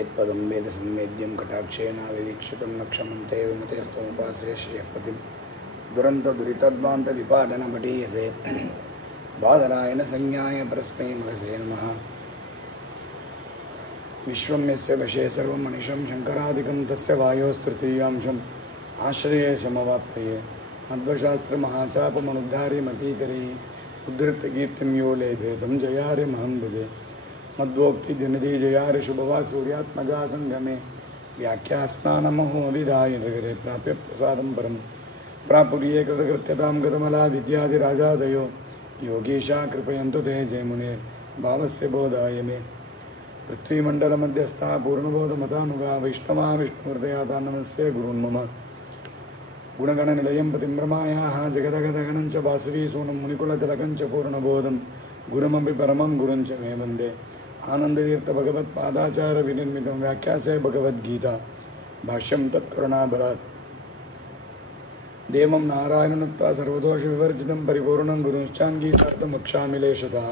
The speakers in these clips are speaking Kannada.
यत्पदं वेदसंवेद्यं कटाक्षेण विवीक्षितं न क्षमन्ते विमतेस्तमुपासे श्रियपतिं दुरन्तदुरितद्वान्तविपाटनपटीयसे बादरायण संज्ञाय परस्मै महसे नमः। विश्वं यस्य वशे सर्वं मनीषं शङ्करादिकं तस्य वायोस्तृतीयांशम् आश्रये समवाप्तये मध्वशास्त्रमहाचापमनुद्धार्यमपीतरे उद्धृतकीर्तिं यो लेभे तं जयार्यमहं भजे। मद्वोक्तिनिधि जयार्य शुभवाक् सूर्यात्मजा संगमे व्याख्यास्नानमहो विधाय नगरे प्राप्य प्रसादं परं प्रापुर्ये कृतकृत्यतां गतमला विद्याधिराजादयो योगीशा कृपयन्तु ते जयमुने भावस्य बोधाय मे। पृथ्वीमण्डलमध्यस्था पूर्णबोधमतानुगा वैष्णवा विष्णुहृदयाता नमस्य गुरुन् मम। गुणगणनिलयं प्रतिम्रमायाः जगदगदगणं च वासवी सूनं मुनिकुलतिलकं च पूर्णबोधं गुरुमपि परमं गुरुं च मे वन्दे। आनन्दतीर्थभगवत्पादाचार्य विनिर्मितं व्याख्यासे भगवद्गीता भाष्यं तत्करुणाबलात् देवं नारायणत्वा सर्वदोषविवर्जितं परिपूर्णं गुरुश्चाङ्गीकार्तं वक्ष्यामि लेशतः।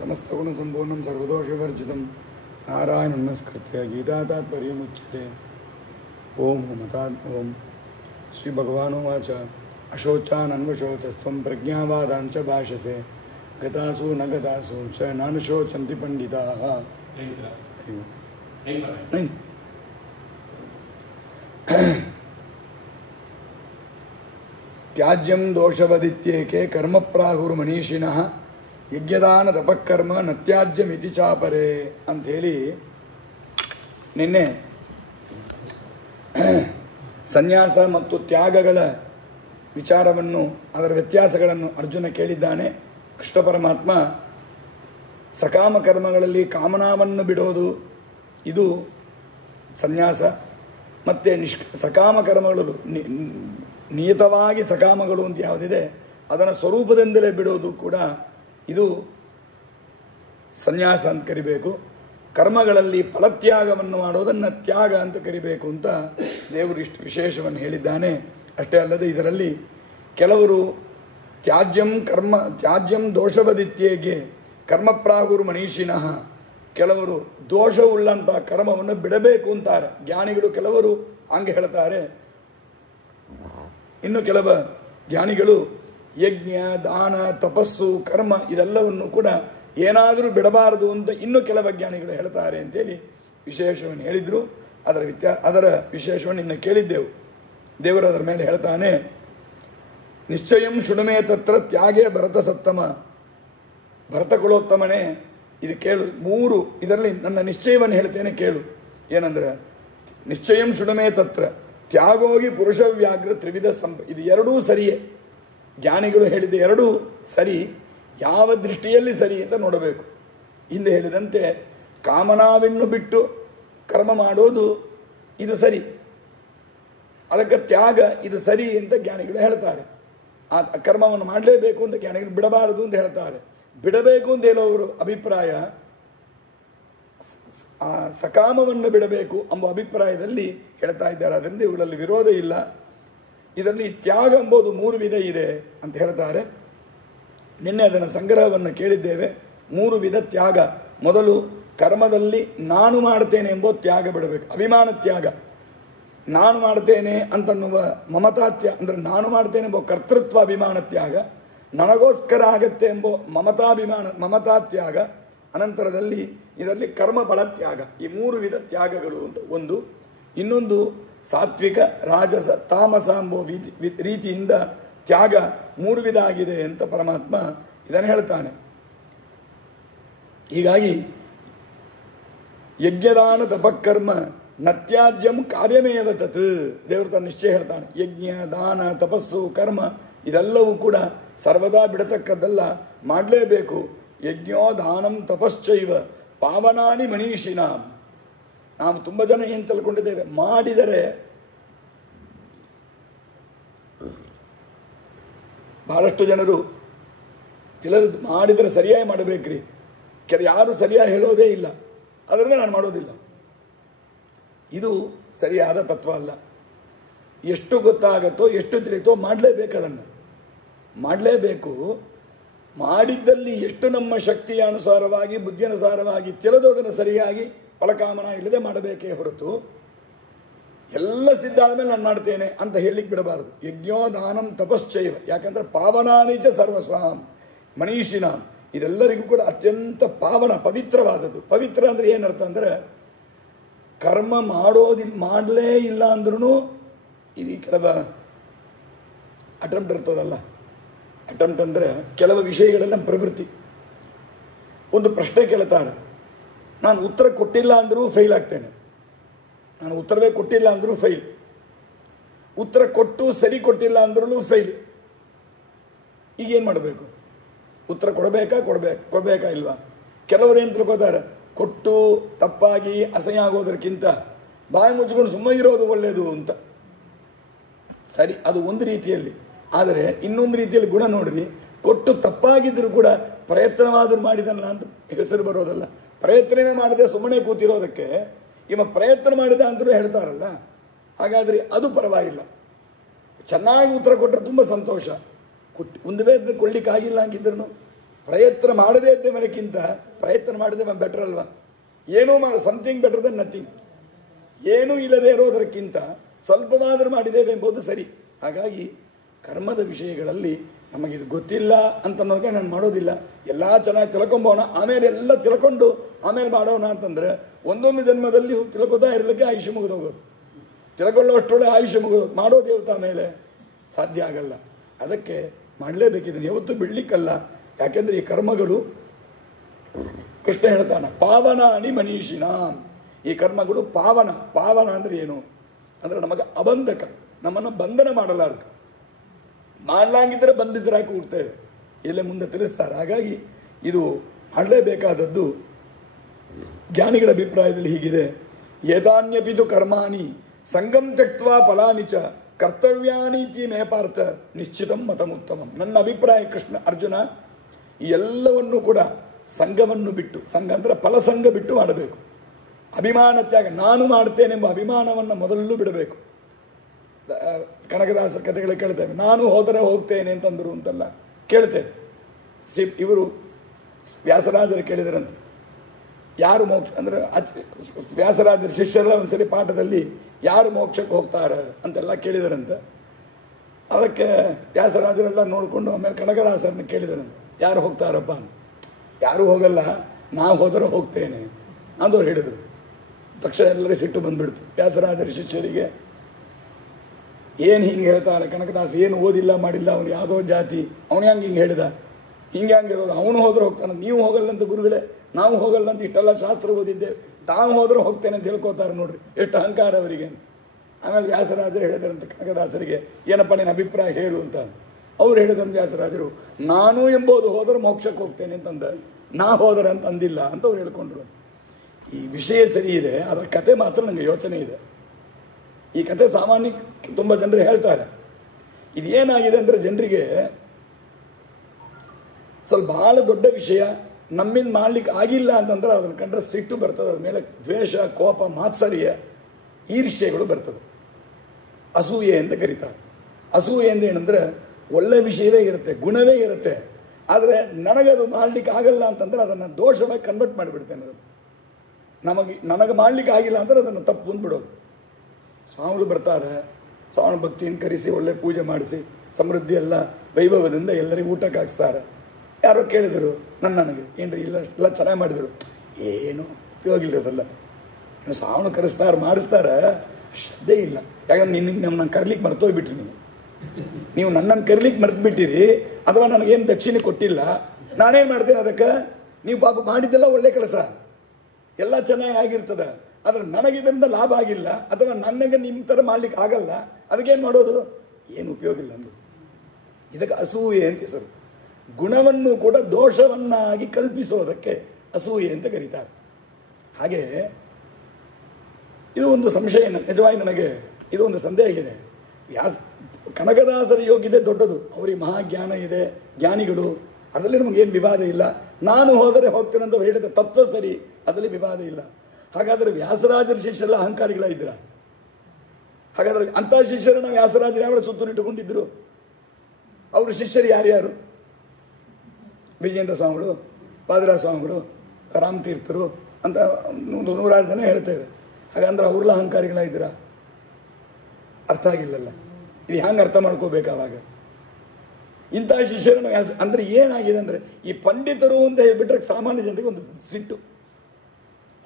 समस्तगुणसम्पूर्णं सर्वदोषविवर्जितं नारायणं नमस्कृत्य गीतातात्पर्यमुच्यते। ओम ओम श्रीभगवानुवाच अशोचानन्वशोचस्त्वं प्रज्ञावादाञ्च भाषसे गतासु न गतासु च नानुशोचन्ति पंडिताः। त्याज्यं दोषवदित्येके कर्म प्राहुर्मनीषिणः यज्ञदान तपಃಕರ್ಮ ನ ತ್ಯಾಜ್ಯಮಿತಿ ಚಾಪರೆ ಅಂಥೇಳಿ ನಿನ್ನೆ ಸನ್ಯಾಸ ಮತ್ತು ತ್ಯಾಗಗಳ ವಿಚಾರವನ್ನು ಅದರ ವ್ಯತ್ಯಾಸಗಳನ್ನು ಅರ್ಜುನ ಕೇಳಿದ್ದಾನೆ. ಕೃಷ್ಣ ಪರಮಾತ್ಮ ಸಕಾಮ ಕರ್ಮಗಳಲ್ಲಿ ಕಾಮನಾವನ್ನು ಬಿಡೋದು ಇದು ಸನ್ಯಾಸ, ಮತ್ತು ಸಕಾಮ ಕರ್ಮಗಳು ನಿಯತವಾಗಿ ಸಕಾಮಗಳು ಅಂತ ಯಾವುದಿದೆ ಅದನ್ನು ಸ್ವರೂಪದಿಂದಲೇ ಬಿಡೋದು ಕೂಡ ಇದು ಸನ್ಯಾಸ ಅಂತ ಕರಿಬೇಕು. ಕರ್ಮಗಳಲ್ಲಿ ಫಲತ್ಯಾಗವನ್ನು ಮಾಡೋದನ್ನು ತ್ಯಾಗ ಅಂತ ಕರಿಬೇಕು ಅಂತ ದೇವರು ಇಷ್ಟು ವಿಶೇಷವನ್ನು ಹೇಳಿದ್ದಾನೆ. ಅಷ್ಟೇ ಅಲ್ಲದೆ ಇದರಲ್ಲಿ ಕೆಲವರು ತ್ಯಾಜ್ಯಂ ದೋಷವದಿತ್ಯೇಗೆ ಕರ್ಮ ಪ್ರಾಹುರ್ ಮನೀಷಿಣಃ, ಕೆಲವರು ದೋಷವುಳ್ಳಂಥ ಕರ್ಮವನ್ನು ಬಿಡಬೇಕು ಅಂತಾರೆ ಜ್ಞಾನಿಗಳು. ಕೆಲವರು ಹಂಗೆ ಹೇಳ್ತಾರೆ. ಇನ್ನು ಕೆಲವ ಜ್ಞಾನಿಗಳು ಯಜ್ಞ ದಾನ ತಪಸ್ಸು ಕರ್ಮ ಇದೆಲ್ಲವನ್ನು ಕೂಡ ಏನಾದರೂ ಬಿಡಬಾರದು ಅಂತ ಇನ್ನು ಕೆಲವ ಜ್ಞಾನಿಗಳು ಹೇಳ್ತಾರೆ ಅಂತೇಳಿ ವಿಶೇಷವನ್ನು ಹೇಳಿದರು. ಅದರ ವಿಶೇಷವನ್ನು ಇನ್ನು ಕೇಳಿದ್ದೆವು. ದೇವರು ಅದರ ಮೇಲೆ ಹೇಳ್ತಾನೆ, ನಿಶ್ಚಯಂ ಶೃಣುಮೇ ತತ್ರ ತ್ಯಾಗೇ ಭರತ ಸತ್ತಮ. ಭರತ ಕುಲೋತ್ತಮನೇ ಇದು ಕೇಳು, ಮೂರು ಇದರಲ್ಲಿ ನನ್ನ ನಿಶ್ಚಯವನ್ನು ಹೇಳ್ತೇನೆ ಕೇಳು. ಏನಂದ್ರೆ ನಿಶ್ಚಯಂ ಶೃಣುಮೇ ತತ್ರ ತ್ಯಾಗೋಗಿ ಪುರುಷ ವ್ಯಾಘ್ರ ತ್ರಿವಿಧ ಇದು ಎರಡೂ ಸರಿಯೇ. ಜ್ಞಾನಿಗಳು ಹೇಳಿದ ಎರಡೂ ಸರಿ, ಯಾವ ದೃಷ್ಟಿಯಲ್ಲಿ ಸರಿ ಅಂತ ನೋಡಬೇಕು. ಹಿಂದೆ ಹೇಳಿದಂತೆ ಕಾಮನಾವನ್ನು ಬಿಟ್ಟು ಕರ್ಮ ಮಾಡೋದು ಇದು ಸರಿ, ಅದಕ್ಕೆ ತ್ಯಾಗ ಇದು ಸರಿ ಅಂತ ಜ್ಞಾನಿಗಳು ಹೇಳ್ತಾರೆ. ಆ ಕರ್ಮವನ್ನು ಮಾಡಲೇಬೇಕು ಅಂತ ಜ್ಞಾನಿಗಳು ಬಿಡಬಾರದು ಅಂತ ಹೇಳ್ತಾರೆ. ಬಿಡಬೇಕು ಅಂತ ಹೇಳೋರು ಅಭಿಪ್ರಾಯ ಆ ಸಕಾಮವನ್ನು ಬಿಡಬೇಕು ಎಂಬ ಅಭಿಪ್ರಾಯದಲ್ಲಿ ಹೇಳ್ತಾ ಇದ್ದಾರೆ. ಅದರಿಂದ ಇವುಗಳಲ್ಲಿ ವಿರೋಧ ಇಲ್ಲ. ಇದರಲ್ಲಿ ತ್ಯಾಗ ಎಂಬುದು ಮೂರು ವಿಧ ಇದೆ ಅಂತ ಹೇಳ್ತಾರೆ. ನಿನ್ನೆ ಅದನ್ನು ಸಂಗ್ರಹವನ್ನು ಕೇಳಿದ್ದೇವೆ. ಮೂರು ವಿಧ ತ್ಯಾಗ. ಮೊದಲು ಕರ್ಮದಲ್ಲಿ ನಾನು ಮಾಡ್ತೇನೆ ಎಂಬ ತ್ಯಾಗ ಬಿಡಬೇಕು, ಅಭಿಮಾನ ತ್ಯಾಗ. ನಾನು ಮಾಡ್ತೇನೆ ಅಂತನ್ನುವ ಮಮತಾ ತ್ಯಾಗ, ಅಂದರೆ ನಾನು ಮಾಡ್ತೇನೆ ಎಂಬ ಕರ್ತೃತ್ವ ಅಭಿಮಾನ ತ್ಯಾಗ. ನನಗೋಸ್ಕರ ಆಗತ್ತೆ ಎಂಬ ಮಮತಾ ತ್ಯಾಗ. ಅನಂತರದಲ್ಲಿ ಇದರಲ್ಲಿ ಕರ್ಮ ಫಲ ತ್ಯಾಗ. ಈ ಮೂರು ವಿಧ ತ್ಯಾಗಗಳು ಅಂತ ಒಂದು. ಇನ್ನೊಂದು ಸಾತ್ವಿಕ ರಾಜಸ ತಾಮಸ ಎಂಬ ರೀತಿಯಿಂದ ತ್ಯಾಗ ಮೂರು ವಿಧ ಆಗಿದೆ ಅಂತ ಪರಮಾತ್ಮ ಇದನ್ನು ಹೇಳ್ತಾನೆ. ಹೀಗಾಗಿ ಯಜ್ಞದಾನ ತಪಃಕರ್ಮ ನ ತ್ಯಾಜ್ಯಂ ಕಾರ್ಯಮೇವ ತತ್. ದೇವರು ತನ್ನ ನಿಶ್ಚಯ ಹೇಳ್ತಾನೆ. ಯಜ್ಞ ದಾನ ತಪಸ್ಸು ಕರ್ಮ ಇದೆಲ್ಲವೂ ಕೂಡ ಸರ್ವದಾ ಬಿಡತಕ್ಕದ್ದಲ್ಲ, ಮಾಡಲೇಬೇಕು. ಯಜ್ಞೋ ದಾನಂ ತಪಶ್ಚೈವ ಪಾವನಾನಿ ಮನೀಷಿನಾಂ. ನಾವು ತುಂಬ ಜನ ಏನು ತಿಳ್ಕೊಂಡಿದ್ದೇವೆ, ಮಾಡಿದರೆ ಬಹಳಷ್ಟು ಜನರು ಮಾಡಿದರೆ ಸರಿಯಾಗಿ ಮಾಡಬೇಕ್ರಿ, ಯಾರು ಸರಿಯಾಗಿ ಹೇಳೋದೇ ಇಲ್ಲ, ಅದರಿಂದ ನಾನು ಮಾಡೋದಿಲ್ಲ. ಇದು ಸರಿಯಾದ ತತ್ವ ಅಲ್ಲ. ಎಷ್ಟು ಗೊತ್ತಾಗತ್ತೋ ಎಷ್ಟು ತಿಳಿತೋ ಮಾಡಲೇಬೇಕು, ಅದನ್ನು ಮಾಡಲೇಬೇಕು. ಮಾಡಿದ್ದಲ್ಲಿ ಎಷ್ಟು ನಮ್ಮ ಶಕ್ತಿಯ ಅನುಸಾರವಾಗಿ ಬುದ್ಧಿಯನುಸಾರವಾಗಿ ತಿಳಿದೋದನ್ನು ಸರಿಯಾಗಿ ಫಲಕಾಮನ ಇಲ್ಲದೆ ಮಾಡಬೇಕೇ ಹೊರತು ಎಲ್ಲ ಸಿದ್ಧ ಆದಮೇಲೆ ನಾನು ಮಾಡ್ತೇನೆ ಅಂತ ಹೇಳಲಿಕ್ಕೆ ಬಿಡಬಾರದು. ಯಜ್ಞೋ ದಾನಂ ತಪಶ್ಚೈವ, ಯಾಕಂದ್ರೆ ಪಾವನಾನಿಚ ಸರ್ವಸಾಂ ಮನೀಷಿನಾಂ, ಇದೆಲ್ಲರಿಗೂ ಕೂಡ ಅತ್ಯಂತ ಪಾವನ ಪವಿತ್ರವಾದದ್ದು. ಪವಿತ್ರ ಅಂದರೆ ಏನರ್ಥ ಅಂದರೆ ಕರ್ಮ ಮಾಡಲೇ ಇಲ್ಲ ಅಂದ್ರೂ ಇದು ಕೆಲವು ಅಟೆಂಪ್ಟ್ ಇರ್ತದಲ್ಲ. ಅಟೆಂಪ್ಟ್ ಅಂದರೆ ಕೆಲವು ವಿಷಯಗಳೆಲ್ಲ ಪ್ರವೃತ್ತಿ. ಒಂದು ಪ್ರಶ್ನೆ ಕೇಳ್ತಾರೆ, ನಾನು ಉತ್ತರ ಕೊಟ್ಟಿಲ್ಲ ಅಂದರೂ ಫೇಲ್ ಆಗ್ತೇನೆ, ನಾನು ಉತ್ತರವೇ ಕೊಟ್ಟಿಲ್ಲ ಅಂದರೂ ಫೈಲ್, ಉತ್ತರ ಕೊಟ್ಟು ಸರಿ ಕೊಟ್ಟಿಲ್ಲ ಅಂದ್ರೂ ಫೈಲ್. ಈಗೇನು ಮಾಡಬೇಕು? ಉತ್ತರ ಕೊಡಬೇಕಾ ಇಲ್ವಾ? ಕೆಲವರು ಏನು ತಿಳ್ಕೋತಾರೆ, ಕೊಟ್ಟು ತಪ್ಪಾಗಿ ಅಸಹ್ಯ ಆಗೋದಕ್ಕಿಂತ ಬಾಯಿ ಮುಚ್ಕೊಂಡು ಸುಮ್ಮನೆ ಇರೋದು ಒಳ್ಳೆಯದು ಅಂತ. ಸರಿ, ಅದು ಒಂದು ರೀತಿಯಲ್ಲಿ. ಆದರೆ ಇನ್ನೊಂದು ರೀತಿಯಲ್ಲಿ ಗುಣ ನೋಡ್ರಿ, ಕೊಟ್ಟು ತಪ್ಪಾಗಿದ್ದರೂ ಕೂಡ ಪ್ರಯತ್ನವಾದರೂ ಮಾಡಿದಲ್ಲ ಅಂತ ಹೆಸರು ಬರೋದಲ್ಲ. ಪ್ರಯತ್ನವೇ ಮಾಡದೆ ಸುಮ್ಮನೆ ಕೂತಿರೋದಕ್ಕೆ ಇವ ಪ್ರಯತ್ನ ಮಾಡಿದ ಅಂತಲೂ ಹೇಳ್ತಾರಲ್ಲ. ಹಾಗಾದರೆ ಅದು ಪರವಾಗಿಲ್ಲ. ಚೆನ್ನಾಗಿ ಉತ್ತರ ಕೊಟ್ಟರೆ ತುಂಬ ಸಂತೋಷ. ಒಂದು ವೇಳೆ ಕೊಡ್ಲಿಕ್ಕಾಗಿಲ್ಲ ಹಂಗಿದ್ರು ಪ್ರಯತ್ನ ಮಾಡದೇ ಇದ್ದ ಮೇಲಕ್ಕಿಂತ ಪ್ರಯತ್ನ ಮಾಡದೆ ಬೆಟರ್ ಅಲ್ವಾ? ಏನೂ ಸಮಥಿಂಗ್ ಬೆಟರ್ ದನ್ ನಥಿಂಗ್. ಏನೂ ಇಲ್ಲದೆ ಇರೋದಕ್ಕಿಂತ ಸ್ವಲ್ಪವಾದರೂ ಮಾಡಿದ್ದೇವೆ ಎಂಬುದು ಸರಿ. ಹಾಗಾಗಿ ಕರ್ಮದ ವಿಷಯಗಳಲ್ಲಿ ನಮಗಿದು ಗೊತ್ತಿಲ್ಲ ಅಂತನ್ನೋದಕ್ಕೆ ನಾನು ಮಾಡೋದಿಲ್ಲ. ಎಲ್ಲ ಚೆನ್ನಾಗಿ ತಿಳ್ಕೊಂಬೋಣ, ಆಮೇಲೆ ಎಲ್ಲ ತಿಳ್ಕೊಂಡು ಆಮೇಲೆ ಮಾಡೋಣ ಅಂತಂದರೆ ಒಂದೊಂದು ಜನ್ಮದಲ್ಲಿ ತಿಳ್ಕೊತಾ ಇರಲಿಕ್ಕೆ ಆಯುಷ್ಯ ಮುಗಿದೋಗೋದು. ತಿಳ್ಕೊಳ್ಳೋಷ್ಟೊಳಗೆ ಆಯುಷ್ಯ ಮುಗಿದೋದು. ಮಾಡೋ ದೇವತಾ ಮೇಲೆ ಸಾಧ್ಯ ಆಗಲ್ಲ. ಅದಕ್ಕೆ ಮಾಡಲೇಬೇಕಿದ್ದೀನಿ, ಯಾವತ್ತೂ ಬಿಡ್ಲಿಕ್ಕಲ್ಲ. ಯಾಕೆಂದರೆ ಈ ಕರ್ಮಗಳು ಕೃಷ್ಣ ಹೇಳ್ತಾನೆ, ಪಾವನಾನಿ ಮನೀಷಿನ. ಈ ಕರ್ಮಗಳು ಪಾವನ ಅಂದರೆ ಏನು ಅಂದರೆ ನಮಗೆ ಅಬಂಧಕ, ನಮ್ಮನ್ನು ಬಂಧನ ಮಾಡಲಾರ್ದು. ಮಾಡಲಾಗಿದ್ದರೆ ಬಂದಿದ್ರೆ ಕೂಡ್ತೇವೆ, ಇಲ್ಲೇ ಮುಂದೆ ತಿಳಿಸ್ತಾರೆ. ಹಾಗಾಗಿ ಇದು ಮಾಡಲೇಬೇಕಾದದ್ದು. ಜ್ಞಾನಿಗಳ ಅಭಿಪ್ರಾಯದಲ್ಲಿ ಹೀಗಿದೆ, ಏತಾನ್ಯಪಿದು ಕರ್ಮಾಣಿ ಸಂಗಂ ತ್ಯಕ್ತ್ವಾ ಫಲಾನಿ ಚ ಕರ್ತವ್ಯಾನೀತಿ ಮೇ ಪಾರ್ಥ ನಿಶ್ಚಿತಂ ಮತಮುತ್ತಮಂ. ನನ್ನ ಅಭಿಪ್ರಾಯ ಕೃಷ್ಣ ಅರ್ಜುನ, ಈ ಎಲ್ಲವನ್ನೂ ಕೂಡ ಸಂಘವನ್ನು ಬಿಟ್ಟು, ಸಂಘ ಅಂದರೆ ಫಲಸಂಘ ಬಿಟ್ಟು ಮಾಡಬೇಕು. ಅಭಿಮಾನ ತ್ಯಾಗ, ನಾನು ಮಾಡ್ತೇನೆಂಬ ಅಭಿಮಾನವನ್ನು ಮೊದಲು ಬಿಡಬೇಕು. ಕನಕದಾಸರ ಕಥೆಗಳು ಕೇಳ್ತೇವೆ, ನಾನು ಹೋದರೆ ಹೋಗ್ತೇನೆ ಅಂತಂದರು ಅಂತಲ್ಲ ಕೇಳ್ತೇವೆ. ಇವರು ವ್ಯಾಸರಾಜರು ಕೇಳಿದರಂತೆ, ಯಾರು ಮೋಕ್ಷ ಅಂದರೆ ವ್ಯಾಸರಾಜರ ಶಿಷ್ಯರೆಲ್ಲ ಒಂದ್ಸರಿ ಪಾಠದಲ್ಲಿ ಯಾರು ಮೋಕ್ಷಕ್ಕೆ ಹೋಗ್ತಾರೆ ಅಂತೆಲ್ಲ ಕೇಳಿದರಂತೆ. ಅದಕ್ಕೆ ವ್ಯಾಸರಾಜರೆಲ್ಲ ನೋಡಿಕೊಂಡು ಆಮೇಲೆ ಕನಕದಾಸರನ್ನ ಕೇಳಿದರಂತೆ, ಯಾರು ಹೋಗ್ತಾರಪ್ಪ ಅಂತ. ಯಾರೂ ಹೋಗಲ್ಲ, ನಾವು ಹೋದರೆ ಹೋಗ್ತೇನೆ ಅಂದವ್ರು ಹೇಳಿದರು. ತಕ್ಷಣ ಎಲ್ಲರಿಗೂ ಸಿಟ್ಟು ಬಂದುಬಿಡ್ತು ವ್ಯಾಸರಾಜರ ಶಿಷ್ಯರಿಗೆ. ಏನು ಹಿಂಗೆ ಹೇಳ್ತಾರೆ ಕನಕದಾಸ, ಏನು ಓದಿಲ್ಲ ಮಾಡಿಲ್ಲ, ಅವನು ಯಾವುದೋ ಜಾತಿ, ಅವನು ಹಿಂಗೆ ಹೇಳಿದ, ಹಿಂಗೆ ಹೇಳೋದು. ಅವನು ಹೋದ್ರೆ ಹೋಗ್ತಾನೆ, ನೀವು ಹೋಗಲ್ಲಂತ ಗುರುಗಳೇ, ನಾವು ಹೋಗಲ್ಲ ಅಂತ ಇಷ್ಟೆಲ್ಲ ಶಾಸ್ತ್ರ ಓದಿದ್ದೇವೆ, ತಾವು ಹೋದ್ರೆ ಹೋಗ್ತೇನೆ ಅಂತ ಹೇಳ್ಕೋತಾರೆ ನೋಡ್ರಿ, ಎಷ್ಟು ಅಹಂಕಾರ ಅವರಿಗೆ. ಆಮೇಲೆ ವ್ಯಾಸರಾಜರು ಹೇಳಿದ್ರಂತೆ ಕನಕದಾಸರಿಗೆ, ಏನಪ್ಪ ನಿನ್ನ ಅಭಿಪ್ರಾಯ ಹೇಳು ಅಂತ. ಅವ್ರು ಹೇಳಿದಂತ ವ್ಯಾಸರಾಜರು, ನಾನು ಎಂಬುದು ಹೋದ್ರೆ ಮೋಕ್ಷಕ್ಕೆ ಹೋಗ್ತೇನೆ ಅಂತಂದ, ನಾ ಹೋದರೆ ಅಂತ ಅಂದಿಲ್ಲ ಅಂತ ಅವ್ರು ಹೇಳ್ಕೊಂಡ್ರು. ಈ ವಿಷಯ ಸರಿ ಇದೆ, ಅದರ ಕತೆ ಮಾತ್ರ ನನಗೆ ಯೋಚನೆ ಇದೆ. ಈ ಕತೆ ಸಾಮಾನ್ಯ ತುಂಬ ಜನರು ಹೇಳ್ತಾರೆ. ಇದು ಏನಾಗಿದೆ ಅಂದರೆ ಜನರಿಗೆ ಸ್ವಲ್ಪ ಭಾಳ ದೊಡ್ಡ ವಿಷಯ ನಮ್ಮಿಂದ ಮಾಡ್ಲಿಕ್ಕೆ ಆಗಿಲ್ಲ ಅಂತಂದ್ರೆ ಅದನ್ನು ಕಂಡ್ರೆ ಸಿಟ್ಟು ಬರ್ತದೆ, ಅದ ಮೇಲೆ ದ್ವೇಷ, ಕೋಪ, ಮಾತ್ಸರ್ಯ, ಈರ್ಷ್ಯೆಗಳು ಬರ್ತದೆ. ಅಸೂಯೆ ಅಂತ ಕರೀತಾರೆ. ಅಸೂಯೆ ಅಂದ್ರೆ ಏನಂದ್ರೆ ಒಳ್ಳೆ ವಿಷಯವೇ ಇರುತ್ತೆ, ಗುಣವೇ ಇರುತ್ತೆ, ಆದರೆ ನನಗದು ಮಾಡ್ಲಿಕ್ಕೆ ಆಗಲ್ಲ ಅಂತಂದ್ರೆ ಅದನ್ನು ದೋಷವಾಗಿ ಕನ್ವರ್ಟ್ ಮಾಡಿಬಿಡ್ತೇನೆ. ಅದು ನನಗೆ ಮಾಡ್ಲಿಕ್ಕೆ ಆಗಿಲ್ಲ ಅಂದ್ರೆ ಅದನ್ನು ತಪ್ಪು ಅಂದ್ಬಿಡೋದು. ಸ್ವಾಮಿಗಳು ಬರ್ತಾರೆ, ಸ್ವಾಮಿ ಭಕ್ತಿಯನ್ನು ಕರೆಸಿ ಒಳ್ಳೆ ಪೂಜೆ ಮಾಡಿಸಿ ಸಮೃದ್ಧಿ ಎಲ್ಲ ವೈಭವದಿಂದ ಎಲ್ಲರಿಗೂ ಊಟಕ್ಕೆ ಹಾಕ್ಸ್ತಾರೆ. ಯಾರೋ ಕೇಳಿದರು ನನಗೆ, ಏನ್ರಿ ಎಲ್ಲ ಚೆನ್ನಾಗಿ ಮಾಡಿದರು, ಏನು ಉಪಯೋಗ ಇಲ್ಲದಲ್ಲ. ಸ್ವಾಮಿ ಕರೆಸ್ತಾರೆ, ಮಾಡಿಸ್ತಾರೆ, ಶ್ರದ್ಧೆ ಇಲ್ಲ. ಯಾಕಂದ್ರೆ ನಮ್ಮನ್ನು ಕರ್ಲಿಕ್ಕೆ ಮರ್ತೋಗ್ಬಿಟ್ರಿ ನೀವು ನನ್ನನ್ನು ಕರ್ಲಿಕ್ಕೆ ಮರ್ತು ಬಿಟ್ಟಿರಿ, ಅಥವಾ ನನಗೇನು ದಕ್ಷಿಣೆ ಕೊಟ್ಟಿಲ್ಲ, ನಾನೇನು ಮಾಡ್ತೇನೆ ಅದಕ್ಕೆ? ನೀವು ಪಾಪ ಮಾಡಿದ್ದೆಲ್ಲ ಒಳ್ಳೆ ಕೆಲಸ, ಎಲ್ಲ ಚೆನ್ನಾಗಿ ಆಗಿರ್ತದೆ, ಆದರೆ ನನಗಿದರಿಂದ ಲಾಭ ಆಗಿಲ್ಲ, ಅಥವಾ ನನಗೆ ನಿಮ್ಮ ಥರ ಮಾಡ್ಲಿಕ್ಕೆ ಆಗಲ್ಲ, ಅದಕ್ಕೇನು ಮಾಡೋದು? ಏನು ಉಪಯೋಗ ಇಲ್ಲ ಅಂದು. ಇದಕ್ಕೆ ಅಸೂಯೆ ಅಂತ ಹೆಸರು. ಗುಣವನ್ನು ಕೂಡ ದೋಷವನ್ನಾಗಿ ಕಲ್ಪಿಸೋದಕ್ಕೆ ಅಸೂಯೆ ಅಂತ ಕರೀತಾರೆ. ಹಾಗೆ ಇದು ಒಂದು ಸಂಶಯ, ನಿಜವಾಗಿ ನನಗೆ ಇದು ಒಂದು ಸಂದೇಹ ಇದೆ. ಕನಕದಾಸರ ಯೋಗ್ಯತೆ ದೊಡ್ಡದು, ಅವರಿಗೆ ಮಹಾಜ್ಞಾನ ಇದೆ, ಜ್ಞಾನಿಗಳು, ಅದರಲ್ಲಿ ನಮಗೇನು ವಿವಾದ ಇಲ್ಲ. ನಾನು ಹೋದರೆ ಹೋಗ್ತೇನೆ ಅಂತ ಹೇಳಿದ ತತ್ವ ಸರಿ, ಅದರಲ್ಲಿ ವಿವಾದ ಇಲ್ಲ. ಹಾಗಾದರೆ ವ್ಯಾಸರಾಜರ ಶಿಷ್ಯರೆಲ್ಲ ಅಹಂಕಾರಿಗಳಾಗಿದ್ದೀರ? ಹಾಗಾದರೆ ಅಂಥ ಶಿಷ್ಯರನ್ನು ವ್ಯಾಸರಾಜರು ಯಾವ ಸುತ್ತಲಿಟ್ಟುಕೊಂಡಿದ್ರು? ಅವ್ರ ಶಿಷ್ಯರು ಯಾರ್ಯಾರು? ವಿಜೇಂದ್ರ ಸ್ವಾಮಿಗಳು, ಪಾದರಾಜ ಸ್ವಾಮಿಗಳು, ರಾಮತೀರ್ಥರು ಅಂತ ನೂರಾರು ಜನ ಹೇಳ್ತೇವೆ. ಹಾಗಂದ್ರೆ ಅವ್ರಲ್ಲ ಅಹಂಕಾರಿಗಳಾಗಿದ್ದೀರಾ? ಅರ್ಥ ಆಗಿಲ್ಲಲ್ಲ. ಇದು ಹ್ಯಾಂಗೆ ಅರ್ಥ ಮಾಡ್ಕೋಬೇಕು ಆವಾಗ? ಇಂಥ ಶಿಷ್ಯರನ್ನು ಅಂದರೆ ಏನಾಗಿದೆ ಅಂದರೆ, ಈ ಪಂಡಿತರು ಅಂತ ಹೇಳ್ಬಿಟ್ರೆ ಸಾಮಾನ್ಯ ಜನರಿಗೆ ಒಂದು ಸಿಟ್ಟು.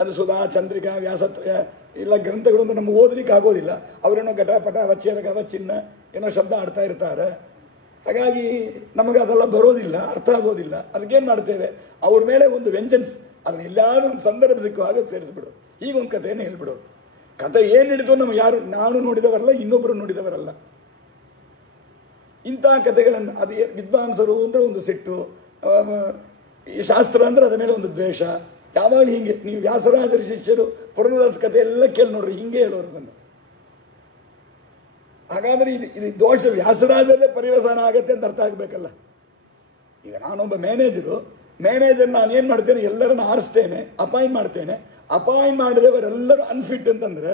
ಅದು ಸುಧಾ, ಚಂದ್ರಿಕಾ, ವ್ಯಾಸತ್ರಯ ಇಲ್ಲ ಗ್ರಂಥಗಳು ಅಂದರೆ ನಮ್ಗೆ ಓದಲಿಕ್ಕೆ ಆಗೋದಿಲ್ಲ. ಅವರೇನೋ ಘಟಪಟ ಅವಚ್ಛೇದಕ ಅವಚ್ಛಿನ್ನ ಏನೋ ಶಬ್ದ ಆಡ್ತಾ ಇರ್ತಾರೆ. ಹಾಗಾಗಿ ನಮಗೆ ಅದೆಲ್ಲ ಬರೋದಿಲ್ಲ, ಅರ್ಥ ಆಗೋದಿಲ್ಲ. ಅದಕ್ಕೇನು ಮಾಡ್ತೇವೆ, ಅವ್ರ ಮೇಲೆ ಒಂದು ವೆಂಜನ್ಸ್, ಅದನ್ನ ಎಲ್ಲಾದ್ರೂ ಒಂದು ಸಂದರ್ಭ ಸಿಕ್ಕುವಾಗ ಸೇರಿಸ್ಬಿಡು. ಈಗ ಒಂದು ಕಥೆಯನ್ನು ಹೇಳ್ಬಿಡು. ಕಥೆ ಏನು ಹಿಡಿದು ನಾವು ಯಾರು ನಾನು ನೋಡಿದವರಲ್ಲ, ಇನ್ನೊಬ್ಬರು ನೋಡಿದವರಲ್ಲ. ಇಂಥ ಕಥೆಗಳನ್ನು ಅದು ವಿದ್ವಾಂಸರು ಅಂದರೆ ಒಂದು ಸಿಟ್ಟು, ಈ ಶಾಸ್ತ್ರ ಅಂದರೆ ಅದರ ಮೇಲೆ ಒಂದು ದ್ವೇಷ. ಯಾವಾಗಲೂ ಹೀಗೆ. ನೀವು ವ್ಯಾಸರಾಜರ ಶಿಷ್ಯರು ಪುರಂದರದಾಸ ಕಥೆ ಎಲ್ಲ ಕೇಳಿ ನೋಡ್ರಿ, ಹಿಂಗೆ ಹೇಳೋರು ಅದನ್ನು. ಹಾಗಾದರೆ ಇದು ದೋಷ ವ್ಯಾಸರಾಜರಲ್ಲೇ ಪರಿವಸಾನ ಆಗತ್ತೆ ಅಂತ ಅರ್ಥ ಆಗಬೇಕಲ್ಲ. ಈಗ ನಾನೊಬ್ಬ ಮ್ಯಾನೇಜರ್ ನಾನು ಏನು ಮಾಡ್ತೇನೆ, ಎಲ್ಲರನ್ನು ಆರಿಸ್ತೇನೆ, ಅಪಾಯಿಂಟ್ ಮಾಡ್ತೇನೆ. ಅಪಾಯಿಂಟ್ ಮಾಡಿದವರೆಲ್ಲರೂ ಅನ್ಫಿಟ್ ಅಂತಂದರೆ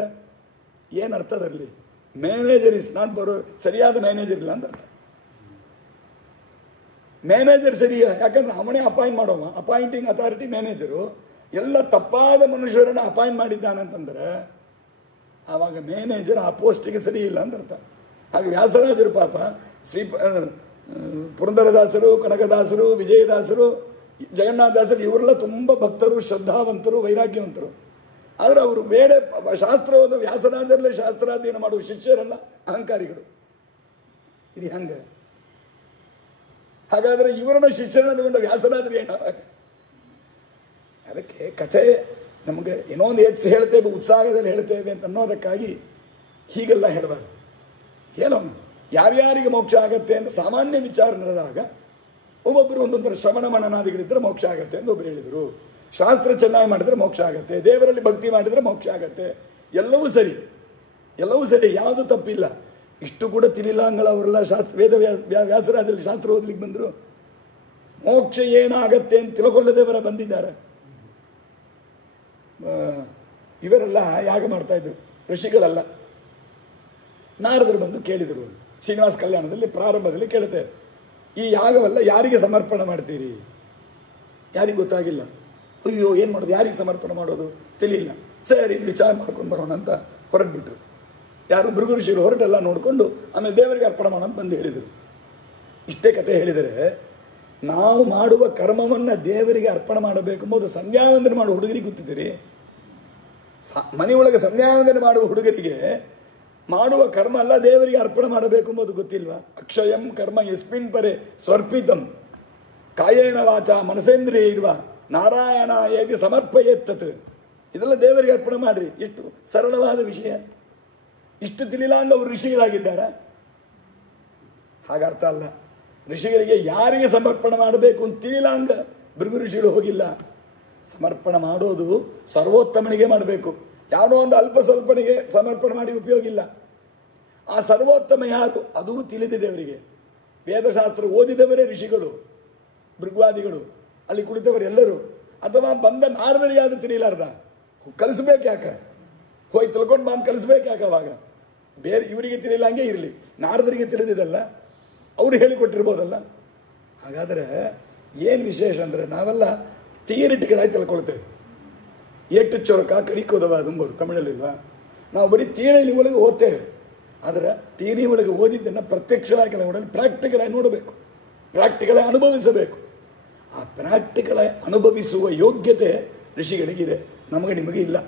ಏನು ಅರ್ಥ ಅದರಲ್ಲಿ? ಮ್ಯಾನೇಜರ್ ಇಸ್ ನಾಟ್ ಸರಿಯಾದ ಮ್ಯಾನೇಜರ್ ಇಲ್ಲ ಅಂತ ಅರ್ಥ. ಮ್ಯಾನೇಜರ್ ಸರಿ, ಯಾಕಂದ್ರೆ ಅವನೇ ಅಪಾಯಿಂಟ್ ಮಾಡೋವ, ಅಪಾಯಿಂಟಿಂಗ್ ಅಥಾರಿಟಿ ಮ್ಯಾನೇಜರು. ಎಲ್ಲ ತಪ್ಪಾದ ಮನುಷ್ಯರನ್ನು ಅಪಾಯಿಂಟ್ ಮಾಡಿದ್ದಾನಂತಂದ್ರೆ ಆವಾಗ ಮ್ಯಾನೇಜರ್ ಆ ಪೋಸ್ಟಿಗೆ ಸರಿ ಇಲ್ಲ ಅಂತ ಅರ್ಥ. ಹಾಗೆ ವ್ಯಾಸರಾಜರು ಪಾಪ ಪುರಂದರದಾಸರು, ಕನಕದಾಸರು, ವಿಜಯದಾಸರು, ಜಗನ್ನಾಥದಾಸರು ಇವರೆಲ್ಲ ತುಂಬ ಭಕ್ತರು, ಶ್ರದ್ಧಾವಂತರು, ವೈರಾಗ್ಯವಂತರು. ಆದರೆ ಅವರು ಬೇರೆ ಶಾಸ್ತ್ರವನ್ನು ವ್ಯಾಸರಾಜರಲ್ಲೇ ಶಾಸ್ತ್ರಾಧ್ಯಯನ ಮಾಡುವ ಶಿಷ್ಯರೆಲ್ಲ ಅಹಂಕಾರಿಗಳು. ಇದು ಹಂಗೆ. ಹಾಗಾದರೆ ಇವರನ್ನ ಶಿಷ್ಯರನ್ನ ತಗೊಂಡ ವ್ಯಾಸರಾಜರು ಏನು? ಅದಕ್ಕೆ ಕಥೆ ನಮಗೆ ಏನೋ ಒಂದು ಹೆಚ್ಚು ಹೇಳ್ತೇವೆ, ಉತ್ಸಾಹದಲ್ಲಿ ಹೇಳ್ತೇವೆ ಅಂತ ಅನ್ನೋದಕ್ಕಾಗಿ ಹೀಗೆಲ್ಲ ಹೇಳಬಾರ್ದು. ಹೇಳೋಣ, ಯಾರ್ಯಾರಿಗೆ ಮೋಕ್ಷ ಆಗತ್ತೆ ಅಂತ ಸಾಮಾನ್ಯ ವಿಚಾರ ನಡೆದಾಗ ಒಬ್ಬೊಬ್ಬರು ಒಂದೊಂದರ ಶ್ರವಣ ಮನನಾದಿಗಳಿದ್ದರೆ ಮೋಕ್ಷ ಆಗತ್ತೆ ಅಂತ ಒಬ್ಬರು ಹೇಳಿದರು. ಶಾಸ್ತ್ರ ಚೆನ್ನಾಗಿ ಮಾಡಿದರೆ ಮೋಕ್ಷ ಆಗತ್ತೆ, ದೇವರಲ್ಲಿ ಭಕ್ತಿ ಮಾಡಿದರೆ ಮೋಕ್ಷ ಆಗತ್ತೆ. ಎಲ್ಲವೂ ಸರಿ, ಎಲ್ಲವೂ ಸರಿ, ಯಾವುದು ತಪ್ಪಿಲ್ಲ. ಇಷ್ಟು ಕೂಡ ತಿಳಿಲಾಂಗಲ ಅವರೆಲ್ಲ ವ್ಯಾಸರಾಜಲ್ಲಿ ಶಾಸ್ತ್ರ ಓದಲಿಕ್ಕೆ ಬಂದರು. ಮೋಕ್ಷ ಏನಾಗತ್ತೆ ಅಂತ ತಿಳ್ಕೊಳ್ಳದೇವರ ಬಂದಿದ್ದಾರೆ. ಇವರೆಲ್ಲ ಯಾಗ ಮಾಡ್ತಾ ಇದ್ರು, ಋಷಿಗಳೆಲ್ಲ. ನಾರದರು ಬಂದು ಕೇಳಿದರು. ಶ್ರೀನಿವಾಸ ಕಲ್ಯಾಣದಲ್ಲಿ ಪ್ರಾರಂಭದಲ್ಲಿ ಕೇಳ್ತೇವೆ, ಈ ಯಾಗವೆಲ್ಲ ಯಾರಿಗೆ ಸಮರ್ಪಣೆ ಮಾಡ್ತೀರಿ? ಯಾರಿಗೆ ಗೊತ್ತಾಗಿಲ್ಲ. ಅಯ್ಯೋ ಏನು ಮಾಡೋದು, ಯಾರಿಗೆ ಸಮರ್ಪಣೆ ಮಾಡೋದು ತಿಳಿಯಿಲ್ಲ. ಸರಿ, ವಿಚಾರ ಮಾಡ್ಕೊಂಡು ಬರೋಣ ಅಂತ ಹೊರಟ್ಬಿಟ್ರು. ಯಾರು ಭೃಗು ಋಷಿಗಳು ಹೊರಟೆಲ್ಲ ನೋಡಿಕೊಂಡು ಆಮೇಲೆ ದೇವರಿಗೆ ಅರ್ಪಣೆ ಮಾಡೋಣ ಬಂದು ಹೇಳಿದರು. ಇಷ್ಟೇ ಕತೆ ಹೇಳಿದರೆ, ನಾವು ಮಾಡುವ ಕರ್ಮವನ್ನು ದೇವರಿಗೆ ಅರ್ಪಣೆ ಮಾಡಬೇಕು ಎಂಬುದು ಸಂಧ್ಯಾವಂದನೆ ಮಾಡುವ ಹುಡುಗರಿಗೆ ಗೊತ್ತಿದ್ದೀರಿ? ಮನೆಯೊಳಗೆ ಸಂಧ್ಯಾವಂದನೆ ಮಾಡುವ ಹುಡುಗರಿಗೆ ಮಾಡುವ ಕರ್ಮ ಅಲ್ಲ ದೇವರಿಗೆ ಅರ್ಪಣೆ ಮಾಡಬೇಕು ಎಂಬುದು ಗೊತ್ತಿಲ್ವಾ? ಅಕ್ಷಯಂ ಕರ್ಮ ಯಸ್ಮಿನ್ ಪರೆ ಸ್ವರ್ಪಿತಂ ಕಾಯೇನ ವಾಚ ಮನಸೇಂದ್ರಿಯ ಇರುವ ನಾರಾಯಣ ಏತಿ ಸಮರ್ಪಯೇತ್ತತ್. ಇದೆಲ್ಲ ದೇವರಿಗೆ ಅರ್ಪಣೆ ಮಾಡ್ರಿ. ಎಷ್ಟು ಸರಳವಾದ ವಿಷಯ. ಇಷ್ಟು ತಿಳಿಲಾಂಗ ಅವರು ಋಷಿಗಳಾಗಿದ್ದಾರೆ. ಹಾಗರ್ಥ ಅಲ್ಲ. ಋಷಿಗಳಿಗೆ ಯಾರಿಗೆ ಸಮರ್ಪಣೆ ಮಾಡಬೇಕು ಅಂತ ತಿಳಿಲಾಂಗ ಭೃಗು ಋಷಿಗಳು ಹೋಗಿಲ್ಲ. ಸಮರ್ಪಣೆ ಮಾಡೋದು ಸರ್ವೋತ್ತಮನಿಗೆ ಮಾಡಬೇಕು. ಯಾವುದೋ ಒಂದು ಅಲ್ಪ ಸ್ವಲ್ಪನಿಗೆ ಸಮರ್ಪಣೆ ಮಾಡಿ ಉಪಯೋಗ ಇಲ್ಲ. ಆ ಸರ್ವೋತ್ತಮ ಯಾರು ಅದೂ ತಿಳಿದಿದೆ ಅವರಿಗೆ. ವೇದಶಾಸ್ತ್ರ ಓದಿದವರೇ ಋಷಿಗಳು, ಭೃಗ್ವಾದಿಗಳು, ಅಲ್ಲಿ ಕುಳಿತವರೆಲ್ಲರೂ. ಅಥವಾ ಬಂದ ನಾರದರಿಗೆ ಅದು ತಿಳಿಲಾರ್ದ ಕಲಿಸ್ಬೇಕು ಯಾಕೆ? ಹೋಗಿ ತಿಳ್ಕೊಂಡು ಬಂದು ಕಲಿಸ್ಬೇಕು ಯಾಕೆ? ಅವಾಗ ಬೇರೆ ಇವರಿಗೆ ತಿಳಿಯಲಾಂಗೆ ಇರಲಿ, ನಾರದರಿಗೆ ತಿಳಿದಿದಲ್ಲ, ಅವರು ಹೇಳಿಕೊಟ್ಟಿರ್ಬೋದಲ್ಲ. ಹಾಗಾದರೆ ಏನು ವಿಶೇಷ ಅಂದರೆ, ನಾವೆಲ್ಲ ಥಿಯರಿಟಿಗಳಾಗಿ ತಿಳ್ಕೊಳ್ತೇವೆ. ಏಟು ಚೊರಕ ಕರಿಕೋದವ ತುಂಬರು ತಮಿಳಲ್ಲಿಲ್ವಾ? ನಾವು ಬರೀ ಥಿಯರಿ ಒಳಗೆ ಓದ್ತೇವೆ. ಆದರೆ ಥಿಯರಿ ಒಳಗೆ ಓದಿದ್ದನ್ನು ಪ್ರತ್ಯಕ್ಷವಾಗಿ ನೋಡಲು ಪ್ರಾಕ್ಟಿಕಲಾಗಿ ನೋಡಬೇಕು, ಪ್ರಾಕ್ಟಿಕಲಾಗಿ ಅನುಭವಿಸಬೇಕು. ಆ ಪ್ರಾಕ್ಟಿಕಲಾಗಿ ಅನುಭವಿಸುವ ಯೋಗ್ಯತೆ ಋಷಿಗಳಿಗಿದೆ, ನಮಗೆ ನಿಮಗೆ ಇಲ್ಲ.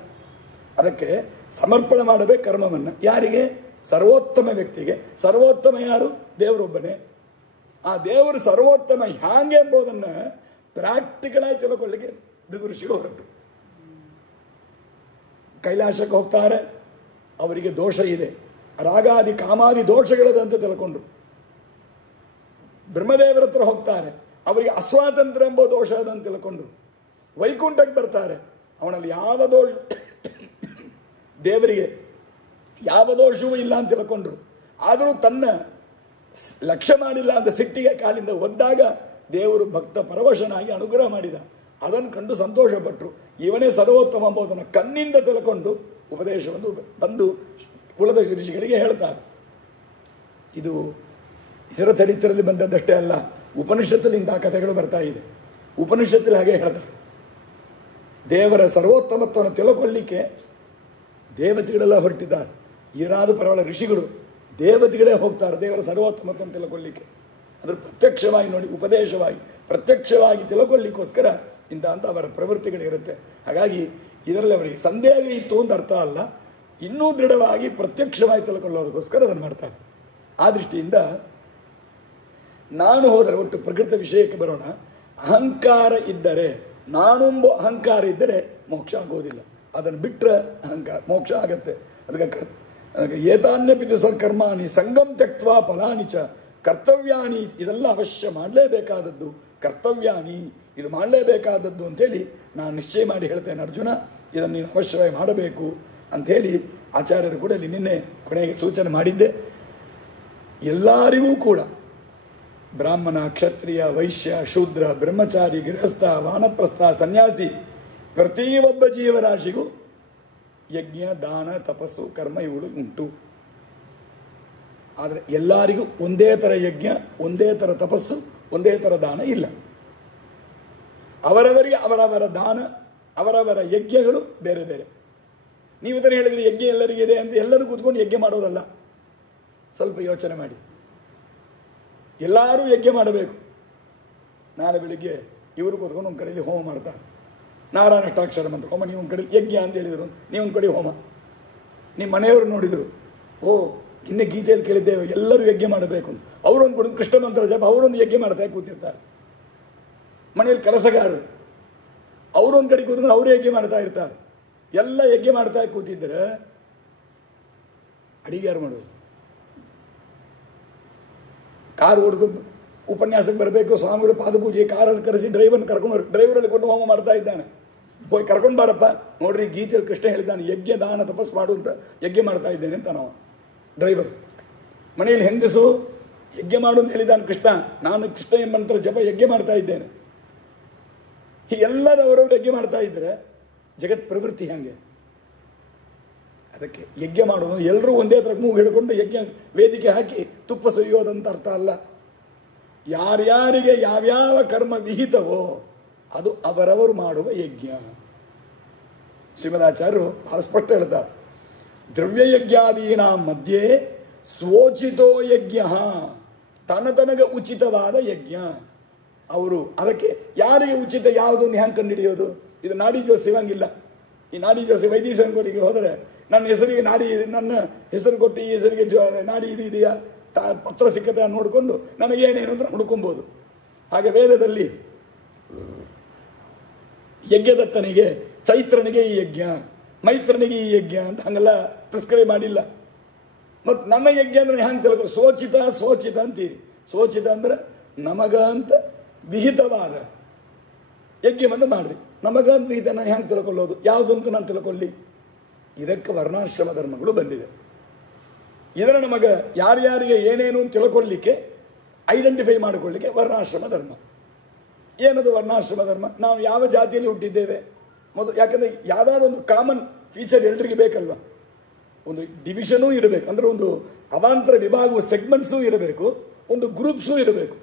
ಅದಕ್ಕೆ ಸಮರ್ಪಣೆ ಮಾಡಬೇಕು ಕರ್ಮವನ್ನು. ಯಾರಿಗೆ? ಸರ್ವೋತ್ತಮ ವ್ಯಕ್ತಿಗೆ. ಸರ್ವೋತ್ತಮ ಯಾರು? ದೇವರೊಬ್ಬನೇ. ಆ ದೇವರು ಸರ್ವೋತ್ತಮ ಹ್ಯಾಂಗೆ ಎಂಬುದನ್ನು ಪ್ರಾಕ್ಟಿಕಲಾಗಿ ತಿಳ್ಕೊಳ್ಳಿಕ್ಕೆ ಭೃಗು ಋಷಿಗಳು ಹೊರಟು ಕೈಲಾಸಕ್ಕೆ ಹೋಗ್ತಾರೆ. ಅವರಿಗೆ ದೋಷ ಇದೆ, ರಾಗಾದಿ ಕಾಮಾದಿ ದೋಷಗಳದಂತ ತಿಳ್ಕೊಂಡ್ರು. ಬ್ರಹ್ಮದೇವರ ಹತ್ರ ಹೋಗ್ತಾರೆ, ಅವರಿಗೆ ಅಸ್ವಾತಂತ್ರ್ಯ ಎಂಬ ದೋಷ ಅದಂತ ತಿಳ್ಕೊಂಡ್ರು. ವೈಕುಂಠಕ್ಕೆ ಬರ್ತಾರೆ, ಅವನಲ್ಲಿ ಯಾವ ದೋಷ ದೇವರಿಗೆ ಯಾವ ದೋಷವೂ ಇಲ್ಲ ಅಂತ ತಿಳ್ಕೊಂಡ್ರು. ಆದರೂ ತನ್ನ ಲಕ್ಷ್ಯ ಮಾಡಿಲ್ಲ ಅಂತ ಸಿಟ್ಟಿಗೆ ಕಾಲಿಂದ ಒದ್ದಾಗ ದೇವರು ಭಕ್ತ ಪರವಶನಾಗಿ ಅನುಗ್ರಹ ಮಾಡಿದ. ಅದನ್ನು ಕಂಡು ಸಂತೋಷಪಟ್ಟರು. ಇವನೇ ಸರ್ವೋತ್ತಮ ಎಂಬುದನ್ನು ಕಣ್ಣಿಂದ ತಿಳ್ಕೊಂಡು ಉಪದೇಶವನ್ನು ಬಂದು ಉಳಿದ ಋಷಿಗಳಿಗೆ ಹೇಳ್ತಾರೆ. ಇದು ಇದರ ಚರಿತ್ರೆಯಲ್ಲಿ ಬಂದದ್ದಷ್ಟೇ ಅಲ್ಲ, ಉಪನಿಷತ್ತಲ್ಲಿ ಇಂತಹ ಕಥೆಗಳು ಬರ್ತಾ ಇದೆ. ಉಪನಿಷತ್ತಲ್ಲಿ ಹಾಗೆ ಹೇಳ್ತಾರೆ. ದೇವರ ಸರ್ವೋತ್ತಮತ್ವವನ್ನು ತಿಳ್ಕೊಳ್ಳಿಕ್ಕೆ ದೇವತೆಗಳೆಲ್ಲ ಹೊರಟಿದ್ದಾರೆ. ಏನಾದರೂ ಪರವಾಳ ಋಷಿಗಳು ದೇವತೆಗಳೇ ಹೋಗ್ತಾರೆ ದೇವರ ಸರ್ವೋತ್ತಮತ್ವವನ್ನು ತಿಳ್ಕೊಳ್ಳಿಕ್ಕೆ. ಅದ್ರ ಪ್ರತ್ಯಕ್ಷವಾಗಿ ನೋಡಿ, ಉಪದೇಶವಾಗಿ ಪ್ರತ್ಯಕ್ಷವಾಗಿ ತಿಳ್ಕೊಳ್ಳಿಕ್ಕೋಸ್ಕರ ಇಂಥ ಅವರ ಪ್ರವೃತ್ತಿಗಳಿರುತ್ತೆ. ಹಾಗಾಗಿ ಇದರಲ್ಲಿ ಅವರಿಗೆ ಸಂದೇಹ ಇತ್ತು ಅಂತ ಅರ್ಥ ಅಲ್ಲ, ಇನ್ನೂ ದೃಢವಾಗಿ ಪ್ರತ್ಯಕ್ಷವಾಗಿ ತಿಳ್ಕೊಳ್ಳೋದಕ್ಕೋಸ್ಕರ ಅದನ್ನು ಮಾಡ್ತಾರೆ. ಆ ದೃಷ್ಟಿಯಿಂದ ನಾನು ಹೋದರೆ, ಒಟ್ಟು ಪ್ರಕೃತ ವಿಷಯಕ್ಕೆ ಬರೋಣ, ಅಹಂಕಾರ ಇದ್ದರೆ, ನಾನೆಂಬ ಅಹಂಕಾರ ಇದ್ದರೆ ಮೋಕ್ಷ ಆಗೋದಿಲ್ಲ. ಅದನ್ನು ಬಿಟ್ಟರೆ ಅಹಂಕಾರ ಮೋಕ್ಷ ಆಗತ್ತೆ. ಅದಕ್ಕೆ ಏತಾನ್ಯಪಿತು ಕರ್ಮಾಣಿ ಸಂಗಮ್ ತ್ಯಕ್ತ್ವಾ ಫಲಾನಿ ಚ ಕರ್ತವ್ಯಾನಿ, ಇದೆಲ್ಲ ಅವಶ್ಯ ಮಾಡಲೇಬೇಕಾದದ್ದು. ಕರ್ತವ್ಯಾನಿ, ಇದು ಮಾಡಲೇಬೇಕಾದದ್ದು ಅಂಥೇಳಿ ನಾನು ನಿಶ್ಚಯ ಮಾಡಿ ಹೇಳ್ತೇನೆ ಅರ್ಜುನ, ಇದನ್ನು ನೀನು ಅವಶ್ಯವಾಗಿ ಮಾಡಬೇಕು ಅಂಥೇಳಿ ಆಚಾರ್ಯರು ಕೂಡ ಇಲ್ಲಿ ನಿನ್ನೆ ಕೊನೆಗೆ ಸೂಚನೆ ಮಾಡಿದ್ದೆ. ಎಲ್ಲರಿಗೂ ಕೂಡ ಬ್ರಾಹ್ಮಣ, ಕ್ಷತ್ರಿಯ, ವೈಶ್ಯ, ಶೂದ್ರ, ಬ್ರಹ್ಮಚಾರಿ, ಗೃಹಸ್ಥ, ವಾನಪ್ರಸ್ಥ, ಸನ್ಯಾಸಿ, ಪ್ರತಿಯೊಬ್ಬ ಜೀವರಾಶಿಗೂ ಯಜ್ಞ, ದಾನ, ತಪಸ್ಸು, ಕರ್ಮ ಇವುಗಳು ಉಂಟು. ಆದರೆ ಎಲ್ಲರಿಗೂ ಒಂದೇ ಥರ ಯಜ್ಞ, ಒಂದೇ ಥರ ತಪಸ್ಸು, ಒಂದೇ ಥರ ದಾನ ಇಲ್ಲ. ಅವರವರಿಗೆ ಅವರವರ ದಾನ, ಅವರವರ ಯಜ್ಞಗಳು ಬೇರೆ ಬೇರೆ. ನೀವು ಇದನ್ನು ಹೇಳಿದರೆ ಯಜ್ಞ ಎಲ್ಲರಿಗಿದೆ ಅಂತ ಎಲ್ಲರೂ ಕೂತ್ಕೊಂಡು ಯಜ್ಞ ಮಾಡೋದಲ್ಲ. ಸ್ವಲ್ಪ ಯೋಚನೆ ಮಾಡಿ. ಎಲ್ಲರೂ ಯಜ್ಞ ಮಾಡಬೇಕು. ನಾಳೆ ಬೆಳಿಗ್ಗೆ ಇವರು ಕೂತ್ಕೊಂಡು ಒಂದು ಕಡೆಯಲ್ಲಿ ಹೋಮ ಮಾಡ್ತಾರೆ. ನಾರಾಯಣ ಅಷ್ಟಾಕ್ಷರ ಮಂತ್ರ ಹೋಮ, ನೀವು ಒಂದು ಕಡೆ ಯಜ್ಞ ಅಂತ ಹೇಳಿದರು, ನೀವೊಂದು ಕಡೆ ಹೋಮ. ನಿಮ್ಮ ಮನೆಯವರು ನೋಡಿದರು, ಓ ಇನ್ನೇ ಗೀತೆಯಲ್ಲಿ ಕೇಳಿದ್ದೇವೆ ಎಲ್ಲರೂ ಯಜ್ಞ ಮಾಡಬೇಕು ಅಂತ. ಅವರೊಂದು ಕೊಡು ಕೃಷ್ಣ ಮಂತ್ರ ಜಪ, ಅವರೊಂದು ಯಜ್ಞ ಮಾಡ್ತಾ ಕೂತಿರ್ತಾರೆ. ಮನೆಯಲ್ಲಿ ಕೆಲಸಗಾರರು ಅವರೊಂದು ಕಡೆ ಕೂತ್ಕೊಂಡು ಅವರು ಯಜ್ಞ ಮಾಡ್ತಾ ಇರ್ತಾರೆ. ಎಲ್ಲ ಯಜ್ಞ ಮಾಡ್ತಾ ಕೂತಿದ್ದರೆ ಅಡಿಗೆ ಯಾರು ಮಾಡೋದು? ಕಾರು ಹೊಡೆದು ಉಪನ್ಯಾಸಕ್ಕೆ ಬರಬೇಕು, ಸ್ವಾಮಿಗಳು ಪಾದಪೂಜೆ, ಕಾರಲ್ಲಿ ಕರೆಸಿ ಡ್ರೈವರ್ನ ಕರ್ಕೊಂಡು, ಡ್ರೈವರಲ್ಲಿ ಕೊಟ್ಟು ಹೋಮ ಮಾಡ್ತಾ ಇದ್ದಾನೆ. ಹೋಗಿ ಕರ್ಕೊಂಡು ಬಾರಪ್ಪ, ನೋಡ್ರಿ ಗೀತೆಯಲ್ಲಿ ಕೃಷ್ಣ ಹೇಳಿದ್ದಾನೆ ಯಜ್ಞ, ದಾನ, ತಪಸ್ಸು ಮಾಡು ಅಂತ, ಯಜ್ಞ ಮಾಡ್ತಾ ಇದ್ದೇನೆ ಅಂತ ನಾವು ಡ್ರೈವರ್. ಮನೆಯಲ್ಲಿ ಹೆಂಗಸು ಯಜ್ಞ ಮಾಡು ಅಂತ ಹೇಳಿದ್ದಾನೆ ಕೃಷ್ಣ, ನಾನು ಕೃಷ್ಣ ಎಂಬಂತರ ಜಪ ಯಜ್ಞ ಮಾಡ್ತಾ ಇದ್ದೇನೆ. ಹೀಗೆಲ್ಲರೂ ಅವರವರು ಯಜ್ಞ ಮಾಡ್ತಾ ಇದ್ದರೆ ಜಗತ್ ಪ್ರವೃತ್ತಿ ಹಾಗೆ. ಅದಕ್ಕೆ ಯಜ್ಞ ಮಾಡೋದು ಎಲ್ಲರೂ ಒಂದೇ ಥರ ಮೂಗು ಹಿಡ್ಕೊಂಡು ಯಜ್ಞ ವೇದಿಕೆ ಹಾಕಿ ತುಪ್ಪ ಸುರಿಯೋದಂತ ಅರ್ಥ ಅಲ್ಲ. ಯಾರ್ಯಾರಿಗೆ ಯಾವ್ಯಾವ ಕರ್ಮ ವಿಹಿತವೋ ಅದು ಅವರವರು ಮಾಡುವ ಯಜ್ಞ. ಶ್ರೀಮದಾಚಾರ್ಯರು ಬಹಳ ಸ್ಪಷ್ಟ ಹೇಳ್ತಾರೆ, ದ್ರವ್ಯಯಜ್ಞಾದೀನ ಮಧ್ಯೆ ಸ್ವೋಚಿತೋ ಯಜ್ಞ, ತನಗೆ ಉಚಿತವಾದ ಯಜ್ಞ. ಅವರು ಅದಕ್ಕೆ ಯಾರಿಗೆ ಉಚಿತ ಯಾವುದೊಂದು ಹ್ಯಾಂಗೆ ಕಂಡುಹಿಡಿಯೋದು? ಇದು ನಾಡಿ ಜೋಸಿ ಇವಂಗಿಲ್ಲ. ಈ ನಾಡಿ ಜೋಸಿ ವೈದ್ಯಸಂಗೋಡಿಗೆ ಹೋದರೆ ನನ್ನ ಹೆಸರಿಗೆ ನಾಡಿ, ನನ್ನ ಹೆಸರು ಕೊಟ್ಟು ಈ ಹೆಸರಿಗೆ ನಾಡಿ ಇದು ಇದೆಯಾ ಪತ್ರ ಸಿಕ್ಕತೆ ನೋಡಿಕೊಂಡು ನನಗೇನೇನು ಅಂದ್ರೆ ಹುಡ್ಕೊಬೋದು. ಹಾಗೆ ವೇದದಲ್ಲಿ ಯಜ್ಞದತ್ತನಿಗೆ, ಚೈತ್ರನಿಗೆ ಈ ಯಜ್ಞ, ಮೈತ್ರನಿಗೆ ಈ ಯಜ್ಞ ಅಂತ ಹಂಗೆಲ್ಲ ಪ್ರಿಸ್ಕ್ರೈಬ್ ಮಾಡಿಲ್ಲ. ಮತ್ತು ನನ್ನ ಯಜ್ಞ ಅಂದರೆ ಹ್ಯಾಂಗೆ ತಿಳ್ಕೊ, ಸೋಚಿತ ಅಂತೀರಿ. ಸೋಚಿತ ಅಂದರೆ ನಮಗಂತ ವಿಹಿತವಾದ ಯಜ್ಞವನ್ನು ಮಾಡ್ರಿ. ನಮಗಂತ ವಿಹಿತ ನಾನು ಹ್ಯಾಂಗೆ ತಿಳ್ಕೊಳ್ಳೋದು? ಯಾವುದಂತೂ ನಾನು ತಿಳ್ಕೊಳ್ಳಿ? ಇದಕ್ಕೆ ವರ್ಣಾಶ್ರಮ ಧರ್ಮಗಳು ಬಂದಿದೆ. ಇದರ ನಮಗೆ ಯಾರ್ಯಾರಿಗೆ ಏನೇನು ಅಂತ ತಿಳ್ಕೊಳ್ಳಿಕ್ಕೆ, ಐಡೆಂಟಿಫೈ ಮಾಡಿಕೊಳ್ಳಿಕ್ಕೆ ವರ್ಣಾಶ್ರಮ ಧರ್ಮ. ಏನದು ವರ್ಣಾಶ್ರಮ ಧರ್ಮ? ನಾವು ಯಾವ ಜಾತಿಯಲ್ಲಿ ಹುಟ್ಟಿದ್ದೇವೆ ಮೊದಲು, ಯಾಕಂದರೆ ಯಾವುದಾದ್ರು ಒಂದು ಕಾಮನ್ ಫೀಚರ್ ಎಲ್ರಿಗೂ ಬೇಕಲ್ವ. ಒಂದು ಡಿವಿಷನೂ ಇರಬೇಕು, ಅಂದರೆ ಒಂದು ಅವಾಂತರ ವಿಭಾಗವು ಸೆಗ್ಮೆಂಟ್ಸೂ ಇರಬೇಕು, ಒಂದು ಗ್ರೂಪ್ಸೂ ಇರಬೇಕು.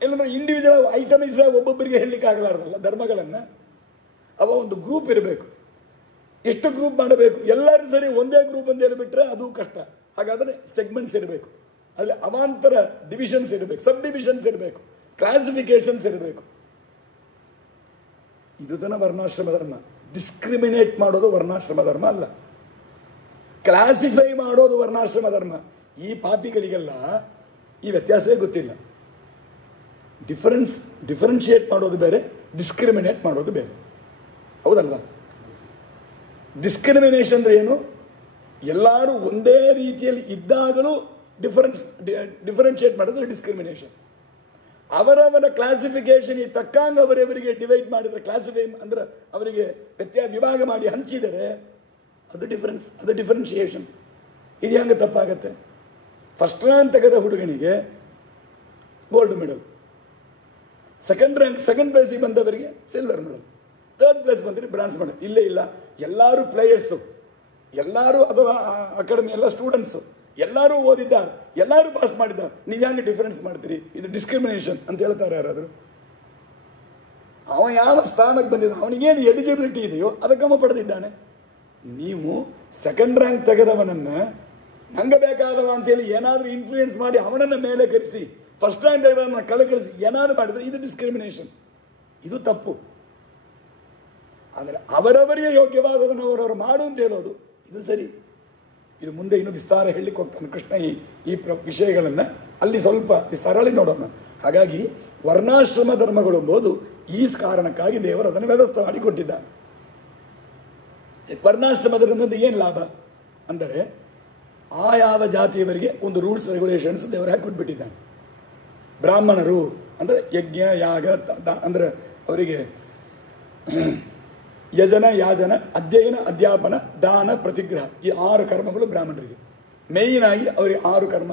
ಇಲ್ಲಂದ್ರೆ ಇಂಡಿವಿಜುವಲ್ ಐಟಮೈಸ್ ಒಬ್ಬೊಬ್ಬರಿಗೆ ಹೇಳಲಿಕ್ಕೆ ಆಗಲಾರ್ದಲ್ಲ ಧರ್ಮಗಳನ್ನು. ಅವ ಒಂದು ಗ್ರೂಪ್ ಇರಬೇಕು. ಎಷ್ಟು ಗ್ರೂಪ್ ಮಾಡಬೇಕು? ಎಲ್ಲರೂ ಸರಿ ಒಂದೇ ಗ್ರೂಪ್ ಅಂತ ಹೇಳಿಬಿಟ್ರೆ ಅದು ಕಷ್ಟ. ಹಾಗಾದರೆ ಸೆಗ್ಮೆಂಟ್ಸ್ ಇರಬೇಕು, ಅಲ್ಲಿ ಅವಾಂತರ ಡಿವಿಷನ್ಸ್ ಇರಬೇಕು, ಸಬ್ ಡಿವಿಷನ್ಸ್ ಇರಬೇಕು, ಕ್ಲಾಸಿಫಿಕೇಶನ್ಸ್ ಇರಬೇಕು. ಇದು ತನ್ನ ವರ್ಣಾಶ್ರಮ ಧರ್ಮ. ಡಿಸ್ಕ್ರಿಮಿನೇಟ್ ಮಾಡೋದು ವರ್ಣಾಶ್ರಮ ಧರ್ಮ ಅಲ್ಲ, ಕ್ಲಾಸಿಫೈ ಮಾಡೋದು ವರ್ಣಾಶ್ರಮ ಧರ್ಮ. ಈ ಪಾಪಿಗಳಿಗೆಲ್ಲ ಈ ವ್ಯತ್ಯಾಸವೇ ಗೊತ್ತಿಲ್ಲ. ಡಿಫರೆನ್ಶಿಯೇಟ್ ಮಾಡೋದು ಬೇರೆ, ಡಿಸ್ಕ್ರಿಮಿನೇಟ್ ಮಾಡೋದು ಬೇರೆ. ಹೌದಲ್ವಾ? ಡಿಸ್ಕ್ರಿಮಿನೇಷನ್ ಅಂದರೆ ಏನು? ಎಲ್ಲರೂ ಒಂದೇ ರೀತಿಯಲ್ಲಿ ಇದ್ದಾಗಲೂ ಡಿಫರೆನ್ಶಿಯೇಟ್ ಮಾಡಿದ್ರೆ ಡಿಸ್ಕ್ರಿಮಿನೇಷನ್. ಅವರವರ ಕ್ಲಾಸಿಫಿಕೇಶನ್ ತಕ್ಕಂಗೆ ಅವರವರಿಗೆ ಡಿವೈಡ್ ಮಾಡಿದರೆ, ಕ್ಲಾಸಿಫೈ ಅಂದರೆ ಅವರಿಗೆ ವಿಭಾಗ ಮಾಡಿ ಹಂಚಿದರೆ ಅದು ಡಿಫರೆನ್ಸ್, ಅದು ಡಿಫರೆನ್ಷಿಯೇಷನ್. ಇದು ಹೆಂಗೆ ತಪ್ಪಾಗತ್ತೆ? ಫಸ್ಟ್ ರ್ಯಾಂಕ್ ತೆಗೆದ ಹುಡುಗನಿಗೆ ಗೋಲ್ಡ್ ಮೆಡಲ್, ಸೆಕೆಂಡ್ ಪ್ಲೇಸಿಗೆ ಬಂದವರಿಗೆ ಸಿಲ್ವರ್ ಮೆಡಲ್, ಥರ್ಡ್ ಪ್ಲೇಸ್ ಬಂದರೆ ಬ್ರಾನ್ಸ್ ಮೆಡಲ್. ಇಲ್ಲೇ ಇಲ್ಲ, ಎಲ್ಲರೂ ಪ್ಲೇಯರ್ಸು, ಎಲ್ಲರೂ ಅಥವಾ ಅಕಾಡೆಮಿ ಎಲ್ಲ ಸ್ಟೂಡೆಂಟ್ಸು, ಎಲ್ಲರೂ ಓದಿದ್ದಾರೆ, ಎಲ್ಲರೂ ಪಾಸ್ ಮಾಡಿದ್ದಾರೆ. ನೀವು ಹೆಂಗೆ ಡಿಫರೆನ್ಸ್ ಮಾಡ್ತೀರಿ? ಇದು ಡಿಸ್ಕ್ರಿಮಿನೇಷನ್ ಅಂತ ಹೇಳ್ತಾರೆ ಯಾರಾದರೂ? ಅವ ಯಾವ ಸ್ಥಾನಕ್ಕೆ ಬಂದಿದ್ದಾನೆ, ಅವನಿಗೇನು ಎಲಿಜಿಬಿಲಿಟಿ ಇದೆಯೋ ಅದಕ್ಕವ ಪಡೆದಿದ್ದಾನೆ. ನೀವು ಸೆಕೆಂಡ್ ರ್ಯಾಂಕ್ ತೆಗೆದವನನ್ನು ನಂಗೆ ಬೇಕಾದವ ಅಂತೇಳಿ ಏನಾದರೂ ಇನ್ಫ್ಲೂಯೆನ್ಸ್ ಮಾಡಿ ಅವನನ್ನು ಮೇಲೆ ಕರೆಸಿ ಫಸ್ಟ್ ರ್ಯಾಂಕ್ ತೆಗೆದವನ್ನ ಕಳಿಸಿ ಏನಾದರೂ ಮಾಡಿದರೆ ಇದು ಡಿಸ್ಕ್ರಿಮಿನೇಷನ್, ಇದು ತಪ್ಪು. ಆದರೆ ಅವರವರಿಗೆ ಯೋಗ್ಯವಾದದನ್ನು ಅವರವರು ಮಾಡು ಅಂತ ಹೇಳೋದು ಇದು ಸರಿ. ಇದು ಮುಂದೆ ಇನ್ನೂ ವಿಸ್ತಾರ ಹೇಳಲಿಕ್ಕೆ ಹೋಗ್ತಾನೆ ಕೃಷ್ಣ ಈ ವಿಷಯಗಳನ್ನು ಅಲ್ಲಿ ಸ್ವಲ್ಪ ವಿಸ್ತಾರದಲ್ಲಿ ನೋಡೋಣ. ಹಾಗಾಗಿ ವರ್ಣಾಶ್ರಮ ಧರ್ಮಗಳು ಎಂಬುದು ಈ ಕಾರಣಕ್ಕಾಗಿ ದೇವರು ಅದನ್ನು ವ್ಯವಸ್ಥೆ ಮಾಡಿ ಕೊಟ್ಟಿದ್ದಾನೆ. ವರ್ಣಾಶ್ರಮ ಧರ್ಮದಿಂದ ಏನು ಲಾಭ ಅಂದರೆ ಯಾವ ಜಾತಿಯವರಿಗೆ ಒಂದು ರೂಲ್ಸ್ ರೆಗ್ಯುಲೇಷನ್ಸ್ ದೇವರು ಹಾಕಿಬಿಟ್ಟಿದ್ದಾನೆ. ಬ್ರಾಹ್ಮಣರು ಅಂದರೆ ಯಜ್ಞ ಯಾಗ ಅಂದರೆ ಅವರಿಗೆ ಯಜನ ಯಾಜನ ಅಧ್ಯಯನ ಅಧ್ಯಾಪನ ದಾನ ಪ್ರತಿಗ್ರಹ ಈ 6 ಕರ್ಮಗಳು ಬ್ರಾಹ್ಮಣರಿಗೆ ಮೇಯ್ನ್ ಆಗಿ ಅವರಿಗೆ 6 ಕರ್ಮ.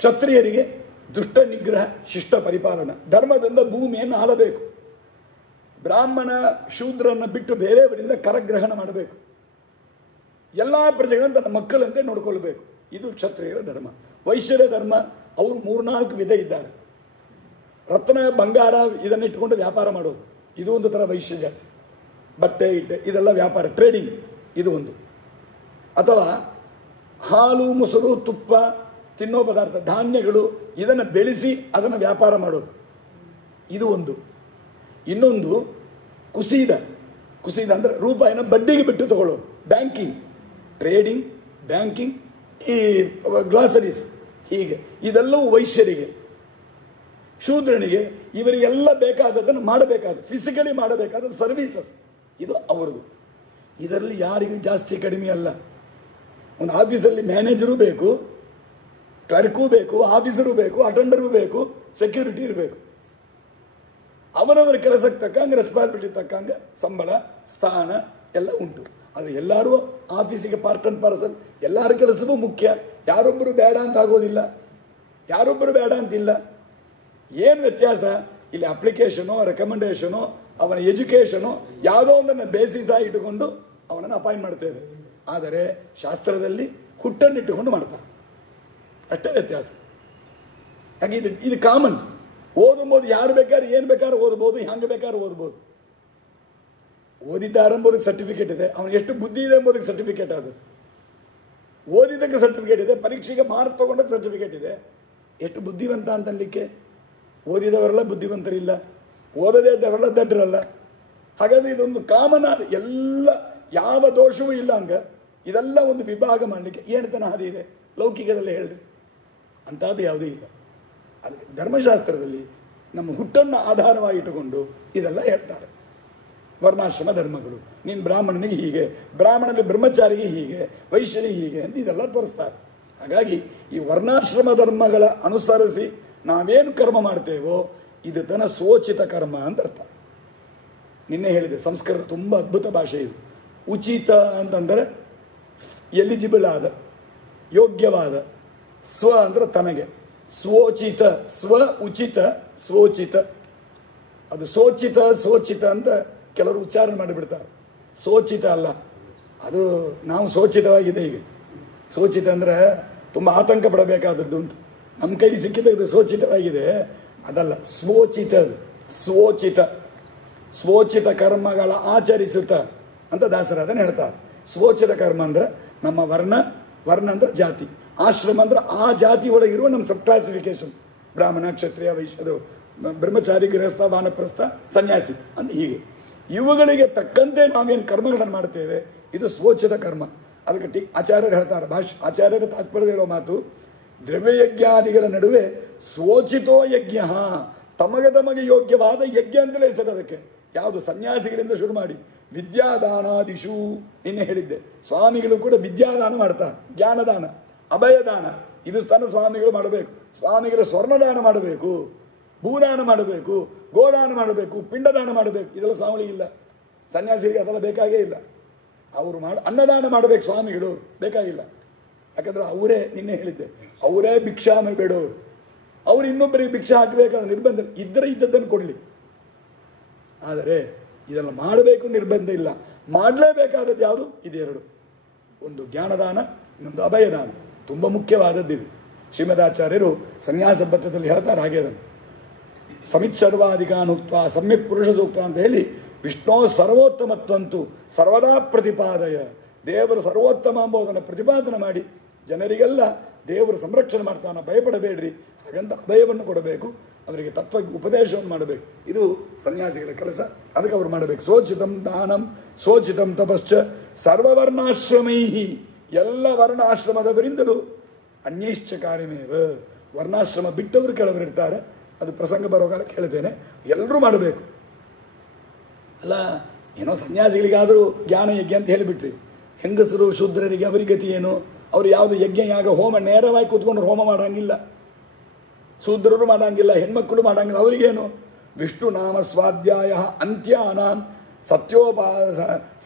ಕ್ಷತ್ರಿಯರಿಗೆ ದುಷ್ಟ ನಿಗ್ರಹ ಶಿಷ್ಟ ಪರಿಪಾಲನ, ಧರ್ಮದಿಂದ ಭೂಮಿಯನ್ನು ಆಳಬೇಕು. ಬ್ರಾಹ್ಮಣ ಶೂದ್ರನ್ನು ಬಿಟ್ಟು ಬೇರೆಯವರಿಂದ ಕರಗ್ರಹಣ ಮಾಡಬೇಕು. ಎಲ್ಲ ಪ್ರಜೆಗಳನ್ನು ತನ್ನ ಮಕ್ಕಳಂತೆ ನೋಡಿಕೊಳ್ಬೇಕು. ಇದು ಕ್ಷತ್ರಿಯರ ಧರ್ಮ. ವೈಶ್ಯರ ಧರ್ಮ ಅವರು 3-4 ವಿಧ ಇದ್ದಾರೆ. ರತ್ನ ಬಂಗಾರ ಇದನ್ನಿಟ್ಟುಕೊಂಡು ವ್ಯಾಪಾರ ಮಾಡೋದು, ಇದು ಒಂದು ಥರ ವೈಶ್ಯ ಜಾತಿ. ಬಟ್ಟೆ ಇಟ್ಟೆ ಇದೆಲ್ಲ ವ್ಯಾಪಾರ, ಟ್ರೇಡಿಂಗ್, ಇದು ಒಂದು. ಅಥವಾ ಹಾಲು ಮೊಸರು ತುಪ್ಪ ತಿನ್ನೋ ಪದಾರ್ಥ ಧಾನ್ಯಗಳು ಇದನ್ನು ಬೆಳೆಸಿ ಅದನ್ನು ವ್ಯಾಪಾರ ಮಾಡೋದು, ಇದು ಒಂದು. ಇನ್ನೊಂದು ಕುಸಿದ ಅಂದರೆ ರೂಪಾಯಿನ ಬಡ್ಡಿಗೆ ಬಿಟ್ಟು ತಗೊಳ್ಳೋದು, ಬ್ಯಾಂಕಿಂಗ್, ಟ್ರೇಡಿಂಗ್, ಬ್ಯಾಂಕಿಂಗ್, ಈ ಗ್ಲಾಸರೀಸ್, ಹೀಗೆ ಇದೆಲ್ಲವೂ ವೈಶ್ಯರಿಗೆ. ಶೂದ್ರನಿಗೆ ಇವರಿಗೆಲ್ಲ ಬೇಕಾದದ್ದನ್ನು ಮಾಡಬೇಕಾದ ಫಿಸಿಕಲಿ ಮಾಡಬೇಕಾದ ಸರ್ವೀಸಸ್ ಇದು ಅವರದು. ಇದರಲ್ಲಿ ಯಾರಿಗೂ ಜಾಸ್ತಿ ಕಡಿಮೆ ಅಲ್ಲ. ಒಂದು ಆಫೀಸಲ್ಲಿ ಮ್ಯಾನೇಜರು ಬೇಕು, ಕ್ಲರ್ಕೂ ಬೇಕು, ಆಫೀಸರು ಬೇಕು, ಅಟೆಂಡರು ಬೇಕು, ಸೆಕ್ಯೂರಿಟಿ ಇರಬೇಕು. ಅವರವರ ಕೆಲಸಕ್ಕೆ ತಕ್ಕಂಗೆ ರೆಸ್ಪಾನ್ಸಿಬಿಲಿಟಿ ತಕ್ಕಂಗೆ ಸಂಬಳ ಸ್ಥಾನ ಎಲ್ಲ ಉಂಟು. ಆದರೆ ಎಲ್ಲರೂ ಆಫೀಸಿಗೆ ಪಾರ್ಟ್ ಆ್ಯಂಡ್ ಪಾರ್ಸಲ್, ಎಲ್ಲರ ಕೆಲಸವೂ ಮುಖ್ಯ. ಯಾರೊಬ್ಬರು ಬೇಡ ಅಂತ ಆಗೋದಿಲ್ಲ, ಯಾರೊಬ್ಬರು ಬೇಡ ಅಂತಿಲ್ಲ. ಏನು ವ್ಯತ್ಯಾಸ ಇಲ್ಲಿ? ಅಪ್ಲಿಕೇಶನೋ ರೆಕಮೆಂಡೇಶನೋ ಅವನ ಎಜುಕೇಷನೋ ಯಾವುದೋ ಒಂದನ್ನು ಬೇಸಿಸ್ ಆಗಿ ಇಟ್ಟುಕೊಂಡು ಅವನನ್ನು ಅಪಾಯಿಂಟ್ ಮಾಡ್ತೇವೆ. ಆದರೆ ಶಾಸ್ತ್ರದಲ್ಲಿ ಹುಟ್ಟನ್ನಿಟ್ಟುಕೊಂಡು ಮಾಡ್ತಾರೆ, ಅಷ್ಟೇ ವ್ಯತ್ಯಾಸ. ಹಾಗೆ ಇದು ಕಾಮನ್. ಓದುಬೋದು, ಯಾರು ಬೇಕಾದ್ರೆ ಏನು ಬೇಕಾದ್ರೂ ಓದ್ಬೋದು, ಹಂಗೆ ಬೇಕಾದ್ರೂ ಓದ್ಬೋದು. ಓದಿದ್ದಾರೆ ಎಂಬುದಕ್ಕೆ ಸರ್ಟಿಫಿಕೇಟ್ ಇದೆ, ಅವನಿಗೆ ಎಷ್ಟು ಬುದ್ಧಿ ಇದೆ ಎಂಬುದಕ್ಕೆ ಸರ್ಟಿಫಿಕೇಟ್. ಅದು ಓದಿದ್ದಕ್ಕೆ ಸರ್ಟಿಫಿಕೇಟ್ ಇದೆ, ಪರೀಕ್ಷೆಗೆ ಮಾರ್ಕ್ ತಗೊಂಡಕ್ಕೆ ಸರ್ಟಿಫಿಕೇಟ್ ಇದೆ. ಎಷ್ಟು ಬುದ್ಧಿವಂತ ಅಂತನ್ಲಿಕ್ಕೆ? ಓದಿದವರೆಲ್ಲ ಬುದ್ಧಿವಂತರಿಲ್ಲ, ಓದದೇ ಇದ್ದವರೆಲ್ಲ ದಡ್ಡರಲ್ಲ. ಹಾಗಾದರೆ ಇದೊಂದು ಕಾಮನ್ ಆದ ಎಲ್ಲ ಯಾವ ದೋಷವೂ ಇಲ್ಲ ಹಂಗೆ ಇದೆಲ್ಲ ಒಂದು ವಿಭಾಗ ಮಾಡಲಿಕ್ಕೆ ಏನತನ ಹಾದಿ ಇದೆ ಲೌಕಿಕದಲ್ಲಿ ಹೇಳ್ರಿ? ಅಂಥದ್ದು ಯಾವುದೂ ಇಲ್ಲ. ಅದಕ್ಕೆ ಧರ್ಮಶಾಸ್ತ್ರದಲ್ಲಿ ನಮ್ಮ ಹುಟ್ಟನ್ನು ಆಧಾರವಾಗಿಟ್ಟುಕೊಂಡು ಇದೆಲ್ಲ ಹೇಳ್ತಾರೆ. ವರ್ಣಾಶ್ರಮ ಧರ್ಮಗಳು, ನೀನು ಬ್ರಾಹ್ಮಣನಿಗೆ ಹೀಗೆ, ಬ್ರಾಹ್ಮಣನಿಗೆ ಬ್ರಹ್ಮಚಾರಿಗೆ ಹೀಗೆ, ವೈಶ್ಯನಿಗೆ ಹೀಗೆ ಅಂತ ಇದೆಲ್ಲ ತೋರಿಸ್ತಾರೆ. ಹಾಗಾಗಿ ಈ ವರ್ಣಾಶ್ರಮ ಧರ್ಮಗಳ ಅನುಸರಿಸಿ ನಾವೇನು ಕರ್ಮ ಮಾಡ್ತೇವೋ ಇದು ತನ್ನ ಸೋಚಿತ ಕರ್ಮ ಅಂತ ಅರ್ಥ. ನಿನ್ನೆ ಹೇಳಿದೆ, ಸಂಸ್ಕೃತ ತುಂಬ ಅದ್ಭುತ ಭಾಷೆ ಇದು. ಉಚಿತ ಅಂತಂದರೆ ಎಲಿಜಿಬಲ್ ಆದ, ಯೋಗ್ಯವಾದ. ಸ್ವ ಅಂದರೆ ತನಗೆ, ಸ್ವೋಚಿತ, ಸ್ವ ಉಚಿತ, ಸ್ವೋಚಿತ. ಅದು ಸೋಚಿತ ಸೋಚಿತ ಅಂತ ಕೆಲವರು ಉಚ್ಚಾರಣೆ ಮಾಡಿಬಿಡ್ತಾರೆ. ಸೋಚಿತ ಅಲ್ಲ, ಅದು ನಾವು ಸೋಚಿತವಾಗಿದೆ. ಈಗ ಸೋಚಿತ ಅಂದರೆ ತುಂಬ ಆತಂಕ ಪಡಬೇಕಾದದ್ದು ಅಂತ. ನಮ್ಮ ಕೈಗೆ ಸಿಕ್ಕಿದ್ದು ಸೋಚಿತವಾಗಿದೆ, ಅದಲ್ಲ. ಸ್ವೋಚಿತ, ಸ್ವೋಚಿತ, ಸ್ವೋಚಿತ ಕರ್ಮಗಳ ಆಚರಿಸುತ್ತ ಅಂತ ದಾಸರಾದನ ಹೇಳ್ತಾರೆ. ಸ್ವೋಚಿತ ಕರ್ಮ ಅಂದರೆ ನಮ್ಮ ವರ್ಣ ಅಂದರೆ ಜಾತಿ, ಆಶ್ರಮ ಅಂದರೆ ಆ ಜಾತಿ ಒಳಗಿರುವ ನಮ್ಮ ಸಬ್ ಕ್ಲಾಸಿಫಿಕೇಶನ್, ಬ್ರಾಹ್ಮಣ, ಕ್ಷತ್ರಿಯ, ವೈಶ್ಯದು, ಬ್ರಹ್ಮಚಾರಿ, ಗೃಹಸ್ಥ, ವಾನಪ್ರಸ್ಥ, ಸನ್ಯಾಸಿ ಅಂತ ಹೀಗೆ ಇವುಗಳಿಗೆ ತಕ್ಕಂತೆ ನಾವೇನು ಕರ್ಮಗಳನ್ನು ಮಾಡ್ತೇವೆ ಇದು ಸ್ವೋಚಿತ ಕರ್ಮ. ಅದಕ್ಕೆ ಆಚಾರ್ಯರು ಹೇಳ್ತಾರೆ, ಆಚಾರ್ಯರ ತಾತ್ಪರ್ಯ ಹೇಳೋ ಮಾತು, ದ್ರವ್ಯಯಜ್ಞಾದಿಗಳ ನಡುವೆ ಸ್ವೋಚಿತೋ ಯಜ್ಞ, ತಮಗೆ ಯೋಗ್ಯವಾದ ಯಜ್ಞ ಅಂತಲೇ ಹೆಸರು ಅದಕ್ಕೆ. ಯಾವುದು? ಸನ್ಯಾಸಿಗಳಿಂದ ಶುರು ಮಾಡಿ ವಿದ್ಯಾದಾನಾದಿಶು. ನಿನ್ನೆ ಹೇಳಿದ್ದೆ, ಸ್ವಾಮಿಗಳು ಕೂಡ ವಿದ್ಯಾದಾನ ಮಾಡ್ತಾರೆ, ಜ್ಞಾನದಾನ, ಅಭಯದಾನ, ಇದು ತನ್ನ ಸ್ವಾಮಿಗಳು ಮಾಡಬೇಕು. ಸ್ವಾಮಿಗಳ ಸ್ವರ್ಣದಾನ ಮಾಡಬೇಕು, ಭೂದಾನ ಮಾಡಬೇಕು, ಗೋದಾನ ಮಾಡಬೇಕು, ಪಿಂಡದಾನ ಮಾಡಬೇಕು. ಇದೆಲ್ಲ ಸ್ವಾಮಿಗಳಿಗಿಲ್ಲ, ಸನ್ಯಾಸಿಗಳಿಗೆ ಅದೆಲ್ಲ ಬೇಕಾಗೇ ಇಲ್ಲ. ಅವರು ಅನ್ನದಾನ ಮಾಡಬೇಕು, ಸ್ವಾಮಿಗಳು ಬೇಕಾಗಿಲ್ಲ. ಯಾಕಂದ್ರೆ ಅವರೇ, ನಿನ್ನೆ ಹೇಳಿದ್ದೆ, ಅವರೇ ಭಿಕ್ಷಾಮ ಬೇಡವರು. ಅವರು ಇನ್ನೊಬ್ಬರಿಗೆ ಭಿಕ್ಷೆ ಹಾಕಬೇಕಾದ ನಿರ್ಬಂಧ ಇದ್ದದ್ದನ್ನು ಕೊಡಲಿ. ಆದರೆ ಇದೆಲ್ಲ ಮಾಡಬೇಕು ನಿರ್ಬಂಧ ಇಲ್ಲ, ಮಾಡಲೇಬೇಕಾದದ್ದು ಯಾವುದು? ಇದೆರಡು, ಒಂದು ಜ್ಞಾನದಾನ, ಇನ್ನೊಂದು ಅಭಯದಾನ. ತುಂಬ ಮುಖ್ಯವಾದದ್ದು ಇದು. ಶ್ರೀಮದಾಚಾರ್ಯರು ಸನ್ಯಾಸ ಪತ್ರದಲ್ಲಿ ಹೇಳ್ತಾರೆ ಹಾಗೆ ಅದನ್ನು. ಸಮಿತ್ ಸರ್ವಾಧಿಕಾನುಕ್ತ ಸಮ್ಯಕ್ ಪುರುಷ ಸೂಕ್ತ ಅಂತ ಹೇಳಿ ವಿಷ್ಣು ಸರ್ವೋತ್ತಮತ್ವಂತು ಸರ್ವದಾ ಪ್ರತಿಪಾದಯ, ದೇವರು ಸರ್ವೋತ್ತಮ ಎಂಬುದನ್ನು ಪ್ರತಿಪಾದನೆ ಮಾಡಿ ಜನರಿಗೆಲ್ಲ ದೇವರು ಸಂರಕ್ಷಣೆ ಮಾಡ್ತಾನೆ, ಭಯಪಡಬೇಡ್ರಿ ಹಾಗಂತ ಅಭಯವನ್ನು ಕೊಡಬೇಕು, ಅವರಿಗೆ ತತ್ವ ಉಪದೇಶವನ್ನು ಮಾಡಬೇಕು. ಇದು ಸನ್ಯಾಸಿಗಳ ಕೆಲಸ. ಅದಕ್ಕೆ ಅವರು ಮಾಡಬೇಕು. ಸೋಚಿತಂ ದಾನಂ ಸೋಚಿತಂ ತಪಶ್ಚ ಸರ್ವವರ್ಣಾಶ್ರಮೈ, ಎಲ್ಲ ವರ್ಣ ಆಶ್ರಮದವರಿಂದಲೂ ಅನ್ಯೈಶ್ಚ ಕಾರ್ಯಮೇವ, ವರ್ಣಾಶ್ರಮ ಬಿಟ್ಟವರು ಕೆಲವರು ಇರ್ತಾರೆ, ಅದು ಪ್ರಸಂಗ ಬರೋ ಕಾಲಕ್ಕೆ ಹೇಳ್ತೇನೆ. ಎಲ್ಲರೂ ಮಾಡಬೇಕು. ಅಲ್ಲ ಏನೋ ಸನ್ಯಾಸಿಗಳಿಗಾದರೂ ಜ್ಞಾನ ಯಜ್ಞ ಅಂತ ಹೇಳಿಬಿಟ್ರಿ, ಹೆಂಗಸರು ಶೂದ್ರರಿಗೆ ಅವರಿ ಗತಿ ಏನು? ಅವರು ಯಾವುದು ಯಜ್ಞ ಯಾಗ ಹೋಮ ನೇರವಾಗಿ ಕೂತ್ಕೊಂಡು ಹೋಮ ಮಾಡಂಗಿಲ್ಲ, ಶೂದ್ರರು ಮಾಡಂಗಿಲ್ಲ, ಹೆಣ್ಮಕ್ಕಳು ಮಾಡಂಗಿಲ್ಲ. ಅವರಿಗೇನು? ವಿಷ್ಣು ನಾಮ ಸ್ವಾಧ್ಯಾಯ ಅಂತ್ಯಾನಾಂ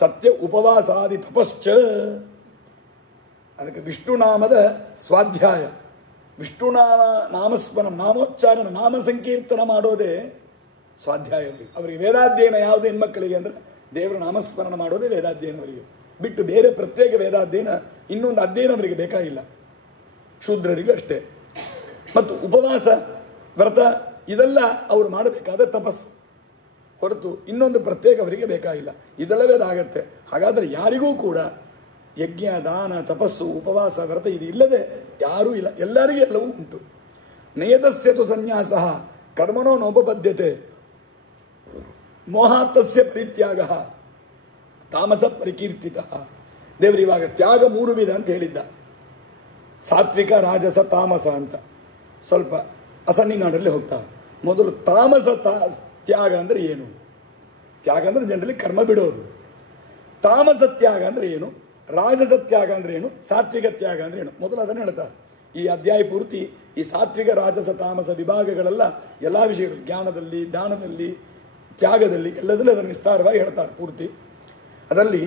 ಸತ್ಯ ಉಪವಾಸಾದಿ ತಪಶ್ಚ. ಅದಕ್ಕೆ ವಿಷ್ಣು ನಾಮದ ಸ್ವಾಧ್ಯಾಯ, ವಿಷ್ಣು ನಾಮಸ್ಮರಣ, ನಾಮೋಚ್ಚಾರಣ, ನಾಮ ಸಂಕೀರ್ತನ ಮಾಡೋದೇ ಸ್ವಾಧ್ಯಾಯ. ಅವರಿಗೆ ವೇದಾಧ್ಯಯನ ಯಾವುದು ಹೆಣ್ಮಕ್ಕಳಿಗೆ ಅಂದರೆ ದೇವರ ನಾಮಸ್ಮರಣ ಮಾಡೋದೇ ವೇದಾಧ್ಯಯನ ಅವರಿಗೆ, ಬಿಟ್ಟು ಬೇರೆ ಪ್ರತ್ಯೇಕ ವೇದಾಧ್ಯಯನ ಇನ್ನೊಂದು ಅಧ್ಯಯನ ಅವರಿಗೆ ಬೇಕಾಗಿಲ್ಲ. ಶೂದ್ರರಿಗೂ ಅಷ್ಟೇ. ಮತ್ತು ಉಪವಾಸ ವ್ರತ ಇದೆಲ್ಲ ಅವರು ಮಾಡಬೇಕಾದ ತಪಸ್ಸು ಹೊರತು ಇನ್ನೊಂದು ಪ್ರತ್ಯೇಕ ಅವರಿಗೆ ಬೇಕಾಗಿಲ್ಲ. ಇದೆಲ್ಲವೇ ಅದಾಗತ್ತೆ. ಹಾಗಾದರೆ ಯಾರಿಗೂ ಕೂಡ ಯಜ್ಞ ದಾನ ತಪಸ್ಸು ಉಪವಾಸ ವ್ರತ ಇದು ಇಲ್ಲದೆ ಯಾರೂ ಇಲ್ಲ, ಎಲ್ಲರಿಗೂ ಎಲ್ಲವೂ ಉಂಟು. ನಿಯತಸ್ಯತು ಸನ್ಯಾಸ ಕರ್ಮಣೋ ನೋಪಬದ್ಧತೆ ಮೋಹಾತಸ್ಯ ಪರಿತ್ಯಾಗ ತಾಮಸ ಪರಿಕೀರ್ತಿತ. ದೇವರು ಇವಾಗ ತ್ಯಾಗ 3 ವಿಧ ಅಂತ ಹೇಳಿದ್ದ, ಸಾತ್ವಿಕ ರಾಜಸ ತಾಮಸ ಅಂತ. ಸ್ವಲ್ಪ ಅಸಣ್ಣಿನಾಡಲ್ಲಿ ಹೋಗ್ತಾ ಮೊದಲು ತಾಮಸ ತ್ಯಾಗ ಅಂದರೆ ಏನು? ತ್ಯಾಗ ಅಂದರೆ ಜನರಲ್ಲಿ ಕರ್ಮ ಬಿಡೋದು. ತಾಮಸ ತ್ಯಾಗ ಅಂದರೆ ಏನು? ರಾಜಸ ತ್ಯಾಗ ಅಂದರೆ ಏನು? ಸಾತ್ವಿಕ ತ್ಯಾಗ ಅಂದರೆ ಏನು? ಮೊದಲು ಅದನ್ನು ಹೇಳ್ತಾರೆ. ಈ ಅಧ್ಯಾಯ ಪೂರ್ತಿ ಈ ಸಾತ್ವಿಕ ರಾಜಸ ತಾಮಸ ವಿಭಾಗಗಳೆಲ್ಲ ಎಲ್ಲ ವಿಷಯಗಳು, ಜ್ಞಾನದಲ್ಲಿ, ದಾನದಲ್ಲಿ, ತ್ಯಾಗದಲ್ಲಿ ಎಲ್ಲದಲ್ಲೂ ಅದನ್ನು ವಿಸ್ತಾರವಾಗಿ ಹೇಳ್ತಾರೆ ಪೂರ್ತಿ. ಅದರಲ್ಲಿ